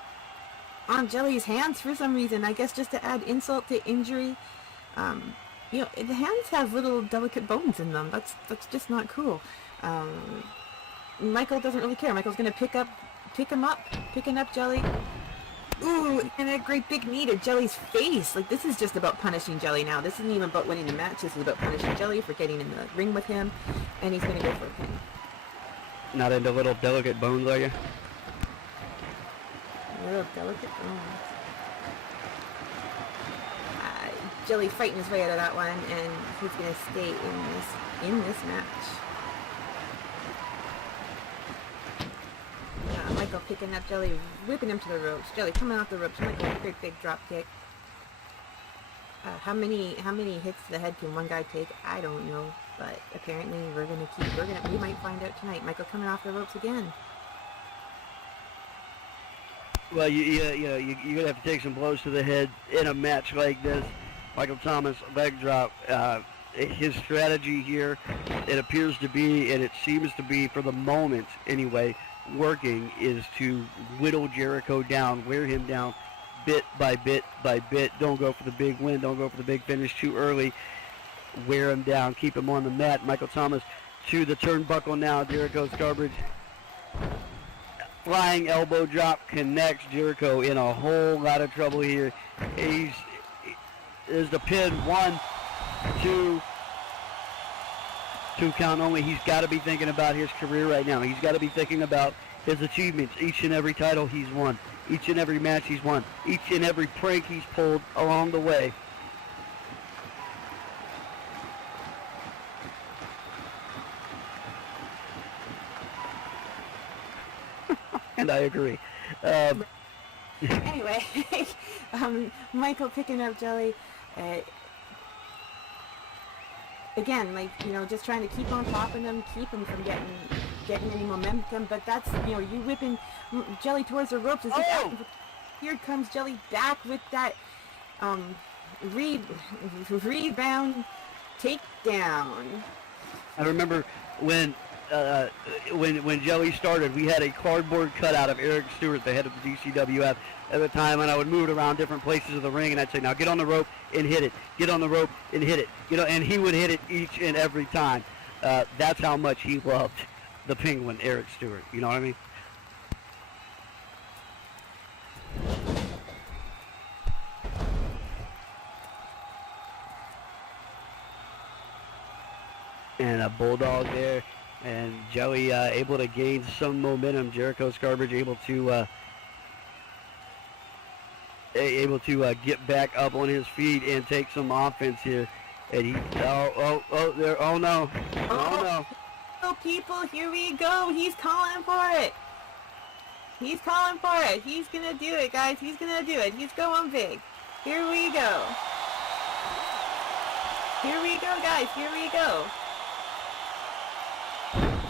on Jelly's hands for some reason. I guess just to add insult to injury. The hands have little delicate bones in them. That's just not cool. Michael doesn't really care. Michael's going to picking up Jelly. Ooh, and a great big knee to Jelly's face. Like, this is just about punishing Jelly now. This isn't even about winning the match. This is about punishing Jelly for getting in the ring with him. And he's going to go for a pin. Not into little delicate bones, are you? Little delicate bones. Jelly fighting his way out of that one, and he's going to stay in this match. Michael picking up Jelly, whipping him to the ropes. Jelly coming off the ropes. Michael, great big drop kick. How many hits to the head can one guy take? I don't know, but apparently we might find out tonight. Michael coming off the ropes again. Well, you're gonna have to take some blows to the head in a match like this. Michael Thomas, leg drop. His strategy here, it appears to be, and it seems to be for the moment anyway, working, is to whittle Jericho down, wear him down bit by bit by bit. Don't go for the big win, don't go for the big finish too early. Wear him down, keep him on the mat. Michael Thomas to the turnbuckle now. Jericho's Garbage. Flying elbow drop connects. Jericho in a whole lot of trouble here. Is the pin. 1, 2. 2 count only. He's got to be thinking about his career right now. He's got to be thinking about his achievements. Each and every title he's won. Each and every match he's won. Each and every prank he's pulled along the way. And I agree. Anyway, Michael picking up Jelly. Again, just trying to keep on popping them, keep him from getting any momentum. But that's, you whipping Jelly towards the ropes. Here comes Jelly back with that rebound, takedown. I remember when Joey started, we had a cardboard cutout of Eric Stewart, the head of the DCWF at the time, and I would move it around different places of the ring, and I'd say, now get on the rope and hit it. Get on the rope and hit it. And he would hit it each and every time. That's how much he loved the Penguin, Eric Stewart. You know what I mean? And a bulldog there, and Joey able to gain some momentum. Jericho Scarbridge able to get back up on his feet and take some offense here. And he no. Oh, people, here we go. He's calling for it. He's calling for it. He's gonna do it, guys. He's gonna do it. He's going big. Here we go. Here we go, guys. Here we go.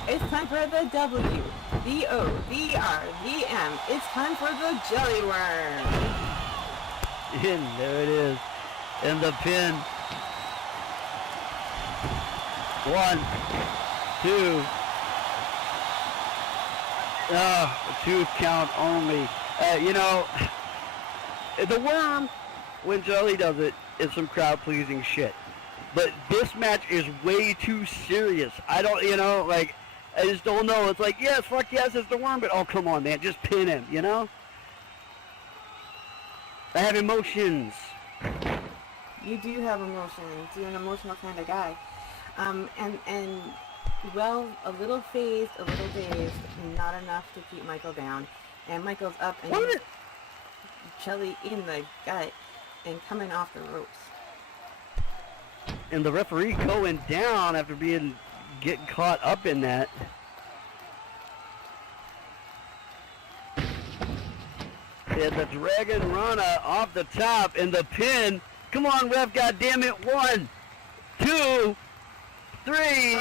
It's time for the W, the O, the R, the M. It's time for the Jelly Worm. And there it is. And the pin. 1, 2. 2 count only. The Worm, when Jelly does it, is some crowd-pleasing shit. But this match is way too serious. I just don't know. It's like, yes, fuck yes, it's the Worm, but oh, come on, man, just pin him, I have emotions. You do have emotions. You're an emotional kind of guy. Well, a little phased, a little dazed, not enough to keep Michael down. And Michael's up and Jelly in the gut and coming off the ropes. And the referee going down after getting caught up in that. And the Dragon Rana off the top and the pin. Come on, ref, goddammit. 1, 2, 3,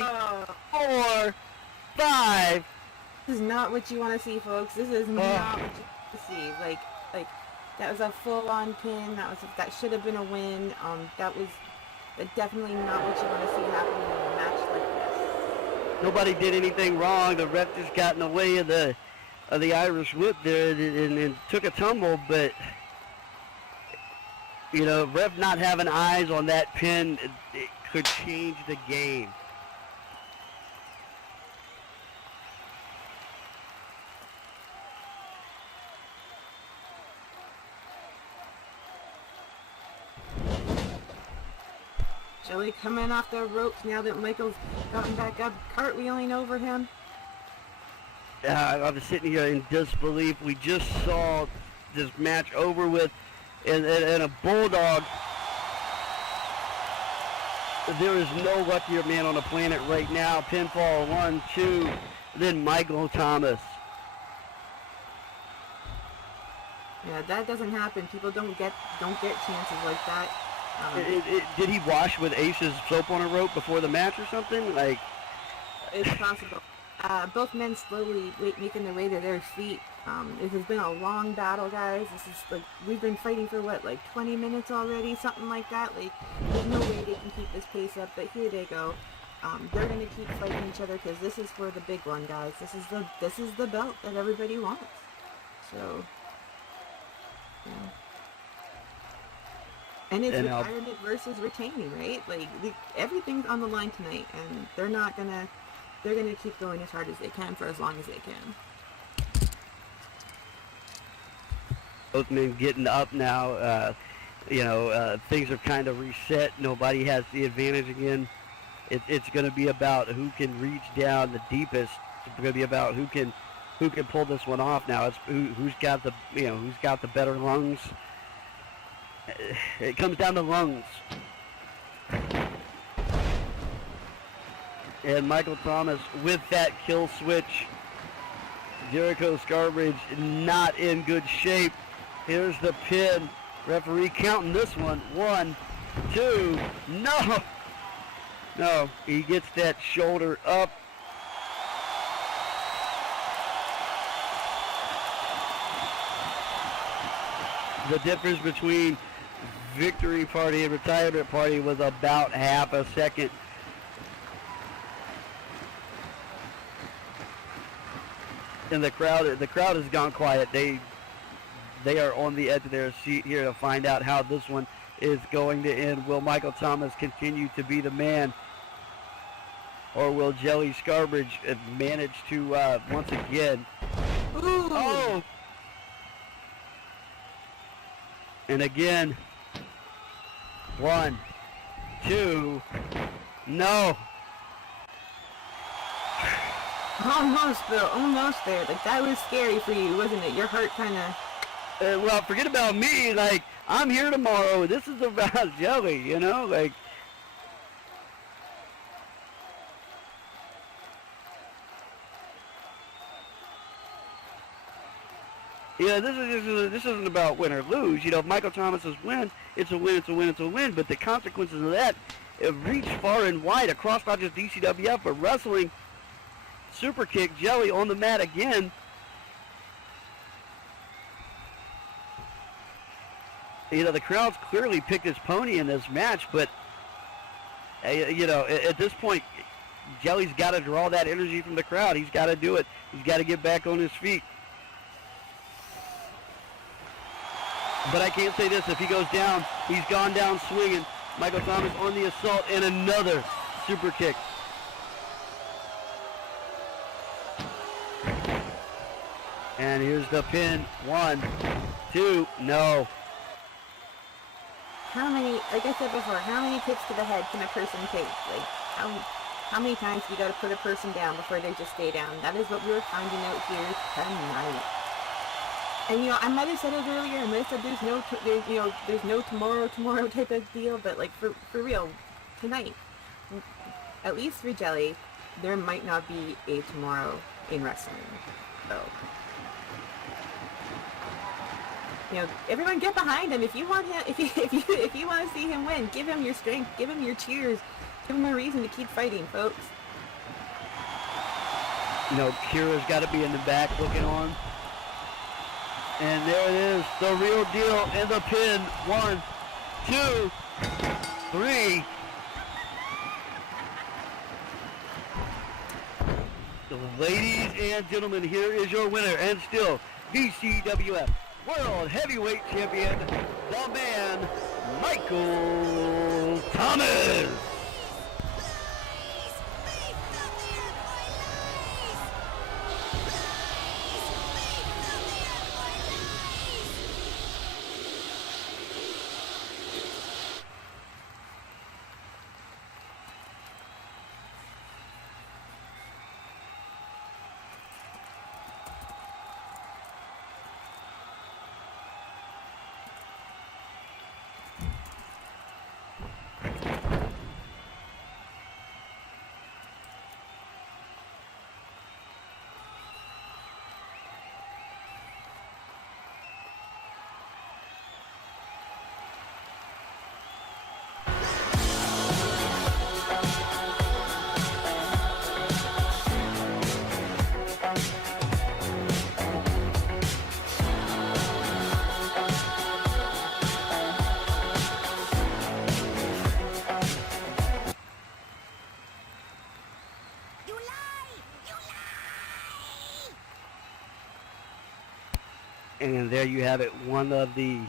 4, 5. This is not what you want to see, folks. This is not what you want to see. Like that was a full-on pin. That should have been a win. That was definitely not what you want to see happening in a match like this. Nobody did anything wrong. The ref just got in the way of the Irish whip there and took a tumble, but ref not having eyes on that pin, it could change the game. Jelly coming off the ropes now that Michael's gotten back up, cartwheeling over him. I was sitting here in disbelief. We just saw this match over with, and a bulldog. There is no luckier man on the planet right now. Pinfall 1, 2, then Michael Thomas. Yeah, that doesn't happen. People don't get chances like that. Did he wash with Ace's soap on a rope before the match or something? Like, it's possible. Both men slowly making their way to their feet. It has been a long battle, guys. This is we've been fighting for 20 minutes already, something like that. There's no way they can keep this pace up, but here they go. They're gonna keep fighting each other because this is for the big one, guys. This is the belt that everybody wants. So, yeah. And it's retirement versus retaining, right? Everything's on the line tonight, and they're gonna keep going as hard as they can for as long as they can. Both men getting up now. Things are kind of reset. Nobody has the advantage again. It's going to be about who can reach down the deepest. It's going to be about who can pull this one off. Now it's who's got the better lungs. It comes down to lungs. And Michael Thomas with that kill switch. Jericho Scarbridge not in good shape. Here's the pin. Referee counting this one. 1, 2. No, he gets that shoulder up. The difference between victory party and retirement party was about half a second. And the crowd has gone quiet. They are on the edge of their seat here to find out how this one is going to end. Will Michael Thomas continue to be the man, or will Jelly Scarbridge manage to once again? Ooh. Oh! And again, 1, 2, no. Almost, Bill. Almost there. Like, that was scary for you, wasn't it? Your heart kind of... Well, forget about me. Like, I'm here tomorrow. This is about Jelly, you know? Like, yeah, this isn't about win or lose. You know, if Michael Thomas's win, it's a win, it's a win, it's a win. But the consequences of that have reached far and wide across not just DCWF, but wrestling. Super kick, Jelly on the mat again. You know, the crowd's clearly picked his pony in this match, but, you know, at this point, Jelly's got to draw that energy from the crowd. He's got to do it. He's got to get back on his feet. But I can't say this, if he goes down, he's gone down swinging. Michael Thomas on the assault, and another super kick. And here's the pin. 1, 2, no. How many, like I said before, how many kicks to the head can a person take? Like, how many times do you got to put a person down before they just stay down? That is what we were finding out here tonight. And, you know, I might have said it earlier, I might have said there's no tomorrow type of deal, but, like, for real, tonight, at least for Jelly, there might not be a tomorrow in wrestling. So, you know, everyone get behind him. If you want him, if you want to see him win, give him your strength, give him your cheers, give him a reason to keep fighting, folks. You know, Kira's got to be in the back looking on. And there it is, the real deal in the pin. 1, 2, 3. Ladies and gentlemen, here is your winner, and still DCWF World Heavyweight Champion, the man, Michael Thomas. And there you have it, one of the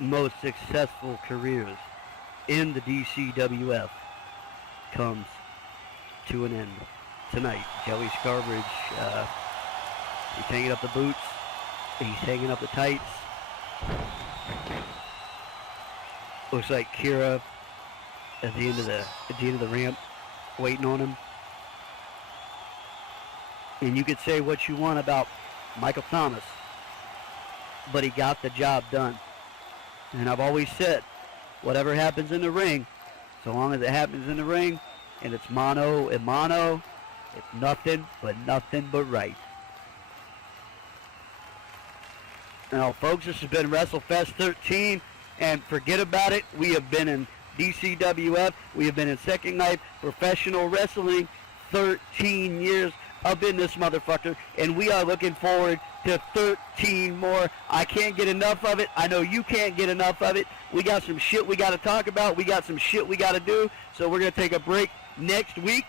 most successful careers in the DCWF comes to an end tonight. Jelly Scarbridge, he's hanging up the boots, he's hanging up the tights. Looks like Kira at the end of the ramp, waiting on him. And you could say what you want about Michael Thomas, but he got the job done. And I've always said, whatever happens in the ring, so long as it happens in the ring and it's mano a mano, it's nothing but right. Now, folks, this has been WrestleFest 13, and forget about it. We have been in DCWF. We have been in Second Night Professional Wrestling 13 years. up in this motherfucker, and we are looking forward to 13 more. I can't get enough of it. I know you can't get enough of it. We got some shit we got to talk about. We got some shit we got to do. So we're going to take a break next week,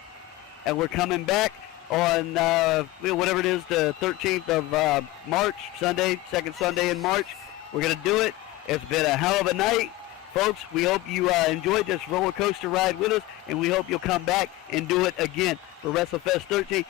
and we're coming back on whatever it is, the 13th of March, Sunday, second Sunday in March. We're going to do it. It's been a hell of a night. Folks, we hope you enjoyed this roller coaster ride with us, and we hope you'll come back and do it again for WrestleFest 13.